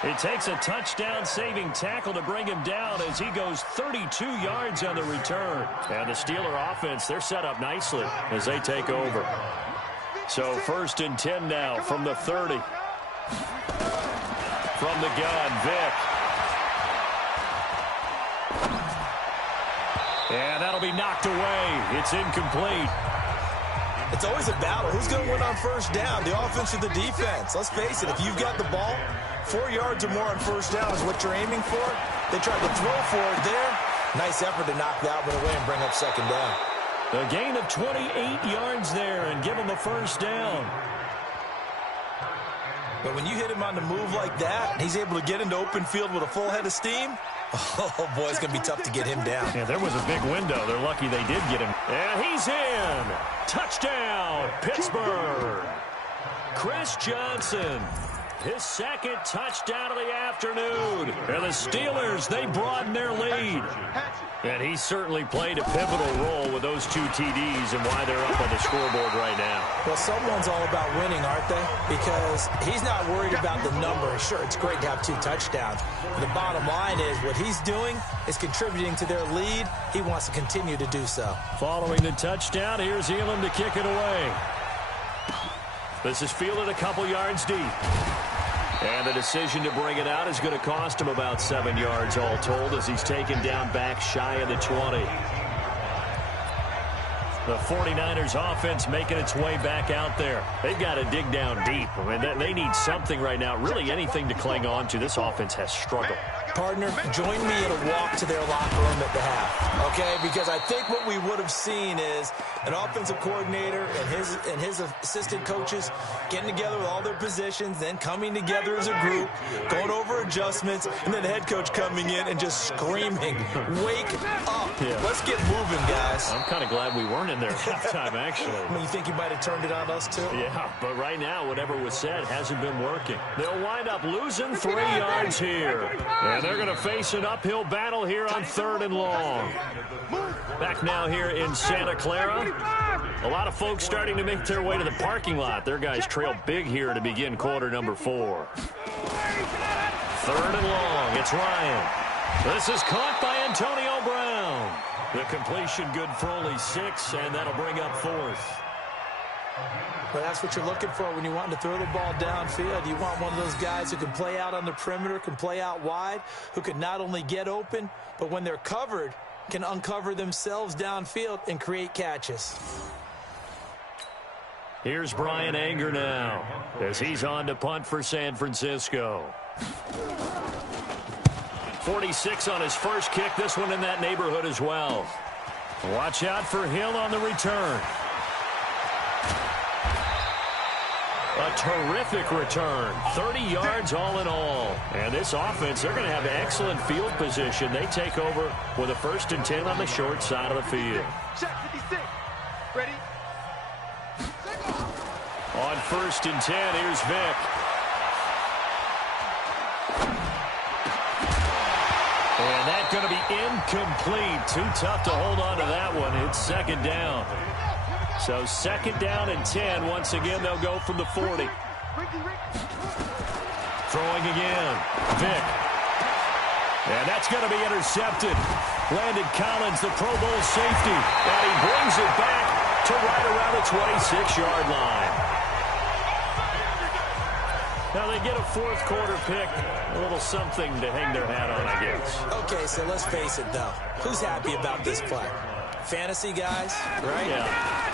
It takes a touchdown-saving tackle to bring him down as he goes 32 yards on the return. And the Steeler offense, they're set up nicely as they take over. So 1st and 10 now from the 30. From the gun, Vick. And that'll be knocked away. It's incomplete. It's always a battle. Who's going to win on 1st down, the offense or the defense? Let's face it, if you've got the ball, 4 yards or more on 1st down is what you're aiming for. They tried to throw for it there. Nice effort to knock that one away and bring up 2nd down. A gain of 28 yards there and give him a 1st down. But when you hit him on the move like that, and he's able to get into open field with a full head of steam, oh, boy, it's going to be tough to get him down. Yeah, there was a big window. They're lucky they did get him. And he's in. Touchdown, Pittsburgh. Chris Johnson. His 2nd touchdown of the afternoon. And the Steelers, they broaden their lead. And he certainly played a pivotal role with those 2 TDs and why they're up on the scoreboard right now. Well, someone's all about winning, aren't they? Because he's not worried about the number. Sure, it's great to have 2 touchdowns. But the bottom line is what he's doing is contributing to their lead. He wants to continue to do so. Following the touchdown, here's Elam to kick it away. This is fielded a couple yards deep. And the decision to bring it out is going to cost him about 7 yards all told as he's taken down back shy of the 20. The 49ers offense making its way back out there. They've got to dig down deep. I mean, they need something right now, really anything to cling on to. This offense has struggled. Partner, join me in a walk to their locker room at the half, okay? Because I think what we would have seen is an offensive coordinator and his assistant coaches getting together with all their positions, then coming together as a group, going over adjustments, and then the head coach coming in and just screaming, "Wake up. Yeah. Let's get moving, guys." I'm kind of glad we weren't in there at halftime, actually. I mean, you think you might have turned it on us, too? Yeah, but right now, whatever was said hasn't been working. They'll wind up losing 3 yards here. And they're going to face an uphill battle here on 3rd and long. Back now here in Santa Clara. A lot of folks starting to make their way to the parking lot. Their guys trail big here to begin quarter number 4. 3rd and long. It's Ryan. This is caught by Antonio Brown. The completion good for only 6, and that'll bring up 4th. But that's what you're looking for when you want to throw the ball downfield. You want one of those guys who can play out on the perimeter, can play out wide, who can not only get open, but when they're covered, can uncover themselves downfield and create catches. Here's Brian Anger now as he's on to punt for San Francisco. 46 on his first kick. This one in that neighborhood as well. Watch out for Hill on the return. A terrific return. 30 yards all in all. And this offense, they're going to have excellent field position. They take over with a 1st and 10 on the short side of the field. Check 56. Ready? On 1st and 10, here's Vick. And that's going to be incomplete. Too tough to hold on to that one. It's 2nd down. So 2nd down and 10. Once again, they'll go from the 40. Throwing again. Vick. And that's going to be intercepted. Landon Collins, the Pro Bowl safety. And he brings it back to right around the 26-yard line. Now they get a 4th quarter pick. A little something to hang their hat on, I guess. Okay, so let's face it, though. Who's happy about this play? Fantasy guys, right? Yeah.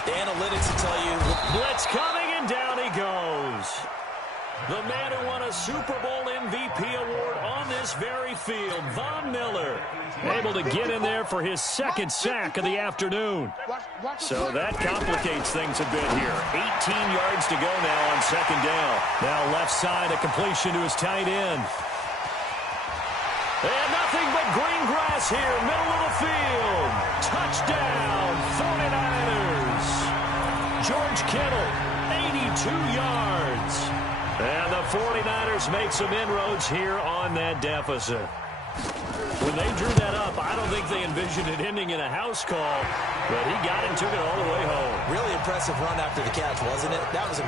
The analytics will tell you. Blitz coming, and down he goes. The man who won a Super Bowl MVP award on this very field, Von Miller, able to get in there for his 2nd sack of the afternoon. So that complicates things a bit here. 18 yards to go now on 2nd down. Now left side, a completion to his tight end. And nothing but green grass here, middle of the field. Touchdown, 49ers. George Kittle, 82 yards. And the 49ers make some inroads here on that deficit. When they drew that up, I don't think they envisioned it ending in a house call, but he got it and took it all the way home. Really impressive run after the catch, wasn't it? That was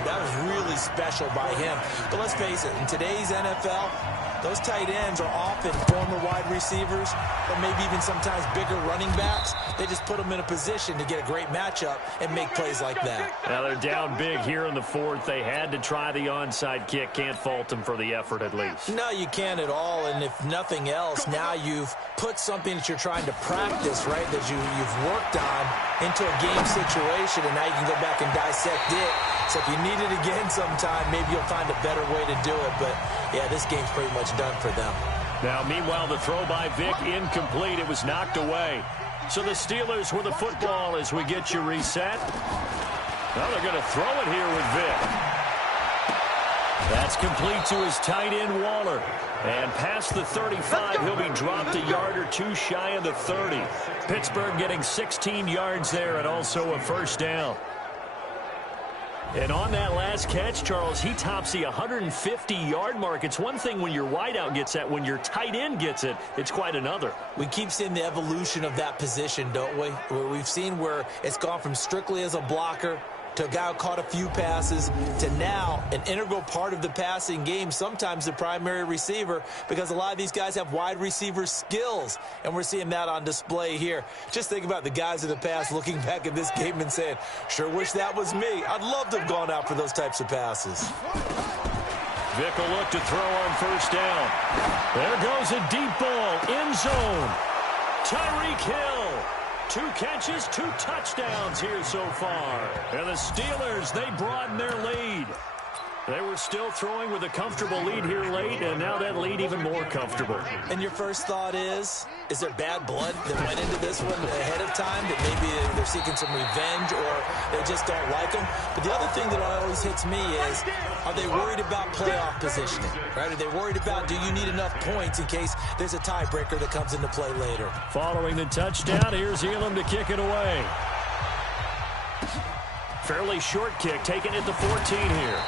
really special by him. But let's face it, in today's NFL, those tight ends are often former wide receivers or maybe even sometimes bigger running backs. They just put them in a position to get a great matchup and make plays like that. Now they're down big here in the 4th. They had to try the onside kick. Can't fault them for the effort at least. No, you can't at all. And if nothing else, now you've put something that you're trying to practice, right, that you've worked on into a game situation, and now you can go back and dissect it. So if you need it again sometime, maybe you'll find a better way to do it. But, yeah, this game's pretty much done for them. Now, meanwhile, the throw by Vick incomplete. It was knocked away. So the Steelers with the football as we get you reset. Now they're going to throw it here with Vick. That's complete to his tight end, Waller. And past the 35, he'll be dropped a yard or 2 shy of the 30. Pittsburgh getting 16 yards there and also a 1st down. And on that last catch, Charles, he tops the 150-yard mark. It's one thing when your wideout gets that. When your tight end gets it, it's quite another. We keep seeing the evolution of that position, don't we? Where we've seen where it's gone from strictly as a blocker to a guy who caught a few passes to now an integral part of the passing game, sometimes the primary receiver, because a lot of these guys have wide receiver skills, and we're seeing that on display here. Just think about the guys of the past looking back at this game and saying, sure wish that was me. I'd love to have gone out for those types of passes. Vick will look to throw on 1st down. There goes a deep ball, end zone. Tyreek Hill. 2 catches, 2 touchdowns here so far. And the Steelers, they broaden their lead. They were still throwing with a comfortable lead here late, and now that lead even more comfortable. And your first thought is there bad blood that went into this one ahead of time, that maybe they're seeking some revenge or they just don't like them? But the other thing that always hits me is, are they worried about playoff positioning? Right? Are they worried about, do you need enough points in case there's a tiebreaker that comes into play later? Following the touchdown, here's Elam to kick it away. Fairly short kick, taken at the 14 here.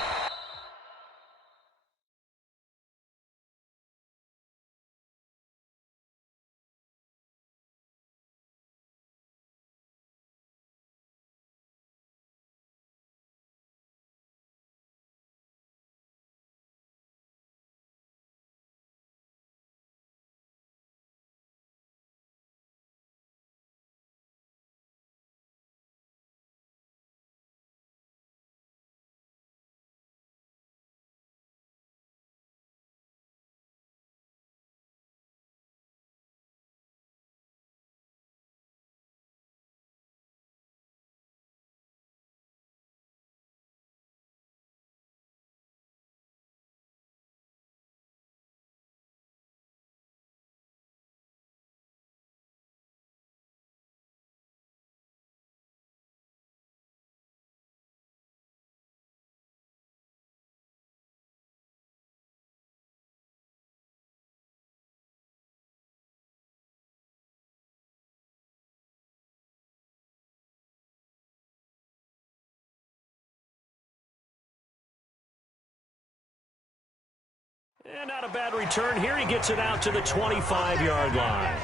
And not a bad return here. He gets it out to the 25-yard line.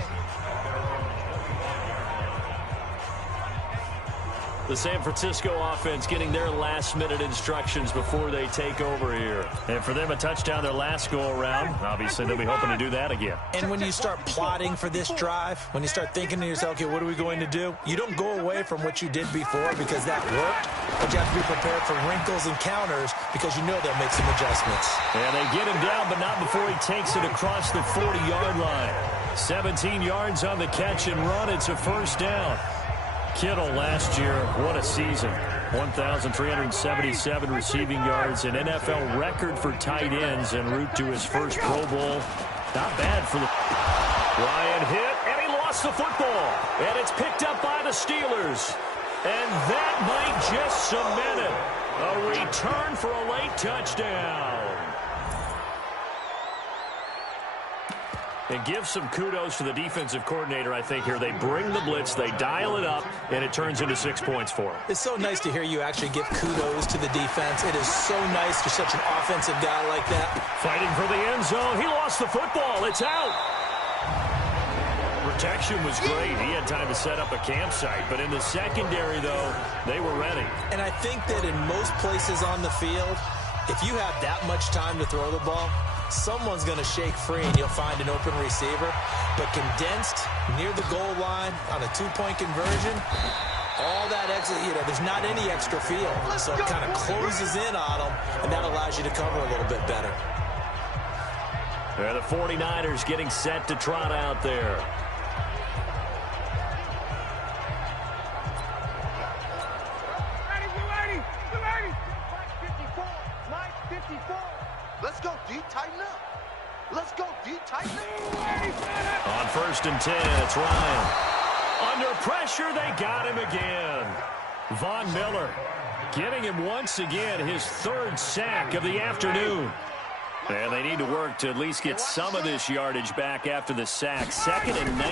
The San Francisco offense getting their last-minute instructions before they take over here. And for them, a touchdown their last go-around. Obviously, they'll be hoping to do that again. And when you start plotting for this drive, when you start thinking to yourself, okay, what are we going to do? You don't go away from what you did before because that worked, but you have to be prepared for wrinkles and counters because you know they'll make some adjustments. And they get him down, but not before he takes it across the 40-yard line. 17 yards on the catch and run. It's a first down. Kittle last year, what a season. 1,377 receiving yards, an NFL record for tight ends en route to his first Pro Bowl. Not bad for the... Ryan hit, and he lost the football. And it's picked up by the Steelers. And that might just cement it. A return for a late touchdown. And give some kudos to the defensive coordinator, I think, here. They bring the blitz, they dial it up, and it turns into 6 points for them. It's so nice to hear you actually give kudos to the defense. It is so nice to such an offensive guy like that. Fighting for the end zone. He lost the football. It's out. Protection was great. He had time to set up a campsite. But in the secondary, though, they were ready. And I think that in most places on the field, if you have that much time to throw the ball, someone's going to shake free and you'll find an open receiver. But condensed near the goal line on a two-point conversion, all that extra, there's not any extra field. So it kind of closes in on them, and that allows you to cover a little bit better. The 49ers getting set to trot out there. Let's go D, tighten up. Let's go D, tighten up. On 1st and 10, it's Ryan. Under pressure, they got him again. Von Miller getting him once again, his 3rd sack of the afternoon. And they need to work to at least get some of this yardage back after the sack. 2nd and 19.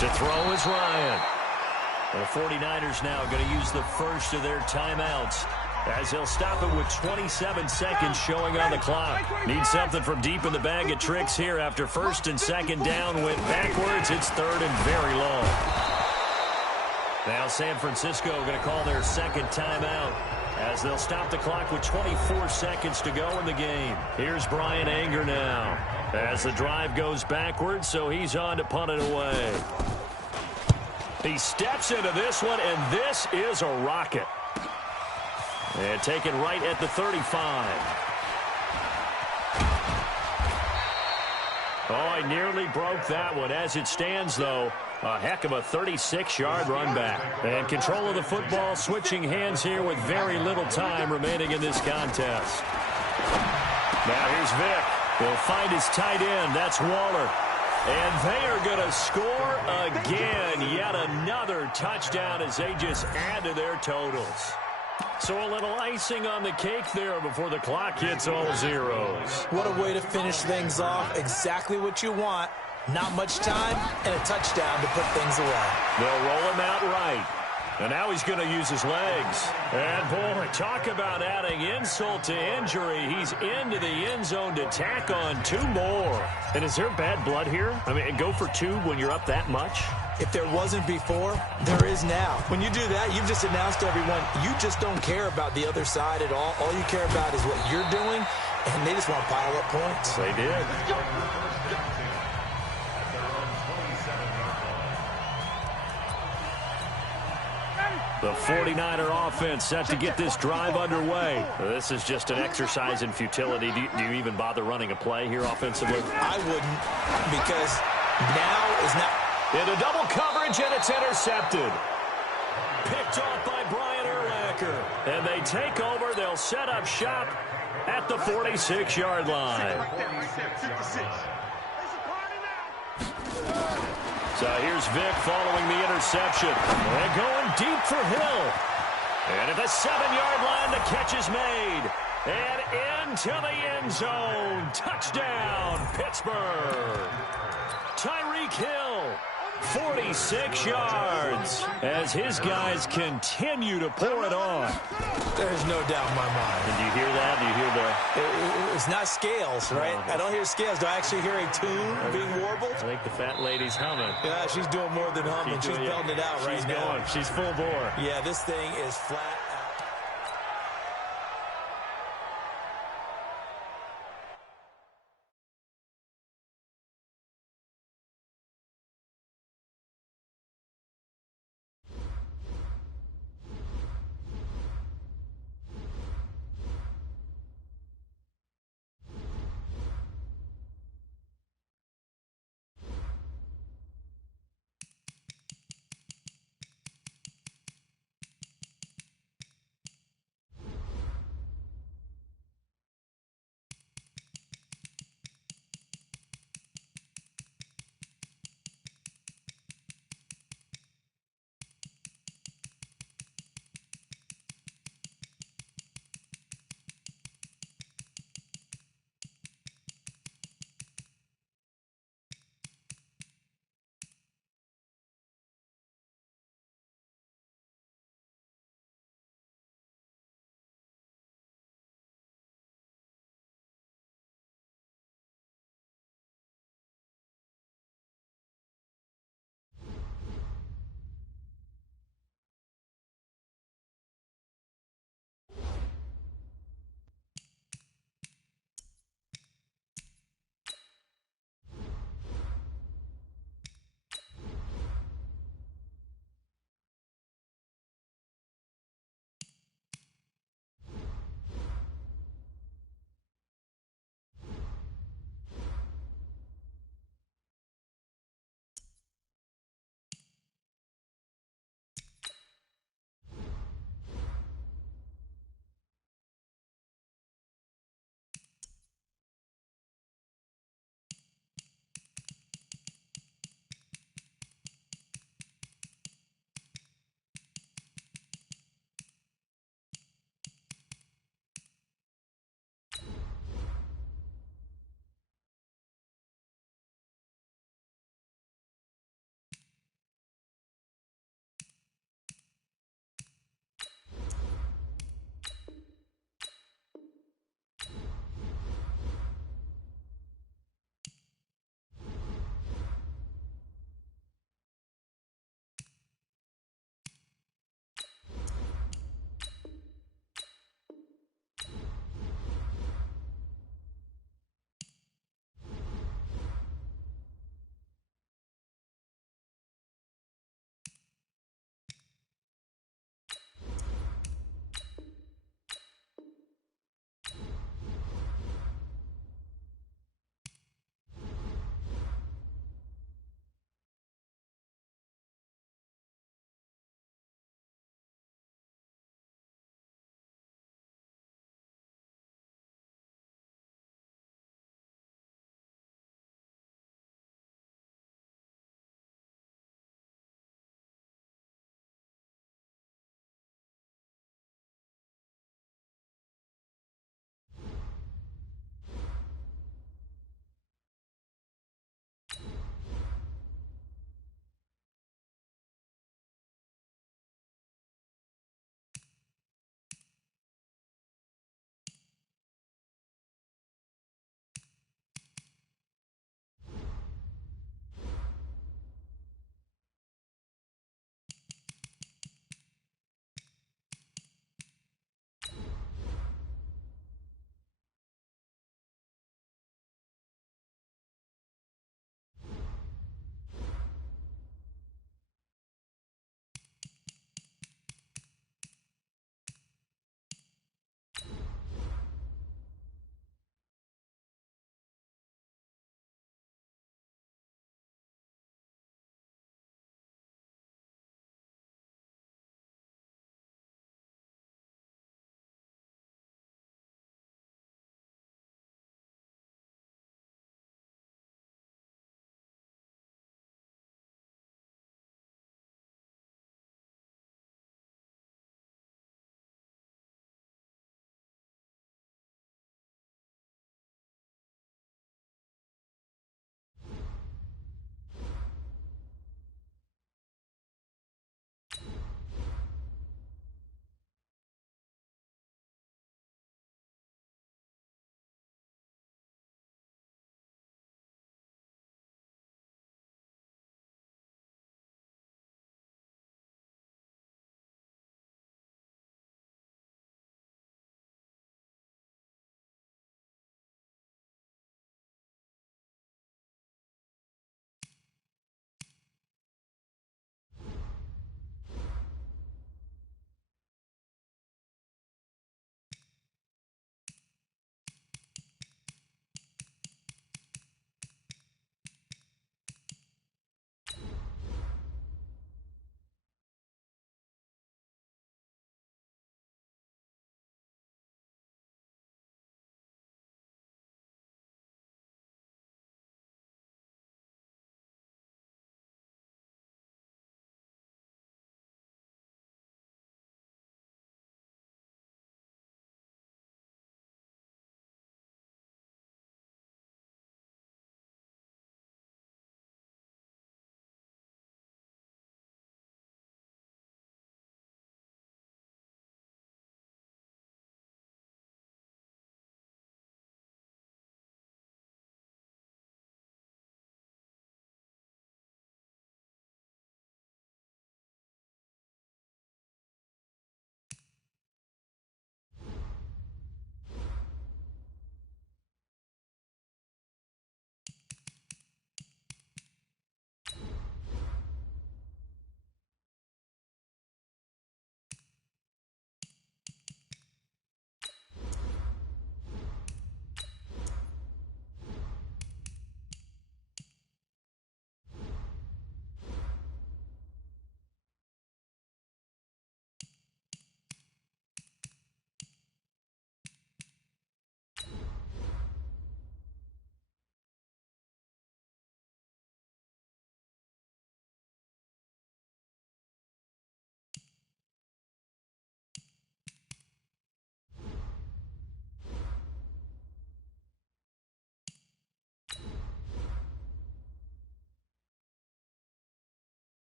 To throw is Ryan. The 49ers now going to use the first of their timeouts, as they'll stop it with 27 seconds showing on the clock. Need something from deep in the bag of tricks here after 1st and 2nd down went backwards. It's 3rd and very long. Now San Francisco going to call their 2nd timeout, as they'll stop the clock with 24 seconds to go in the game. Here's Brian Anger now, as the drive goes backwards, so he's on to punt it away. He steps into this one, and this is a rocket. And taken right at the 35. Oh, I nearly broke that one. As it stands, though, A heck of a 36-yard run back. And control of the football switching hands here with very little time remaining in this contest. Now here's Vic. He'll find his tight end. That's Waller. And they are going to score again. Yet another touchdown as they just add to their totals. So a little icing on the cake there before the clock hits all zeros. What a way to finish things off. Exactly what you want. Not much time and a touchdown to put things away. They'll roll him out right. And now he's going to use his legs. And, boy, talk about adding insult to injury. He's into the end zone to tack on 2 more. And is there bad blood here? I mean, go for 2 when you're up that much? If there wasn't before, there is now. When you do that, you've just announced to everyone, you just don't care about the other side at all. All you care about is what you're doing, and they just want to pile up points. They did. The 49er offense set to get this drive underway. This is just an exercise in futility. Do you even bother running a play here offensively? I wouldn't, because now is not... Into double coverage, and it's intercepted. Picked off by Brian Urlacher. And they take over. They'll set up shop at the 46-yard line. So here's Vic following the interception. And going deep for Hill. And at the 7-yard line, the catch is made. And into the end zone. Touchdown, Pittsburgh. Tyreek Hill, 46 yards, as his guys continue to pour it on. There's no doubt in my mind. And do you hear that? Do you hear the... It's not scales, right? I don't hear scales. Do I actually hear a tune being warbled? I think the fat lady's humming. Yeah, she's doing more than humming. She's belting it out right now. She's going. She's full bore. Yeah, this thing is flat